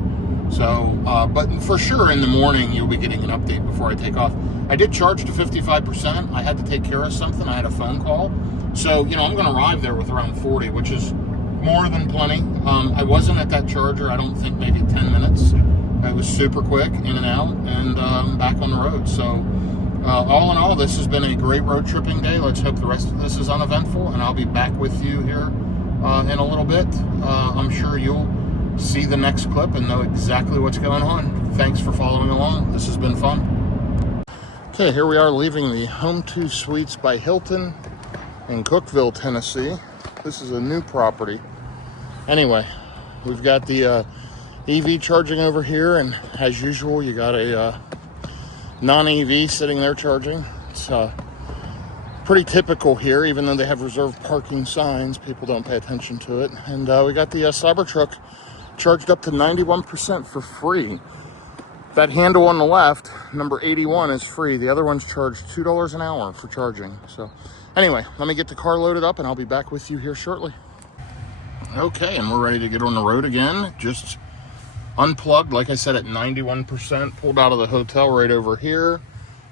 So, but for sure in the morning, you'll be getting an update before I take off. I did charge to 55%. I had to take care of something. I had a phone call. So, you know, I'm going to arrive there with around 40, which is more than plenty. I wasn't at that charger, I don't think, maybe 10 minutes. It was super quick, in and out, and back on the road. So, all in all, this has been a great road tripping day. Let's hope the rest of this is uneventful, and I'll be back with you here in a little bit. I'm sure you'll see the next clip and know exactly what's going on. Thanks for following along. This has been fun. Okay, here we are leaving the Home2 Suites by Hilton in Cookeville, Tennessee. This is a new property. Anyway, we've got the EV charging over here, and as usual, you got a non-EV sitting there charging. It's pretty typical here, even though they have reserved parking signs. People don't pay attention to it. And we got the Cybertruck charged up to 91% for free. That handle on the left, number 81, is free. The other one's charged $2 an hour for charging. So anyway, let me get the car loaded up and I'll be back with you here shortly. Okay, and we're ready to get on the road again. Just unplugged, like I said, at 91%. Pulled out of the hotel right over here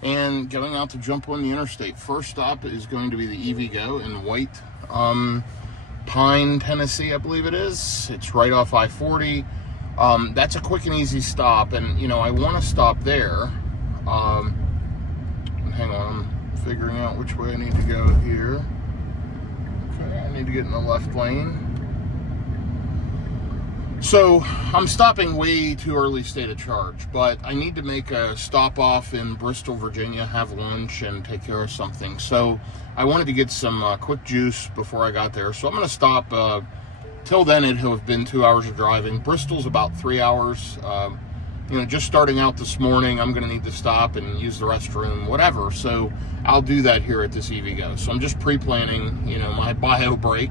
and going out to jump on the interstate. First stop is going to be the EVgo in White Pine, Tennessee, I believe it is. It's right off I-40. That's a quick and easy stop, and you know, I want to stop there. Hang on, I'm figuring out which way I need to go here. Okay, I need to get in the left lane. So I'm stopping way too early state of charge, but I need to make a stop off in Bristol, Virginia, have lunch and take care of something. So I wanted to get some quick juice before I got there. So I'm going to stop. Till then, it'll have been 2 hours of driving. Bristol's about 3 hours. You know, just starting out this morning, I'm going to need to stop and use the restroom, whatever. So I'll do that here at this EVgo. So I'm just pre-planning, you know, my bio break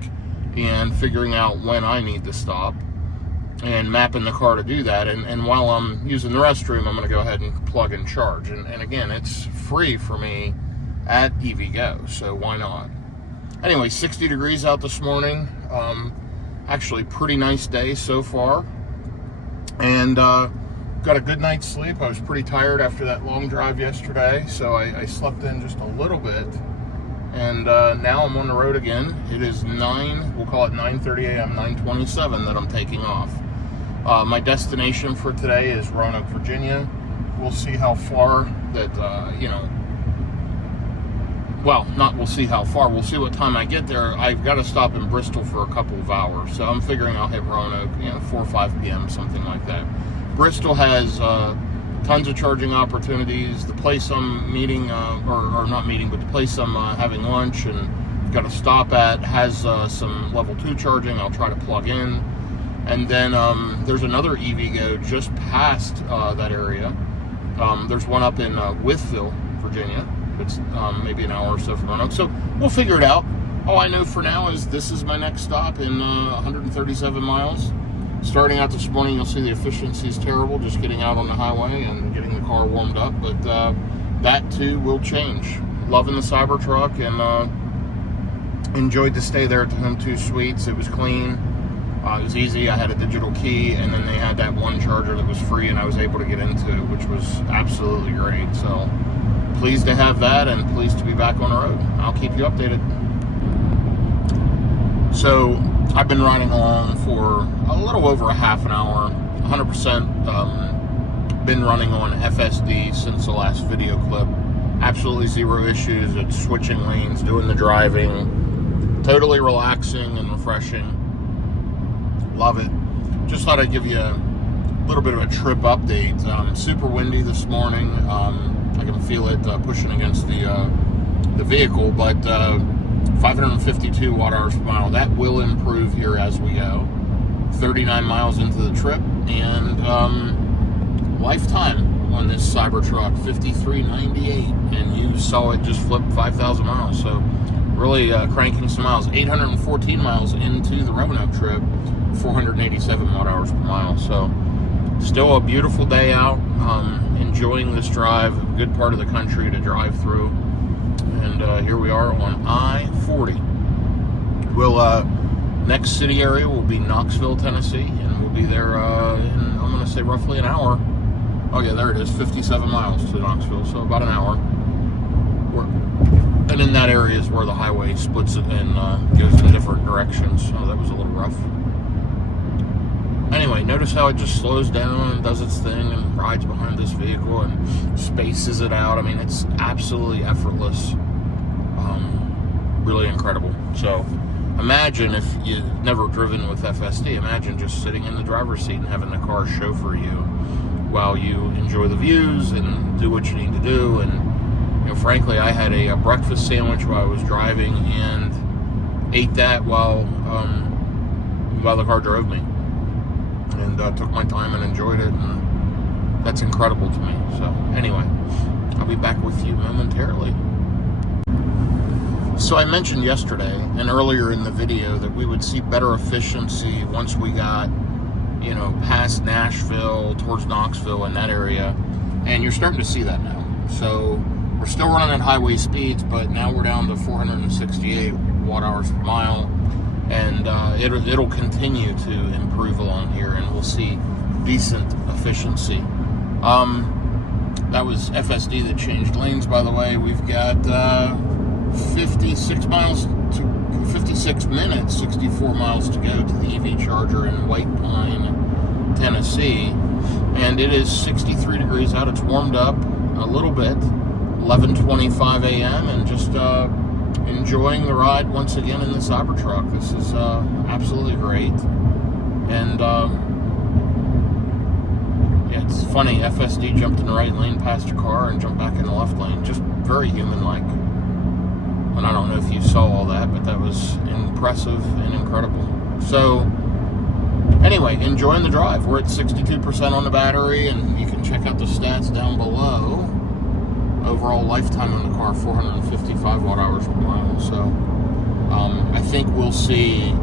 and figuring out when I need to stop and mapping the car to do that. And while I'm using the restroom, I'm going to go ahead and plug and charge. And again, it's free for me at EVgo, so why not? Anyway, 60 degrees out this morning. Actually, pretty nice day so far. And got a good night's sleep. I was pretty tired after that long drive yesterday, so I slept in just a little bit. And now I'm on the road again. It is we'll call it 9:30 a.m., 9:27 that I'm taking off. My destination for today is Roanoke, Virginia. We'll see how far that, we'll see how far. We'll see what time I get there. I've got to stop in Bristol for a couple of hours, so I'm figuring I'll hit Roanoke, 4 or 5 p.m., something like that. Bristol has tons of charging opportunities. The place I'm meeting, or not meeting, but the place I'm having lunch and got to stop at has some level 2 charging. I'll try to plug in. And then there's another EVgo just past that area. There's one up in Wytheville, Virginia. It's maybe an hour or so from Roanoke. So we'll figure it out. All I know for now is this is my next stop in 137 miles. Starting out this morning, you'll see the efficiency is terrible, just getting out on the highway and getting the car warmed up. But that too will change. Loving the Cybertruck, and enjoyed the stay there at the Home 2 Suites. It was clean. It was easy. I had a digital key, and then they had that one charger that was free, and I was able to get into, which was absolutely great. So pleased to have that, and pleased to be back on the road. I'll keep you updated. So I've been riding along for a little over a half an hour, 100% been running on FSD since the last video clip. Absolutely zero issues. It's switching lanes, doing the driving, totally relaxing and refreshing. Love it. Just thought I'd give you a little bit of a trip update. Super windy this morning. I can feel it pushing against the vehicle, but 552 watt hours per mile. That will improve here as we go. 39 miles into the trip, and lifetime on this Cybertruck, 5398, and you saw it just flip 5,000 miles. So really cranking some miles. 814 miles into the Roanoke trip, 487 watt hours per mile. So still a beautiful day out. Enjoying this drive. A good part of the country to drive through. And here we are on I-40. Next city area will be Knoxville, Tennessee, and we'll be there in, I'm going to say, roughly an hour. Oh yeah, there it is, 57 miles to Knoxville, so about an hour. And in that area is where the highway splits it and goes in different directions. So that was a little rough. Anyway, notice how it just slows down and does its thing and rides behind this vehicle and spaces it out. I mean, it's absolutely effortless. Really incredible. So imagine if you've never driven with FSD, imagine just sitting in the driver's seat and having the car chauffeur you while you enjoy the views and do what you need to do. And frankly, I had a breakfast sandwich while I was driving and ate that while the car drove me. And took my time and enjoyed it, and that's incredible to me. So anyway, I'll be back with you momentarily. So I mentioned yesterday and earlier in the video that we would see better efficiency once we got, past Nashville, towards Knoxville and that area, and you're starting to see that now. So we're still running at highway speeds, but now we're down to 468 watt hours per mile. And it'll continue to improve along here, and we'll see decent efficiency. That was FSD that changed lanes, by the way. We've got 56 minutes, 64 miles to go to the EV charger in White Pine, Tennessee. And it is 63 degrees out. It's warmed up a little bit, 11:25 a.m., and just enjoying the ride once again in the Cybertruck. This is absolutely great. And it's funny, FSD jumped in the right lane past your car and jumped back in the left lane. Just very human-like. And I don't know if you saw all that, but that was impressive and incredible. So anyway, enjoying the drive. We're at 62% on the battery, and you can check out the stats down below. Overall lifetime on the car, 455 watt hours per mile. So I think we'll see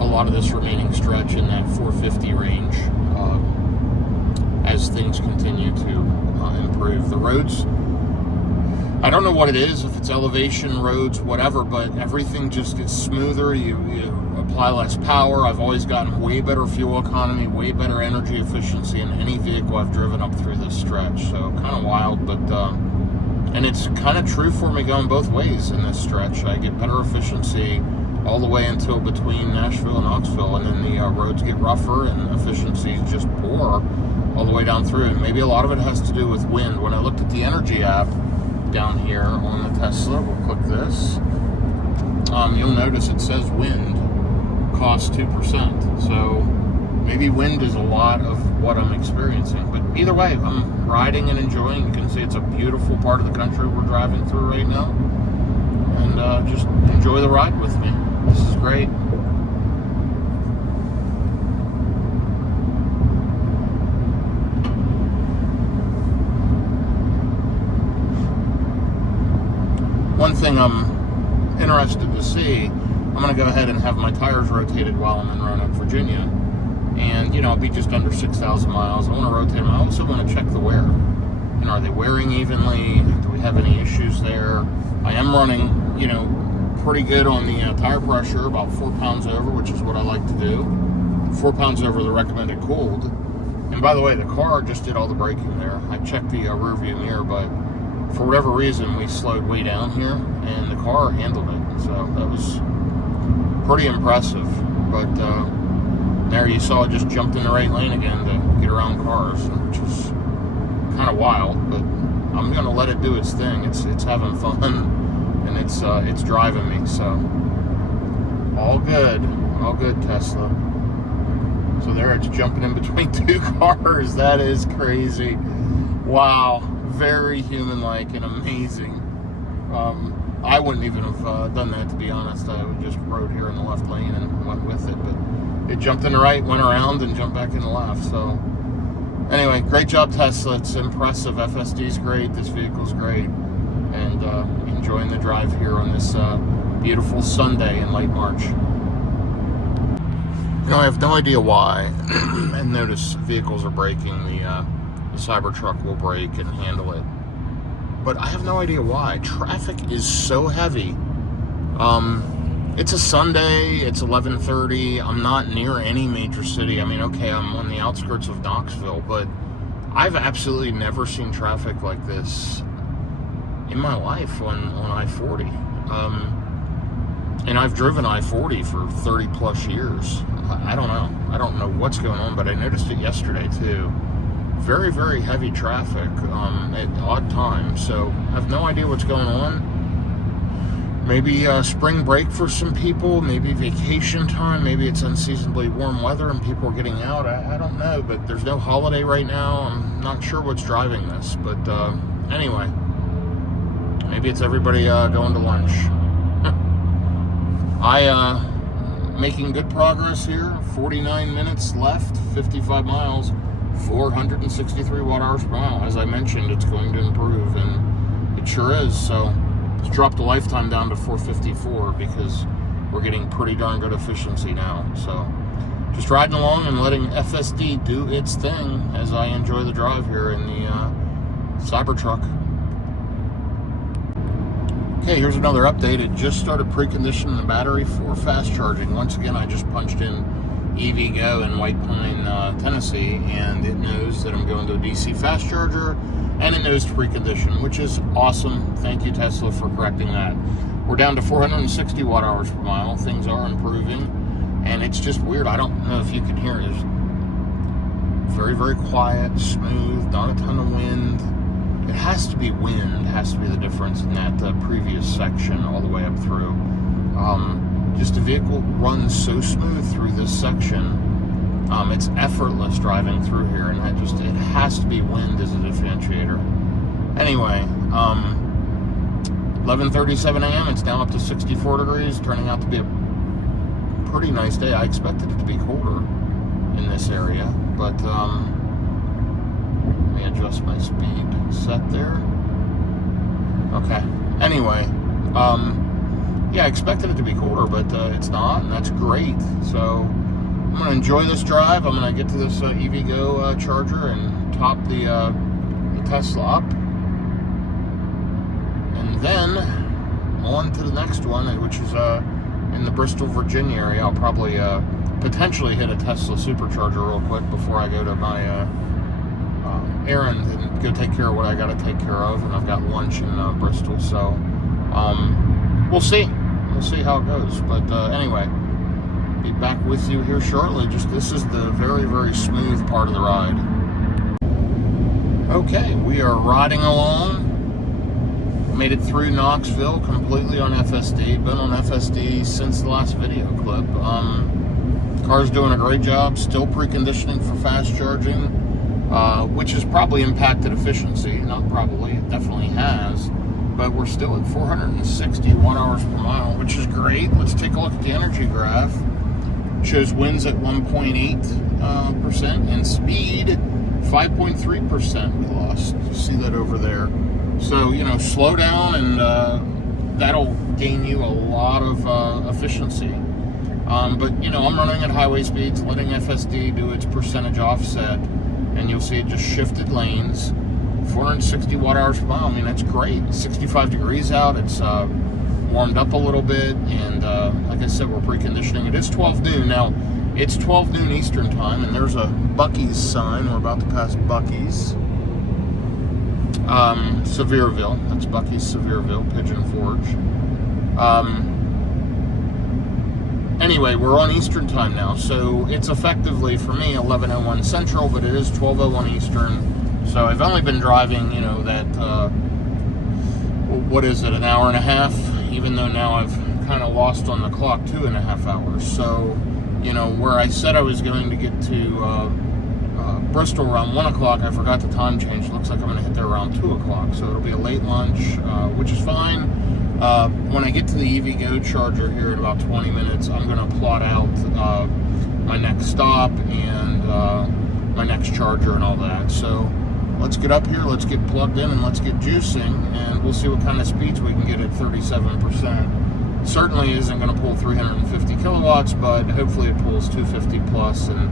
a lot of this remaining stretch in that 450 range as things continue to improve. The roads, I don't know what it is, if it's elevation, roads, whatever, but everything just gets smoother. You apply less power. I've always gotten way better fuel economy, way better energy efficiency in any vehicle I've driven up through this stretch. So kind of wild, but and it's kind of true for me going both ways in this stretch. I get better efficiency all the way until between Nashville and Knoxville, and then the roads get rougher and efficiencies just poor all the way down through. And maybe a lot of it has to do with wind. When I looked at the energy app down here on the Tesla, we'll click this, you'll notice it says wind costs 2%. So maybe wind is a lot of what I'm experiencing. But either way, I'm riding and enjoying. You can see it's a beautiful part of the country we're driving through right now. And just enjoy the ride with me. This is great. One thing I'm interested to see, I'm going to go ahead and have my tires rotated while I'm in Roanoke, Virginia. And, I'll be just under 6,000 miles. I want to rotate them. I also want to check the wear. Are they wearing evenly? Do we have any issues there? I am running, pretty good on the tire pressure, about 4 pounds over, which is what I like to do. 4 pounds over the recommended cooled. And by the way, the car just did all the braking there. I checked the rear view mirror, but for whatever reason, we slowed way down here, and the car handled it. So that was pretty impressive. But there you saw it just jumped in the right lane again to get around cars, which is kind of wild. But I'm going to let it do its thing. It's having fun, and it's driving me. So all good, Tesla. So there it's jumping in between two cars. That is crazy. Wow. Very human-like and amazing. I wouldn't even have done that, to be honest. I would just rode here in the left lane and went with it. But it jumped in the right, went around, and jumped back in the left. So anyway, great job, Tesla. It's impressive. FSD's great. This vehicle's great. And enjoying the drive here on this beautiful Sunday in late March. I have no idea why. And notice vehicles are braking. The Cybertruck will brake and handle it. But I have no idea why. Traffic is so heavy. It's a Sunday. It's 11:30. I'm not near any major city. I mean, okay, I'm on the outskirts of Knoxville, but I've absolutely never seen traffic like this in my life on I-40. And I've driven I-40 for 30 plus years. I don't know. I don't know what's going on, but I noticed it yesterday too. Very, very heavy traffic at odd times. So I have no idea what's going on. Maybe spring break for some people. Maybe vacation time. Maybe it's unseasonably warm weather and people are getting out. I don't know, but there's no holiday right now. I'm not sure what's driving this. But anyway, maybe it's everybody going to lunch. Making good progress here. 49 minutes left, 55 miles. 463 watt hours per mile. As I mentioned, it's going to improve, and it sure is. So it's dropped the lifetime down to 454 because we're getting pretty darn good efficiency now. So just riding along and letting FSD do its thing as I enjoy the drive here in the Cybertruck. Okay, here's another update. It just started preconditioning the battery for fast charging. Once again, I just punched in EVgo in White Pine, Tennessee, and it knows that I'm going to a DC fast charger, and it knows to precondition, which is awesome. Thank you, Tesla, for correcting that. We're down to 460 watt hours per mile. Things are improving, and it's just weird. I don't know if you can hear it. It's very, very quiet, smooth, not a ton of wind. It has to be wind, has to be the difference in that previous section all the way up through. Just the vehicle runs so smooth through this section. It's effortless driving through here, and it has to be wind as a differentiator. Anyway, 11:37 a.m. It's down up to 64 degrees, turning out to be a pretty nice day. I expected it to be colder in this area, but let me adjust my speed set there. Okay. Anyway, yeah, I expected it to be colder, but it's not, and that's great. So I'm going to enjoy this drive. I'm going to get to this EVgo charger and top the Tesla up. And then on to the next one, which is in the Bristol, Virginia area. I'll probably potentially hit a Tesla supercharger real quick before I go to my errand and go take care of what I got to take care of. And I've got lunch in Bristol, so we'll see. We'll see how it goes. But anyway, be back with you here shortly. This is the very, very smooth part of the ride. Okay, we are riding along. Made it through Knoxville completely on FSD. Been on FSD since the last video clip. Car's doing a great job. Still preconditioning for fast charging, which has probably impacted efficiency. Not probably, it definitely has. But we're still at 460 watt-hours per mile, which is great. Let's take a look at the energy graph. It shows winds at 1.8% and speed 5.3% we lost. You see that over there. So, slow down and that'll gain you a lot of efficiency. But, I'm running at highway speeds, letting FSD do its percentage offset, and you'll see it just shifted lanes. 460 watt-hours per mile, I mean, that's great. 65 degrees out, it's warmed up a little bit, and like I said, we're preconditioning. It is 12 noon. Now, it's 12 noon Eastern time, and there's a Buc-ee's sign. We're about to pass Buc-ee's. Sevierville. That's Buc-ee's Sevierville, Pigeon Forge. Anyway, we're on Eastern time now, so it's effectively, for me, 11:01 Central, but it is 12:01 Eastern. So I've only been driving, that, what is it, an hour and a half, even though now I've kind of lost on the clock 2.5 hours. So, where I said I was going to get to Bristol around 1 o'clock, I forgot the time change. It looks like I'm going to hit there around 2 o'clock. So it'll be a late lunch, which is fine. When I get to the EVgo charger here in about 20 minutes, I'm going to plot out my next stop and my next charger and all that. So let's get up here, let's get plugged in, and let's get juicing, and we'll see what kind of speeds we can get at 37%. Certainly isn't going to pull 350 kilowatts, but hopefully it pulls 250 plus and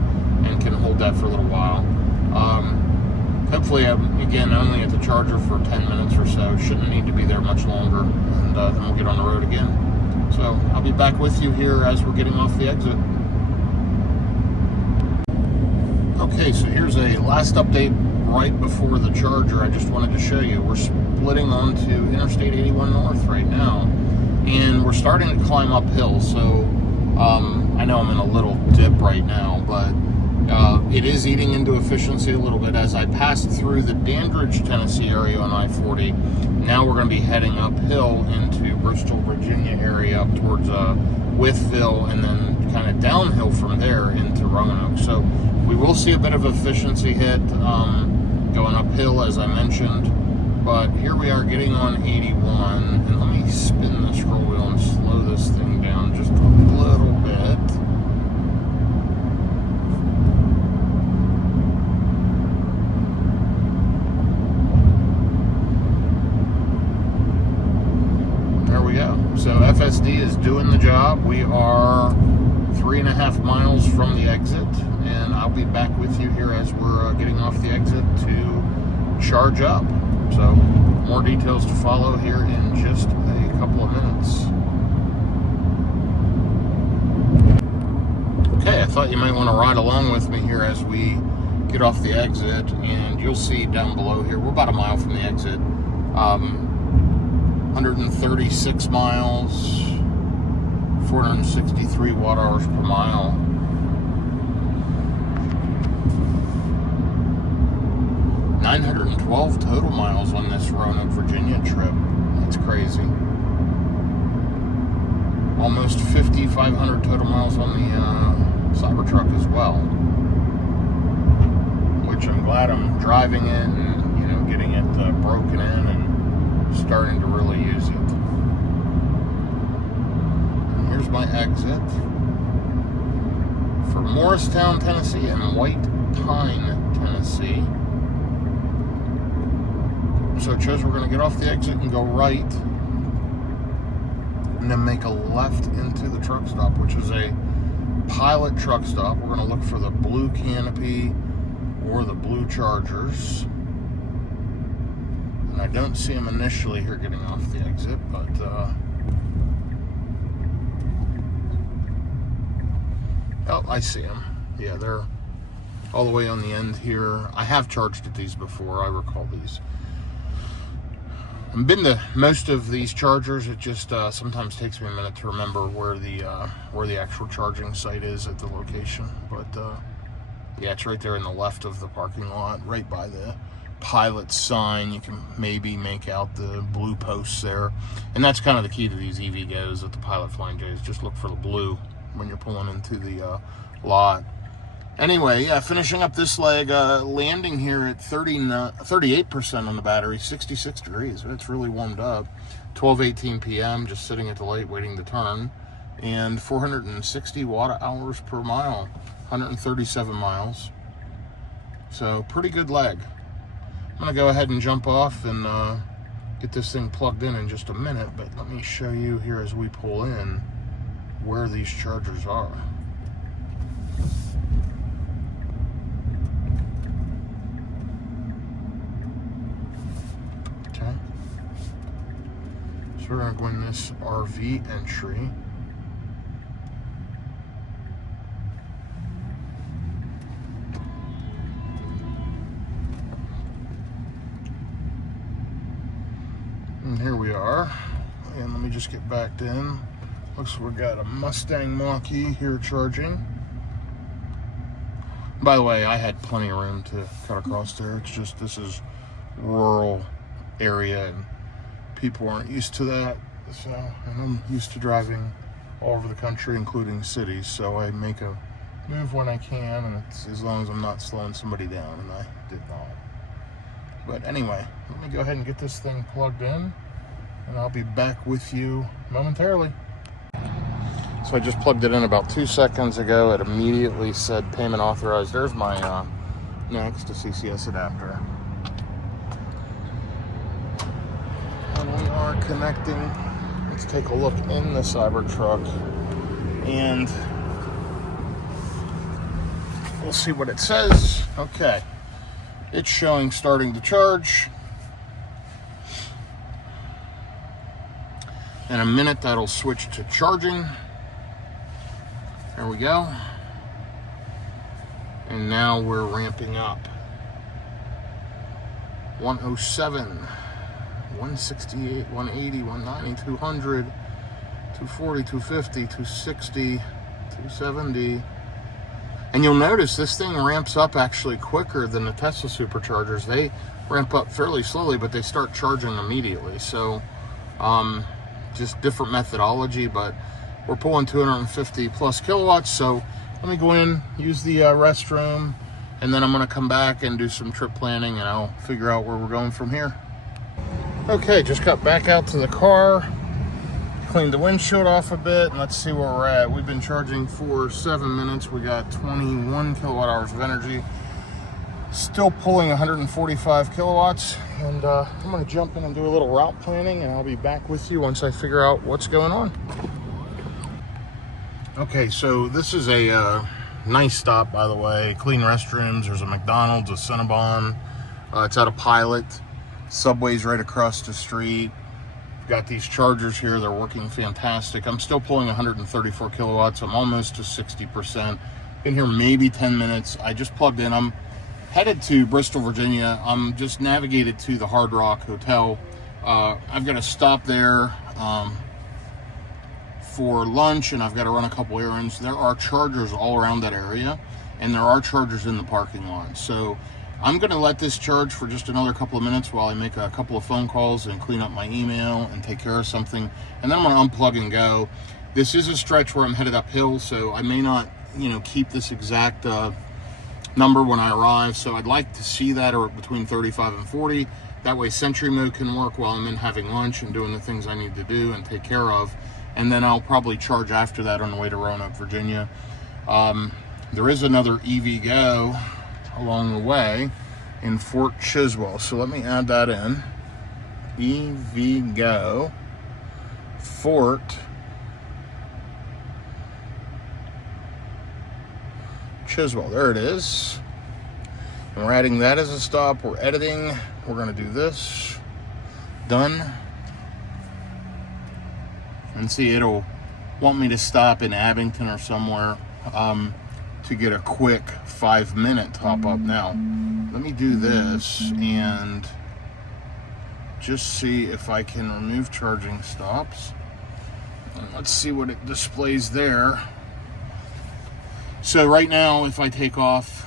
can hold that for a little while. Hopefully, again, only at the charger for 10 minutes or so. Shouldn't need to be there much longer, and then we'll get on the road again. So I'll be back with you here as we're getting off the exit. Okay, so here's a last update right before the charger. I just wanted to show you. We're splitting onto Interstate 81 North right now, and we're starting to climb uphill. So I know I'm in a little dip right now, but it is eating into efficiency a little bit. As I passed through the Dandridge, Tennessee area on I-40, now we're going to be heading uphill into Bristol, Virginia area up towards Wytheville, and then kind of downhill from there into Roanoke. So we will see a bit of efficiency hit going uphill, as I mentioned. But here we are getting on 81, and let me spin the scroll wheel and slow this thing down just a little bit. So FSD is doing the job. We are 3.5 miles from the exit, and I'll be back with you here as we're getting off the exit to charge up. So more details to follow here in just a couple of minutes. Okay, I thought you might want to ride along with me here as we get off the exit, and you'll see down below here, we're about a mile from the exit. 136 miles, 463 watt-hours per mile. $912 total miles on this Roanoke, Virginia trip. That's crazy. Almost 5,500 total miles on the Cybertruck as well. Which I'm glad I'm driving it and, getting it broken in and starting to really use it. And here's my exit for Morristown, Tennessee and White Pine, Tennessee. So it shows we're going to get off the exit and go right. and then make a left into the truck stop, which is a Pilot truck stop. We're going to look for the blue canopy or the blue Chargers. And I don't see them initially here getting off the exit, but oh, I see them. Yeah, they're all the way on the end here. I have charged at these before. I recall these. I've been to most of these chargers. It just sometimes takes me a minute to remember where the actual charging site is at the location. But yeah, it's right there in the left of the parking lot, right by the Pilot sign. You can maybe make out the blue posts there, and that's kind of the key to these EV Go's at the Pilot Flying J's. Just look for the blue when you're pulling into the lot. Anyway, yeah, finishing up this leg, landing here at 38% on the battery, 66 degrees. It's really warmed up. 12:18 p.m., just sitting at the light waiting to turn. And 460 watt hours per mile, 137 miles. So, pretty good leg. I'm going to go ahead and jump off and get this thing plugged in just a minute. But let me show you here as we pull in where these chargers are. We're going to go in this RV entry. And here we are. And let me just get backed in. Looks like we've got a Mustang Mach-E here charging. By the way, I had plenty of room to cut across there. It's just this is rural area and people aren't used to that, so, and I'm used to driving all over the country, including cities, so I make a move when I can, and it's as long as I'm not slowing somebody down, and I did not. But anyway, let me go ahead and get this thing plugged in, and I'll be back with you momentarily. So I just plugged it in about 2 seconds ago. It immediately said payment authorized. There's my next to CCS adapter. We are connecting. Let's take a look in the Cybertruck and we'll see what it says. Okay, it's showing starting to charge. In a minute that'll switch to charging. There we go. And now we're ramping up. 107. 168, 180, 190, 200, 240, 250, 260, 270. And you'll notice this thing ramps up actually quicker than the Tesla superchargers. They ramp up fairly slowly, but they start charging immediately. So just different methodology, but we're pulling 250 plus kilowatts. So let me go in, use the restroom, and then I'm going to come back and do some trip planning, and I'll figure out where we're going from here. Okay, just got back out to the car, cleaned the windshield off a bit, and let's see where we're at. We've been charging for 7 minutes. We got 21 kilowatt hours of energy. Still pulling 145 kilowatts. And I'm going to jump in and do a little route planning, and I'll be back with you once I figure out what's going on. Okay, so this is a nice stop, by the way. Clean restrooms. There's a McDonald's, a Cinnabon. It's out of Pilot. Subway's right across the street. Got these chargers here. They're working fantastic. I'm still pulling 134 kilowatts. I'm almost to 60%. Been here maybe 10 minutes. I just plugged in. I'm headed to Bristol, Virginia. I'm just navigated to the Hard Rock Hotel. I've got to stop there for lunch, and I've got to run a couple errands. There are chargers all around that area, and there are chargers in the parking lot. So I'm going to let this charge for just another couple of minutes while I make a couple of phone calls and clean up my email and take care of something. And then I'm going to unplug and go. This is a stretch where I'm headed uphill, so I may not, keep this exact number when I arrive. So I'd like to see that or between 35 and 40. That way Sentry Mode can work while I'm in having lunch and doing the things I need to do and take care of. And then I'll probably charge after that on the way to Roanoke, Virginia. There is another EV Go along the way in Fort Chiswell, so let me add that in. EV Go Fort shows well. There it is. And we're adding that as a stop. We're editing. We're going to do this. Done. And see, it'll want me to stop in Abington or somewhere to get a quick 5-minute top up. Now, let me do this and just see if I can remove charging stops. And let's see what it displays there. So right now, if I take off,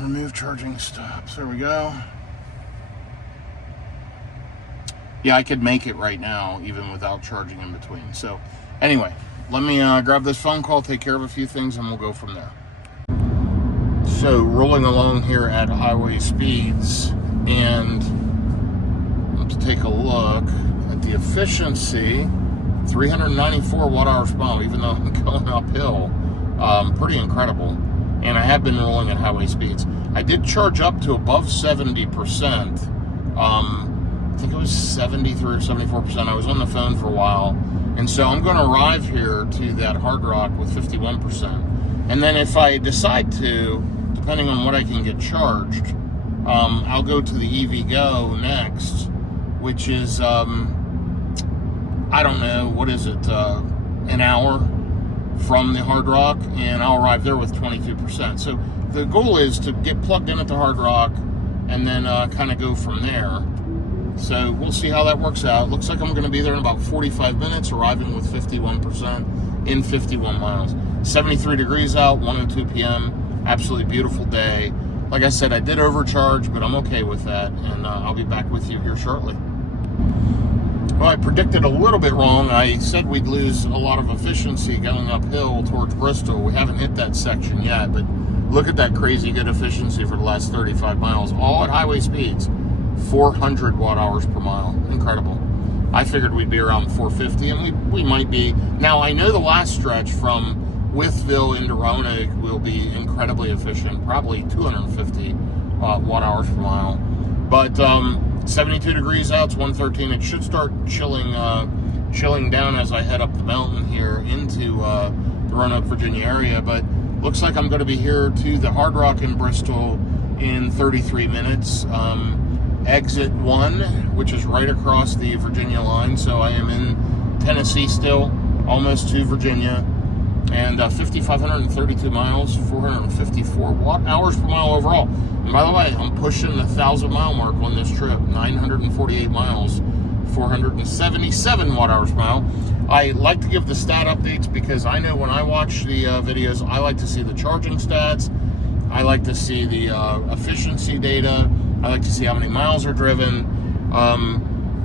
remove charging stops, there we go. Yeah, I could make it right now, even without charging in between. So anyway, let me grab this phone call, take care of a few things, and we'll go from there. So rolling along here at highway speeds, and let's take a look at the efficiency. 394 watt-hours per mile, even though I'm going uphill. Pretty incredible. And I have been rolling at highway speeds. I did charge up to above 70%. I think it was 73 or 74%. I was on the phone for a while. And so I'm going to arrive here to that Hard Rock with 51%. And then if I decide to, depending on what I can get charged, I'll go to the EV Go next, which is, I don't know, what is it, an hour from the Hard Rock, and I'll arrive there with 22%. So the goal is to get plugged in at the Hard Rock and then kind of go from there. So we'll see how that works out. Looks like I'm going to be there in about 45 minutes, arriving with 51% in 51 miles. 73 degrees out, 1:02 p.m. Absolutely beautiful day. Like I said, I did overcharge, but I'm okay with that, and I'll be back with you here shortly. Well, I predicted a little bit wrong. I said we'd lose a lot of efficiency going uphill towards Bristol. We haven't hit that section yet, but look at that crazy good efficiency for the last 35 miles, all at highway speeds. 400 watt-hours per mile. Incredible. I figured we'd be around 450, and we might be. Now, I know the last stretch from Wytheville into Roanoke will be incredibly efficient, probably 250 watt-hours per mile. But 72 degrees out, it's 113. It should start chilling down as I head up the mountain here into the Roanoke, Virginia area. But looks like I'm going to be here to the Hard Rock in Bristol in 33 minutes. Exit 1, which is right across the Virginia line. So I am in Tennessee still, almost to Virginia. And 5,532 miles, 454 watt-hours per mile overall. And by the way, I'm pushing the 1,000-mile mark on this trip, 948 miles, 477 watt-hours per mile. I like to give the stat updates because I know when I watch the videos, I like to see the charging stats. I like to see the efficiency data. I like to see how many miles are driven.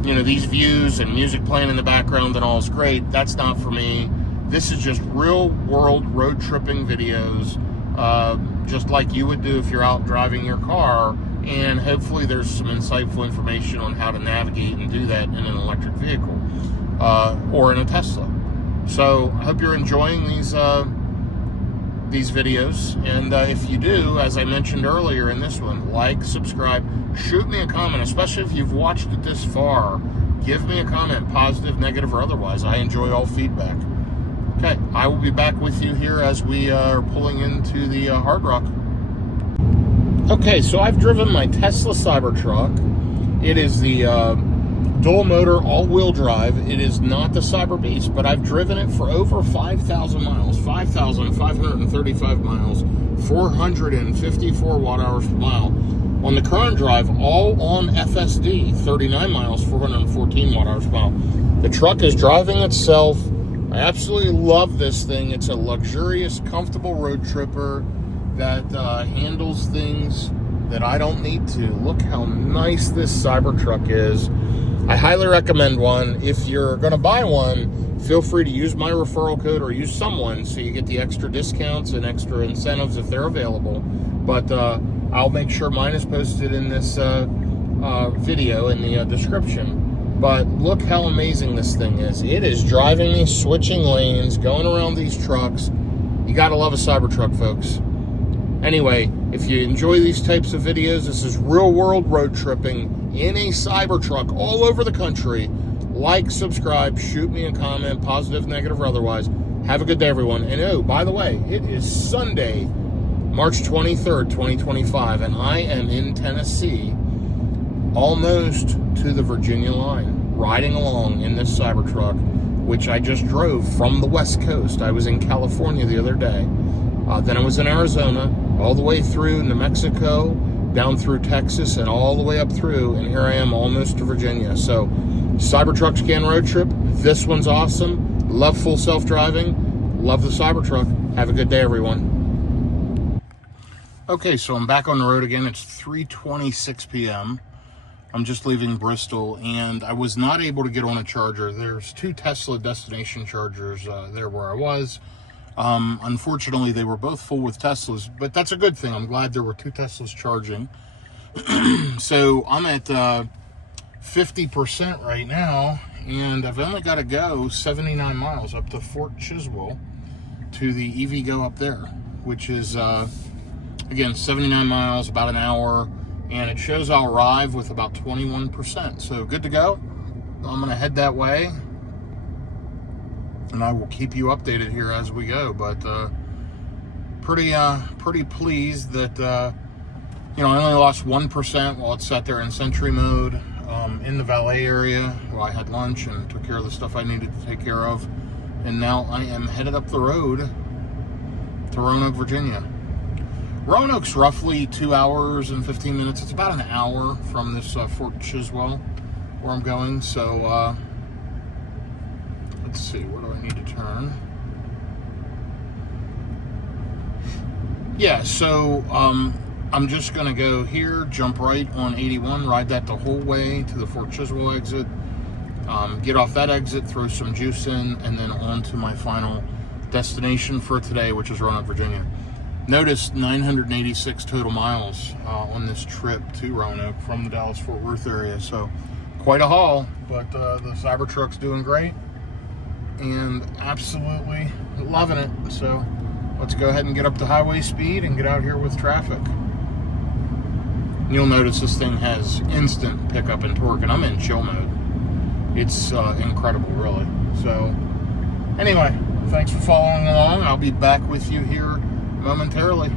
You know, these views and music playing in the background and all is great. That's not for me. This is just real-world road tripping videos, just like you would do if you're out driving your car, and hopefully there's some insightful information on how to navigate and do that in an electric vehicle or in a Tesla. So I hope you're enjoying these videos, and if you do, as I mentioned earlier in this one, like, subscribe, shoot me a comment, especially if you've watched it this far. Give me a comment, positive, negative, or otherwise. I enjoy all feedback. Okay, I will be back with you here as we are pulling into the Hard Rock. Okay, so I've driven my Tesla Cybertruck. It is the dual motor, all-wheel drive. It is not the Cyber Beast, but I've driven it for over 5,000 miles, 5,535 miles, 454 watt-hours per mile. On the current drive, all on FSD, 39 miles, 414 watt-hours per mile. The truck is driving itself. I absolutely love this thing. It's a luxurious, comfortable road tripper that handles things that I don't need to. Look how nice this Cybertruck is. I highly recommend one. If you're going to buy one, feel free to use my referral code or use someone so you get the extra discounts and extra incentives if they're available. But I'll make sure mine is posted in this video in the description. But look how amazing this thing is. It is driving me, switching lanes, going around these trucks. You gotta love a Cybertruck, folks. Anyway, if you enjoy these types of videos, this is real world road tripping in a Cybertruck all over the country. Like, subscribe, shoot me a comment, positive, negative, or otherwise. Have a good day, everyone. And oh, by the way, it is Sunday, March 23rd, 2025, and I am in Tennessee, almost to the Virginia line, riding along in this Cybertruck, which I just drove from the West Coast. I was in California the other day. Then I was in Arizona, all the way through New Mexico, down through Texas, and all the way up through, and here I am almost to Virginia. So, Cybertrucks can road trip. This one's awesome. Love full self-driving. Love the Cybertruck. Have a good day, everyone. Okay, so I'm back on the road again. It's 3:26 p.m. I'm just leaving Bristol, and I was not able to get on a charger. There's 2 Tesla destination chargers there where I was. Unfortunately, they were both full with Teslas, but that's a good thing. I'm glad there were 2 Teslas charging. So I'm at 50% right now, and I've only got to go 79 miles up to Fort Chiswell to the EVgo up there, which is, again, 79 miles, about an hour. And it shows I'll arrive with about 21%. So good to go. I'm going to head that way. And I will keep you updated here as we go. But pretty pleased that, I only lost 1% while it sat there in Sentry mode in the valet area while I had lunch and took care of the stuff I needed to take care of. And now I am headed up the road to Roanoke, Virginia. Roanoke's roughly 2 hours and 15 minutes. It's about an hour from this Fort Chiswell where I'm going. So, let's see, where do I need to turn? Yeah, so I'm just going to go here, jump right on 81, ride that the whole way to the Fort Chiswell exit, get off that exit, throw some juice in, and then on to my final destination for today, which is Roanoke, Virginia. Notice 986 total miles on this trip to Roanoke from the Dallas-Fort Worth area. So quite a haul, but the Cybertruck's doing great and absolutely loving it. So let's go ahead and get up to highway speed and get out here with traffic. You'll notice this thing has instant pickup and torque, and I'm in chill mode. It's incredible, really. So anyway, thanks for following along. I'll be back with you here momentarily.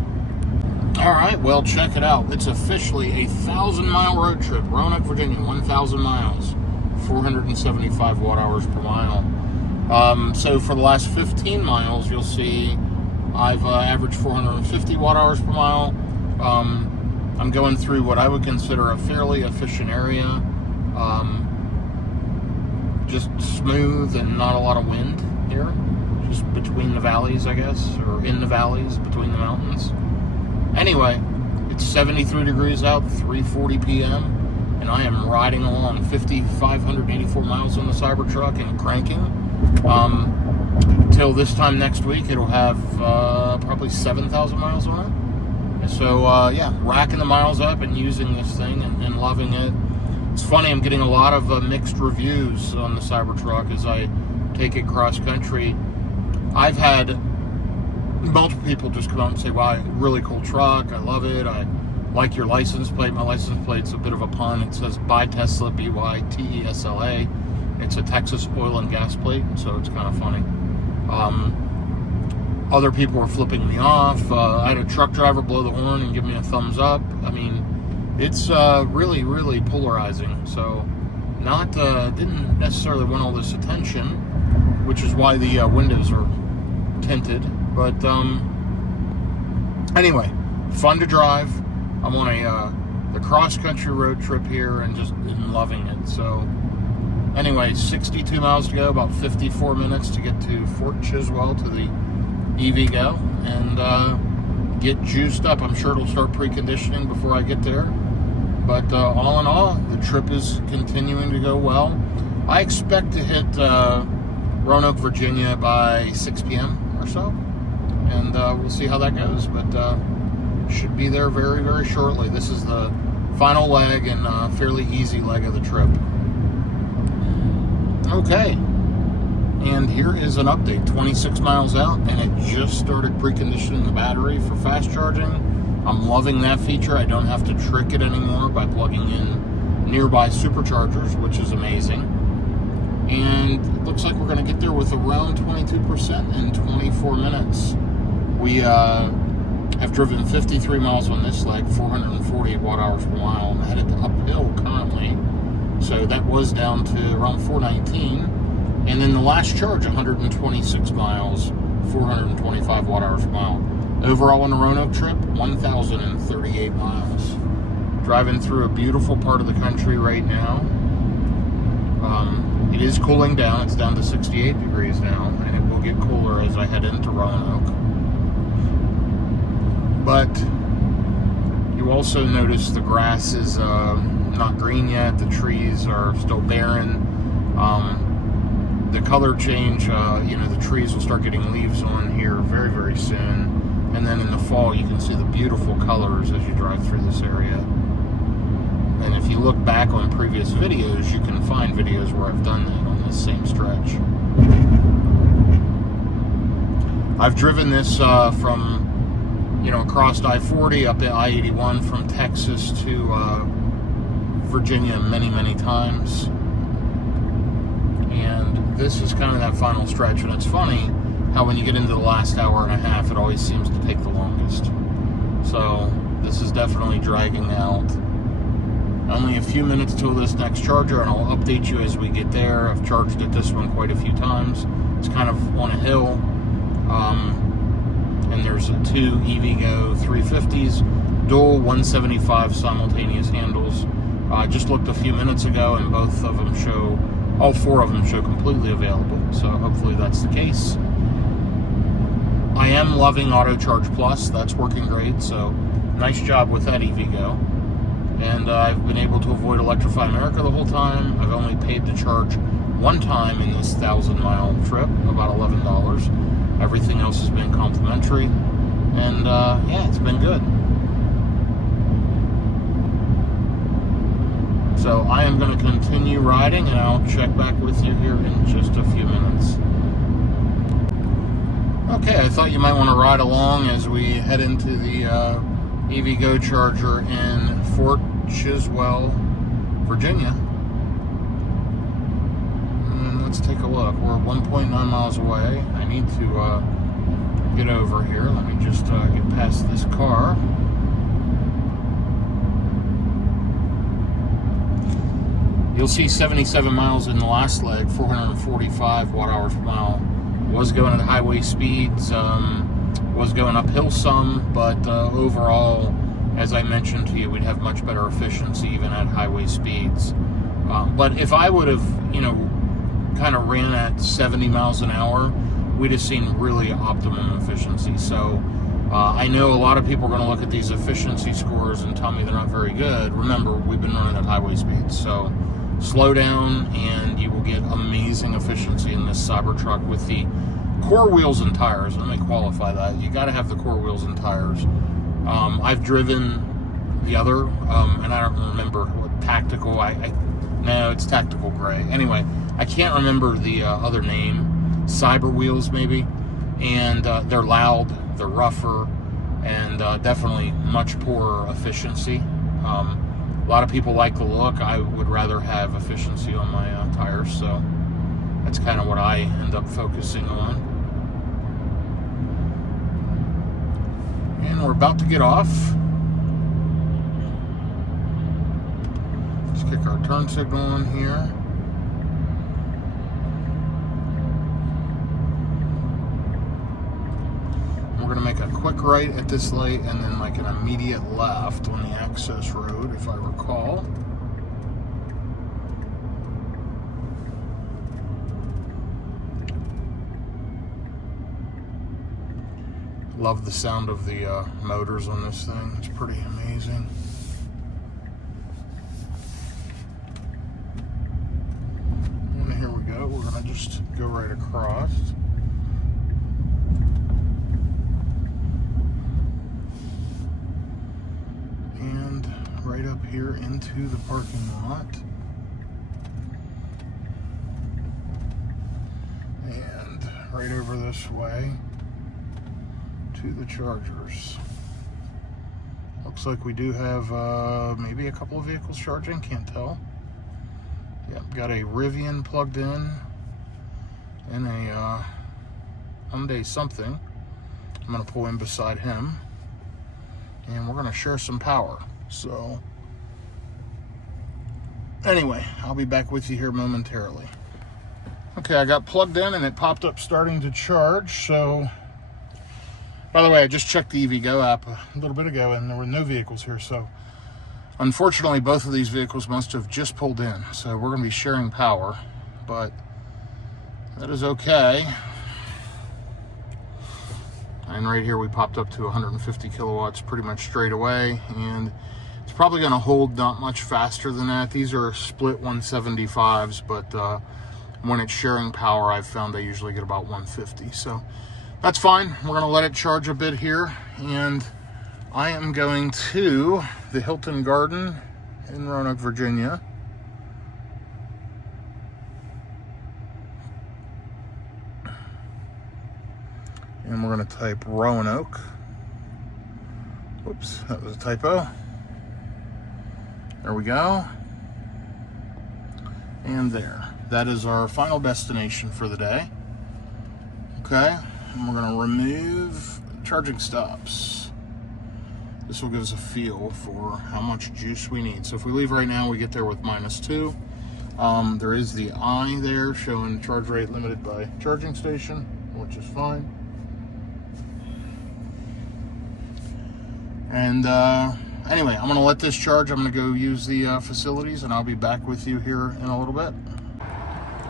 All right, well, check it out. It's officially a 1,000-mile road trip. Roanoke, Virginia, 1,000 miles, 475 watt-hours per mile. So for the last 15 miles, you'll see I've averaged 450 watt-hours per mile. I'm going through what I would consider a fairly efficient area. Just smooth and not a lot of wind here. Just between the valleys, I guess, or in the valleys between the mountains. Anyway, it's 73 degrees out, 3:40 p.m., and I am riding along 5,584 miles on the Cybertruck and cranking. Till this time next week, it'll have probably 7,000 miles on it. So, yeah, racking the miles up and using this thing and loving it. It's funny, I'm getting a lot of mixed reviews on the Cybertruck as I take it cross-country. I've had multiple people just come out and say, wow, really cool truck, I love it, I like your license plate. My license plate's a bit of a pun. It says Buy Tesla, BYTESLA. It's a Texas oil and gas plate, so it's kind of funny. Other people were flipping me off. I had a truck driver blow the horn and give me a thumbs up. I mean, it's really, really polarizing. So didn't necessarily want all this attention, which is why the windows are tinted. But anyway, fun to drive. I'm on the cross-country road trip here and just loving it. So anyway, 62 miles to go, about 54 minutes to get to Fort Chiswell to the EVgo and get juiced up. I'm sure it'll start preconditioning before I get there. But all in all, the trip is continuing to go well. I expect to hit Roanoke, Virginia by 6 p.m. or so. And we'll see how that goes. But should be there very, very shortly. This is the final leg and fairly easy leg of the trip. Okay. And here is an update. 26 miles out, and it just started preconditioning the battery for fast charging. I'm loving that feature. I don't have to trick it anymore by plugging in nearby superchargers, which is amazing. and it looks like we're going to get there with around 22% in 24 minutes. We have driven 53 miles on this leg, 448 watt-hours per mile, and headed uphill currently. So that was down to around 419. And then the last charge, 126 miles, 425 watt-hours per mile. Overall on the Roanoke trip, 1,038 miles. Driving through a beautiful part of the country right now. It is cooling down. It's down to 68 degrees now, and it will get cooler as I head into Roanoke. But you also notice the grass is not green yet. The trees are still barren. The color change, the trees will start getting leaves on here very, very soon. And then in the fall, you can see the beautiful colors as you drive through this area. And if you look back on previous videos, you can find videos where I've done that on this same stretch. I've driven this from, across I-40 up to I-81 from Texas to Virginia many, many times. And this is kind of that final stretch. And it's funny how when you get into the last hour and a half, it always seems to take the longest. So this is definitely dragging out. Only a few minutes till this next charger, and I'll update you as we get there. I've charged at this one quite a few times. It's kind of on a hill. And there's two EVgo 350s, dual 175 simultaneous handles. I just looked a few minutes ago, and all four of them show completely available. So hopefully that's the case. I am loving Auto Charge Plus. That's working great. So nice job with that EVgo. And I've been able to avoid Electrify America the whole time. I've only paid to charge one time in this 1,000-mile trip, about $11. Everything else has been complimentary. And it's been good. So I am going to continue riding, and I'll check back with you here in just a few minutes. Okay, I thought you might want to ride along as we head into the EVgo charger in Fort Chiswell, Virginia. And let's take a look. We're 1.9 miles away. I need to get over here. Let me just get past this car. You'll see 77 miles in the last leg, 445 watt-hours per mile. Was going at highway speeds, was going uphill some, but overall, as I mentioned to you, we'd have much better efficiency even at highway speeds. But if I would have, kind of ran at 70 miles an hour, we'd have seen really optimum efficiency. So I know a lot of people are going to look at these efficiency scores and tell me they're not very good. Remember, we've been running at highway speeds, so slow down and you will get amazing efficiency in this Cybertruck with the core wheels and tires. Let me qualify that. You got to have the core wheels and tires. I've driven the other, and I don't remember what tactical. No, it's tactical gray. Anyway, I can't remember the other name. Cyber wheels maybe, and they're loud, they're rougher, and definitely much poorer efficiency. A lot of people like the look. I would rather have efficiency on my tires, so that's kind of what I end up focusing on. And we're about to get off. Let's kick our turn signal on here. We're going to make a quick right at this light and then like an immediate left on the access road, if I recall. Love the sound of the motors on this thing. It's pretty amazing. And here we go. We're going to just go right across. And right up here into the parking lot. And right over this way to the chargers. Looks like we do have maybe a couple of vehicles charging, can't tell. Yep, got a Rivian plugged in and a Hyundai something. I'm gonna pull in beside him and we're gonna share some power. So anyway, I'll be back with you here momentarily. Okay, I got plugged in and it popped up starting to charge. So, by the way, I just checked the EVgo app a little bit ago and there were no vehicles here. So, unfortunately, both of these vehicles must have just pulled in. So, we're going to be sharing power, but that is okay. And right here, we popped up to 150 kilowatts pretty much straight away. And it's probably going to hold not much faster than that. These are split 175s, but when it's sharing power, I've found I usually get about 150. So that's fine. We're going to let it charge a bit here. And I am going to the Hilton Garden in Roanoke, Virginia. And we're going to type Roanoke. Whoops, that was a typo. There we go. And there. That is our final destination for the day. Okay, and we're going to remove charging stops. This will give us a feel for how much juice we need. So if we leave right now, we get there with -2. There is the I there showing charge rate limited by charging station, which is fine. And anyway, I'm going to let this charge. I'm going to go use the facilities, and I'll be back with you here in a little bit.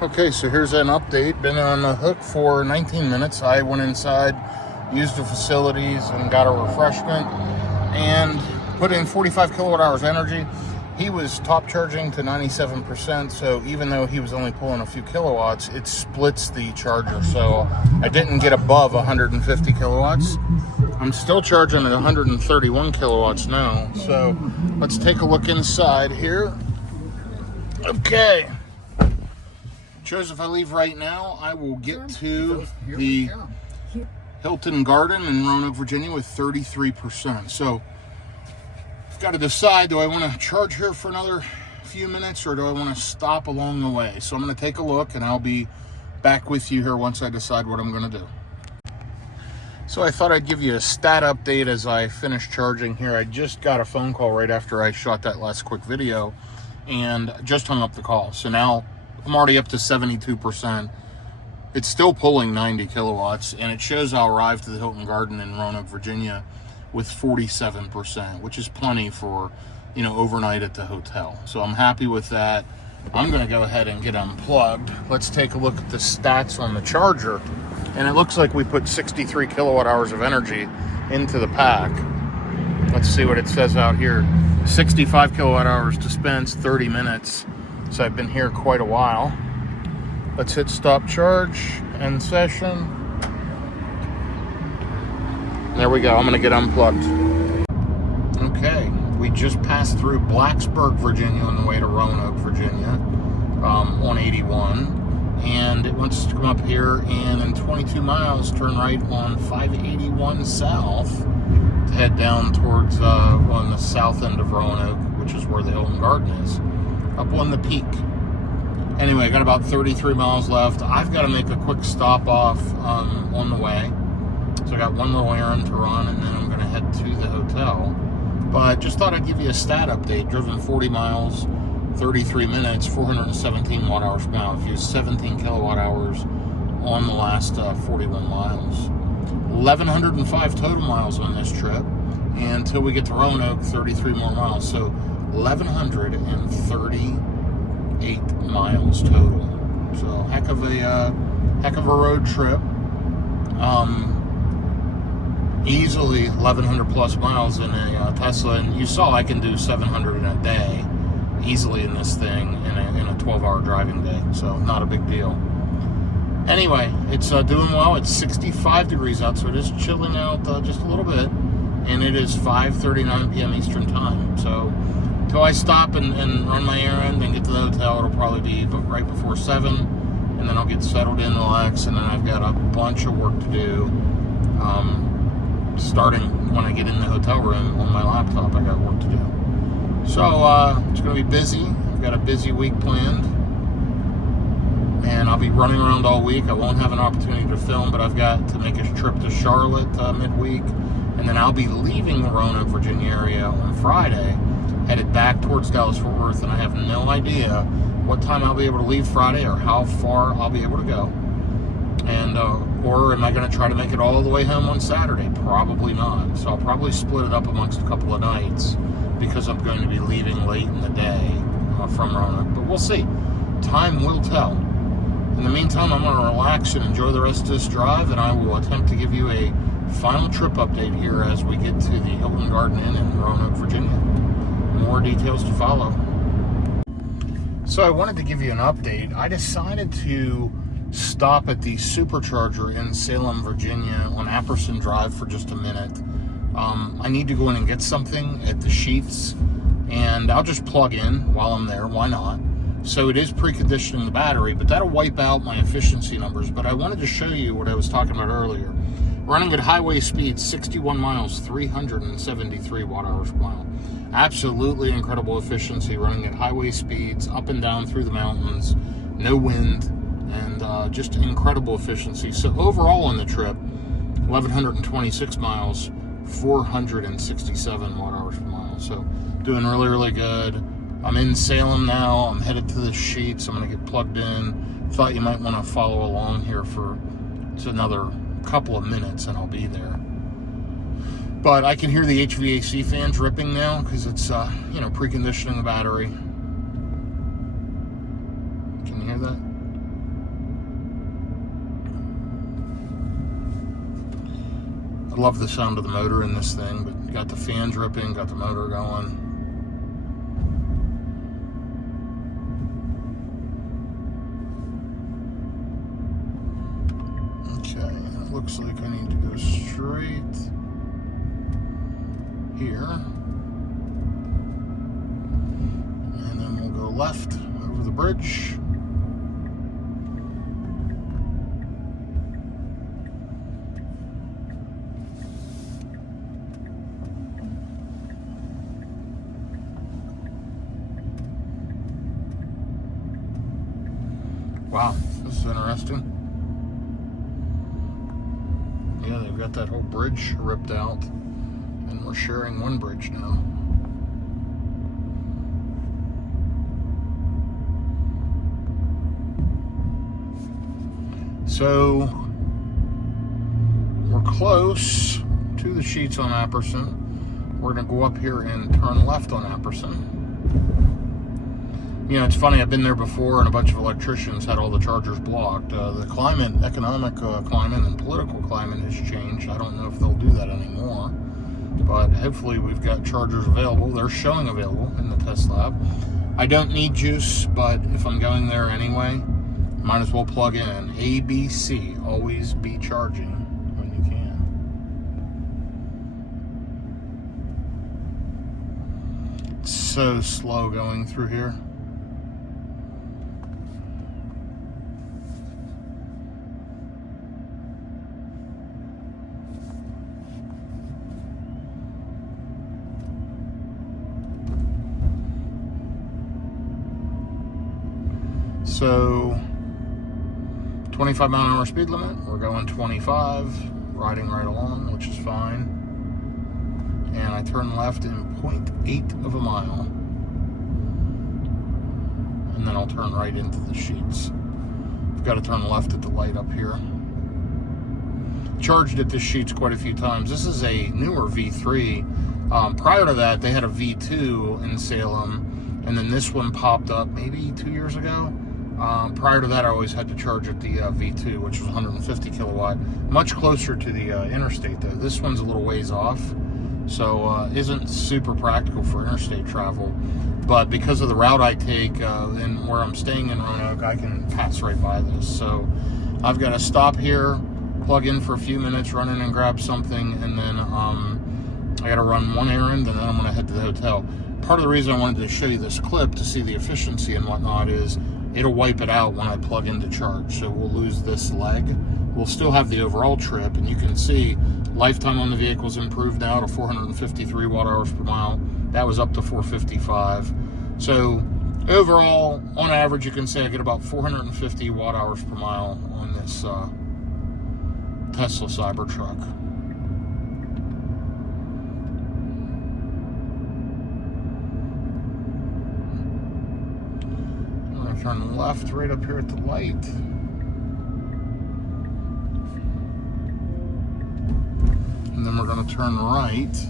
Okay, so here's an update. Been on the hook for 19 minutes. I went inside, used the facilities, and got a refreshment, and put in 45 kilowatt hours energy. He was top charging to 97%, so even though he was only pulling a few kilowatts, it splits the charger. So I didn't get above 150 kilowatts. I'm still charging at 131 kilowatts now. So let's take a look inside here. Okay. Shows if I leave right now, I will get to the Hilton Garden in Roanoke, Virginia with 33%. So I've got to decide, do I want to charge here for another few minutes or do I want to stop along the way? So I'm going to take a look and I'll be back with you here once I decide what I'm going to do. So I thought I'd give you a stat update as I finish charging here. I just got a phone call right after I shot that last quick video and just hung up the call. So now I'm already up to 72%. It's still pulling 90 kilowatts, and it shows I'll arrive to the Hilton Garden in Roanoke, Virginia with 47%, which is plenty for, overnight at the hotel. So I'm happy with that. I'm going to go ahead and get unplugged. Let's take a look at the stats on the charger. And it looks like we put 63 kilowatt hours of energy into the pack. Let's see what it says out here. 65 kilowatt hours dispensed, 30 minutes. So I've been here quite a while. Let's hit stop charge, end session. There we go, I'm gonna get unplugged. Okay, we just passed through Blacksburg, Virginia on the way to Roanoke, Virginia, on 81. And it wants to come up here and in 22 miles, turn right on 581 south to head down towards on the south end of Roanoke, which is where the Hilton Garden is. Up on the peak. Anyway, I got about 33 miles left. I've got to make a quick stop off on the way. So I got one little errand to run, and then I'm going to head to the hotel. But just thought I'd give you a stat update. Driven 40 miles, 33 minutes, 417 watt hours per mile. I've used 17 kilowatt hours on the last 41 miles. 1,105 total miles on this trip. And until we get to Roanoke, 33 more miles. So 1,138 miles total. So heck of a road trip. Easily 1,100 plus miles in a Tesla, and you saw I can do 700 in a day easily in this thing in a 12-hour driving day. So not a big deal. Anyway, it's doing well. It's 65 degrees out, so it is chilling out just a little bit, and it is 5:39 p.m. Eastern time. So until I stop and run my errand and get to the hotel, it'll probably be right before 7, and then I'll get settled in, relax, and then I've got a bunch of work to do. Starting when I get in the hotel room on my laptop, I got work to do. So it's going to be busy. I've got a busy week planned. and I'll be running around all week. I won't have an opportunity to film, but I've got to make a trip to Charlotte midweek, and then I'll be leaving the Roanoke, Virginia area on Friday, headed back towards Dallas-Fort Worth, and I have no idea what time I'll be able to leave Friday or how far I'll be able to go. And or am I going to try to make it all the way home on Saturday? Probably not. So I'll probably split it up amongst a couple of nights because I'm going to be leaving late in the day from Roanoke. But we'll see. Time will tell. In the meantime, I'm going to relax and enjoy the rest of this drive, and I will attempt to give you a final trip update here as we get to the Hilton Garden Inn in Roanoke, Virginia. More details to follow. So I wanted to give you an update. I decided to stop at the Supercharger in Salem, Virginia on Apperson Drive for just a minute. I need to go in and get something at the Sheets, and I'll just plug in while I'm there. Why not? So it is preconditioning the battery, but that'll wipe out my efficiency numbers. But I wanted to show you what I was talking about earlier. Running at highway speeds, 61 miles, 373 watt-hours per mile. Absolutely incredible efficiency running at highway speeds, up and down through the mountains, no wind, and just incredible efficiency. So overall on the trip, 1,126 miles, 467 watt-hours per mile. So doing really, really good. I'm in Salem now. I'm headed to the Sheets. I'm going to get plugged in. Thought you might want to follow along here for another couple of minutes, and I'll be there. But I can hear the HVAC fans ripping now because it's, preconditioning the battery. Can you hear that? I love the sound of the motor in this thing, but got the fans ripping, got the motor going. Okay, it looks like I need to go straight here. And then we'll go left over the bridge. Wow, this is interesting. Yeah, they've got that whole bridge ripped out, and we're sharing one bridge now. So, we're close to the Sheets on Apperson. We're going to go up here and turn left on Apperson. You know, it's funny, I've been there before, and a bunch of electricians had all the chargers blocked. The climate, economic climate and political climate has changed. I don't know if they'll do that anymore, but hopefully we've got chargers available. They're showing available in the test lab. I don't need juice, but if I'm going there anyway, might as well plug in. ABC, always be charging when you can. It's so slow going through here. So 25 mile an hour speed limit. We're going 25, riding right along, which is fine. And I turn left in 0.8 of a mile. And then I'll turn right into the Sheets. I've got to turn left at the light up here. Charged at the Sheets quite a few times. This is a newer V3. Prior to that, they had a V2 in Salem, and then this one popped up maybe 2 years ago. Prior to that, I always had to charge at the V2, which was 150 kilowatt. Much closer to the interstate, though. This one's a little ways off, so isn't super practical for interstate travel. But because of the route I take and where I'm staying in Roanoke, I can pass right by this. So I've got to stop here, plug in for a few minutes, run in and grab something, and then I got to run one errand, and then I'm going to head to the hotel. Part of the reason I wanted to show you this clip to see the efficiency and whatnot is it'll wipe it out when I plug in to charge. So we'll lose this leg. We'll still have the overall trip, and you can see lifetime on the vehicle's improved now to 453 watt-hours per mile. That was up to 455. So Overall, on average, you can say I get about 450 watt hours per mile on this Tesla Cybertruck. I'm going to turn left right up here at the light. And then we're going to turn right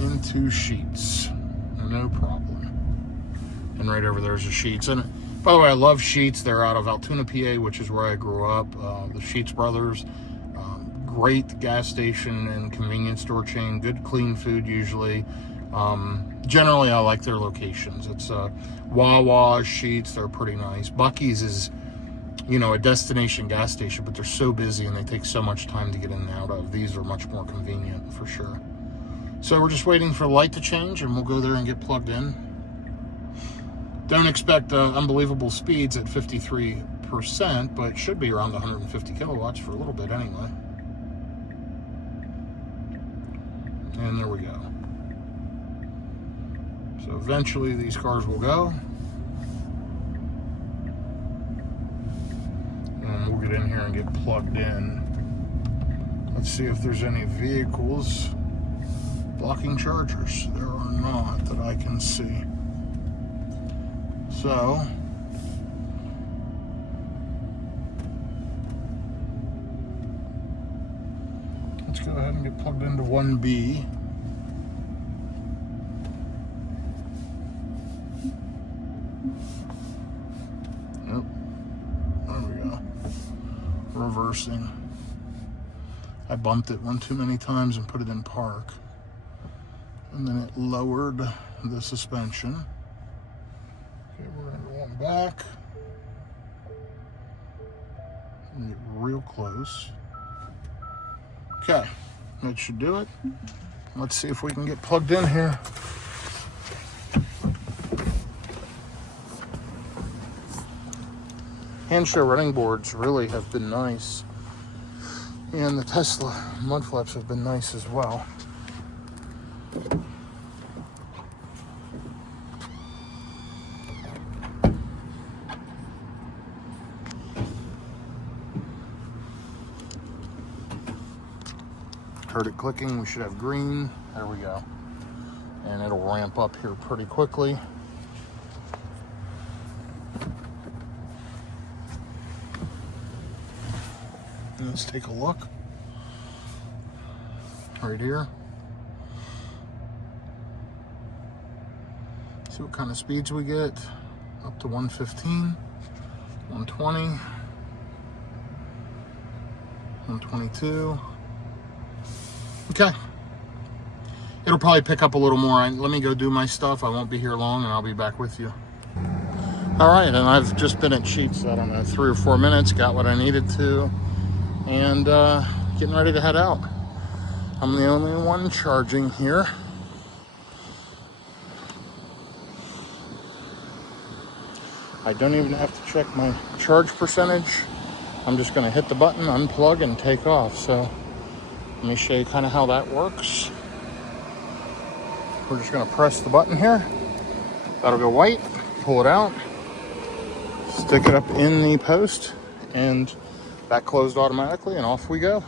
into Sheets. No problem. And right over there is the Sheets. And by the way, I love Sheets. They're out of Altoona, PA, which is where I grew up. The Sheets brothers, great gas station and convenience store chain. Good, clean food usually. Generally, I like their locations. It's Wawa, Sheets. They're pretty nice. Buc-ee's is, you know, a destination gas station, but they're so busy and they take so much time to get in and out of. These are much more convenient for sure. So we're just waiting for the light to change and we'll go there and get plugged in. Don't expect unbelievable speeds at 53%, but it should be around 150 kilowatts for a little bit anyway. And there we go. So eventually these cars will go. And we'll get in here and get plugged in. Let's see if there's any vehicles blocking chargers. There are not that I can see. So, let's go ahead and get plugged into 1B. Yep, there we go. Reversing. I bumped it one too many times and put it in park. And then it lowered the suspension. Okay, we're going to go on back and get real close. Okay, that should do it. Let's see if we can get plugged in here. Hand show running boards really have been nice. And the Tesla mud flaps have been nice as well. Heard it clicking, we should have green. There we go. And it'll ramp up here pretty quickly. Let's take a look. Right here. See what kind of speeds we get. Up to 115, 120, 122. Okay. It'll probably pick up a little more. Let me go do my stuff. I won't be here long and I'll be back with you. All right, and I've just been at Sheets, I don't know, 3 or 4 minutes, got what I needed to, and getting ready to head out. I'm the only one charging here. I don't even have to check my charge percentage. I'm just gonna hit the button, unplug, and take off. So let me show you kind of how that works. We're just gonna press the button here. That'll go white, pull it out, stick it up in the post, and that closed automatically, and off we go.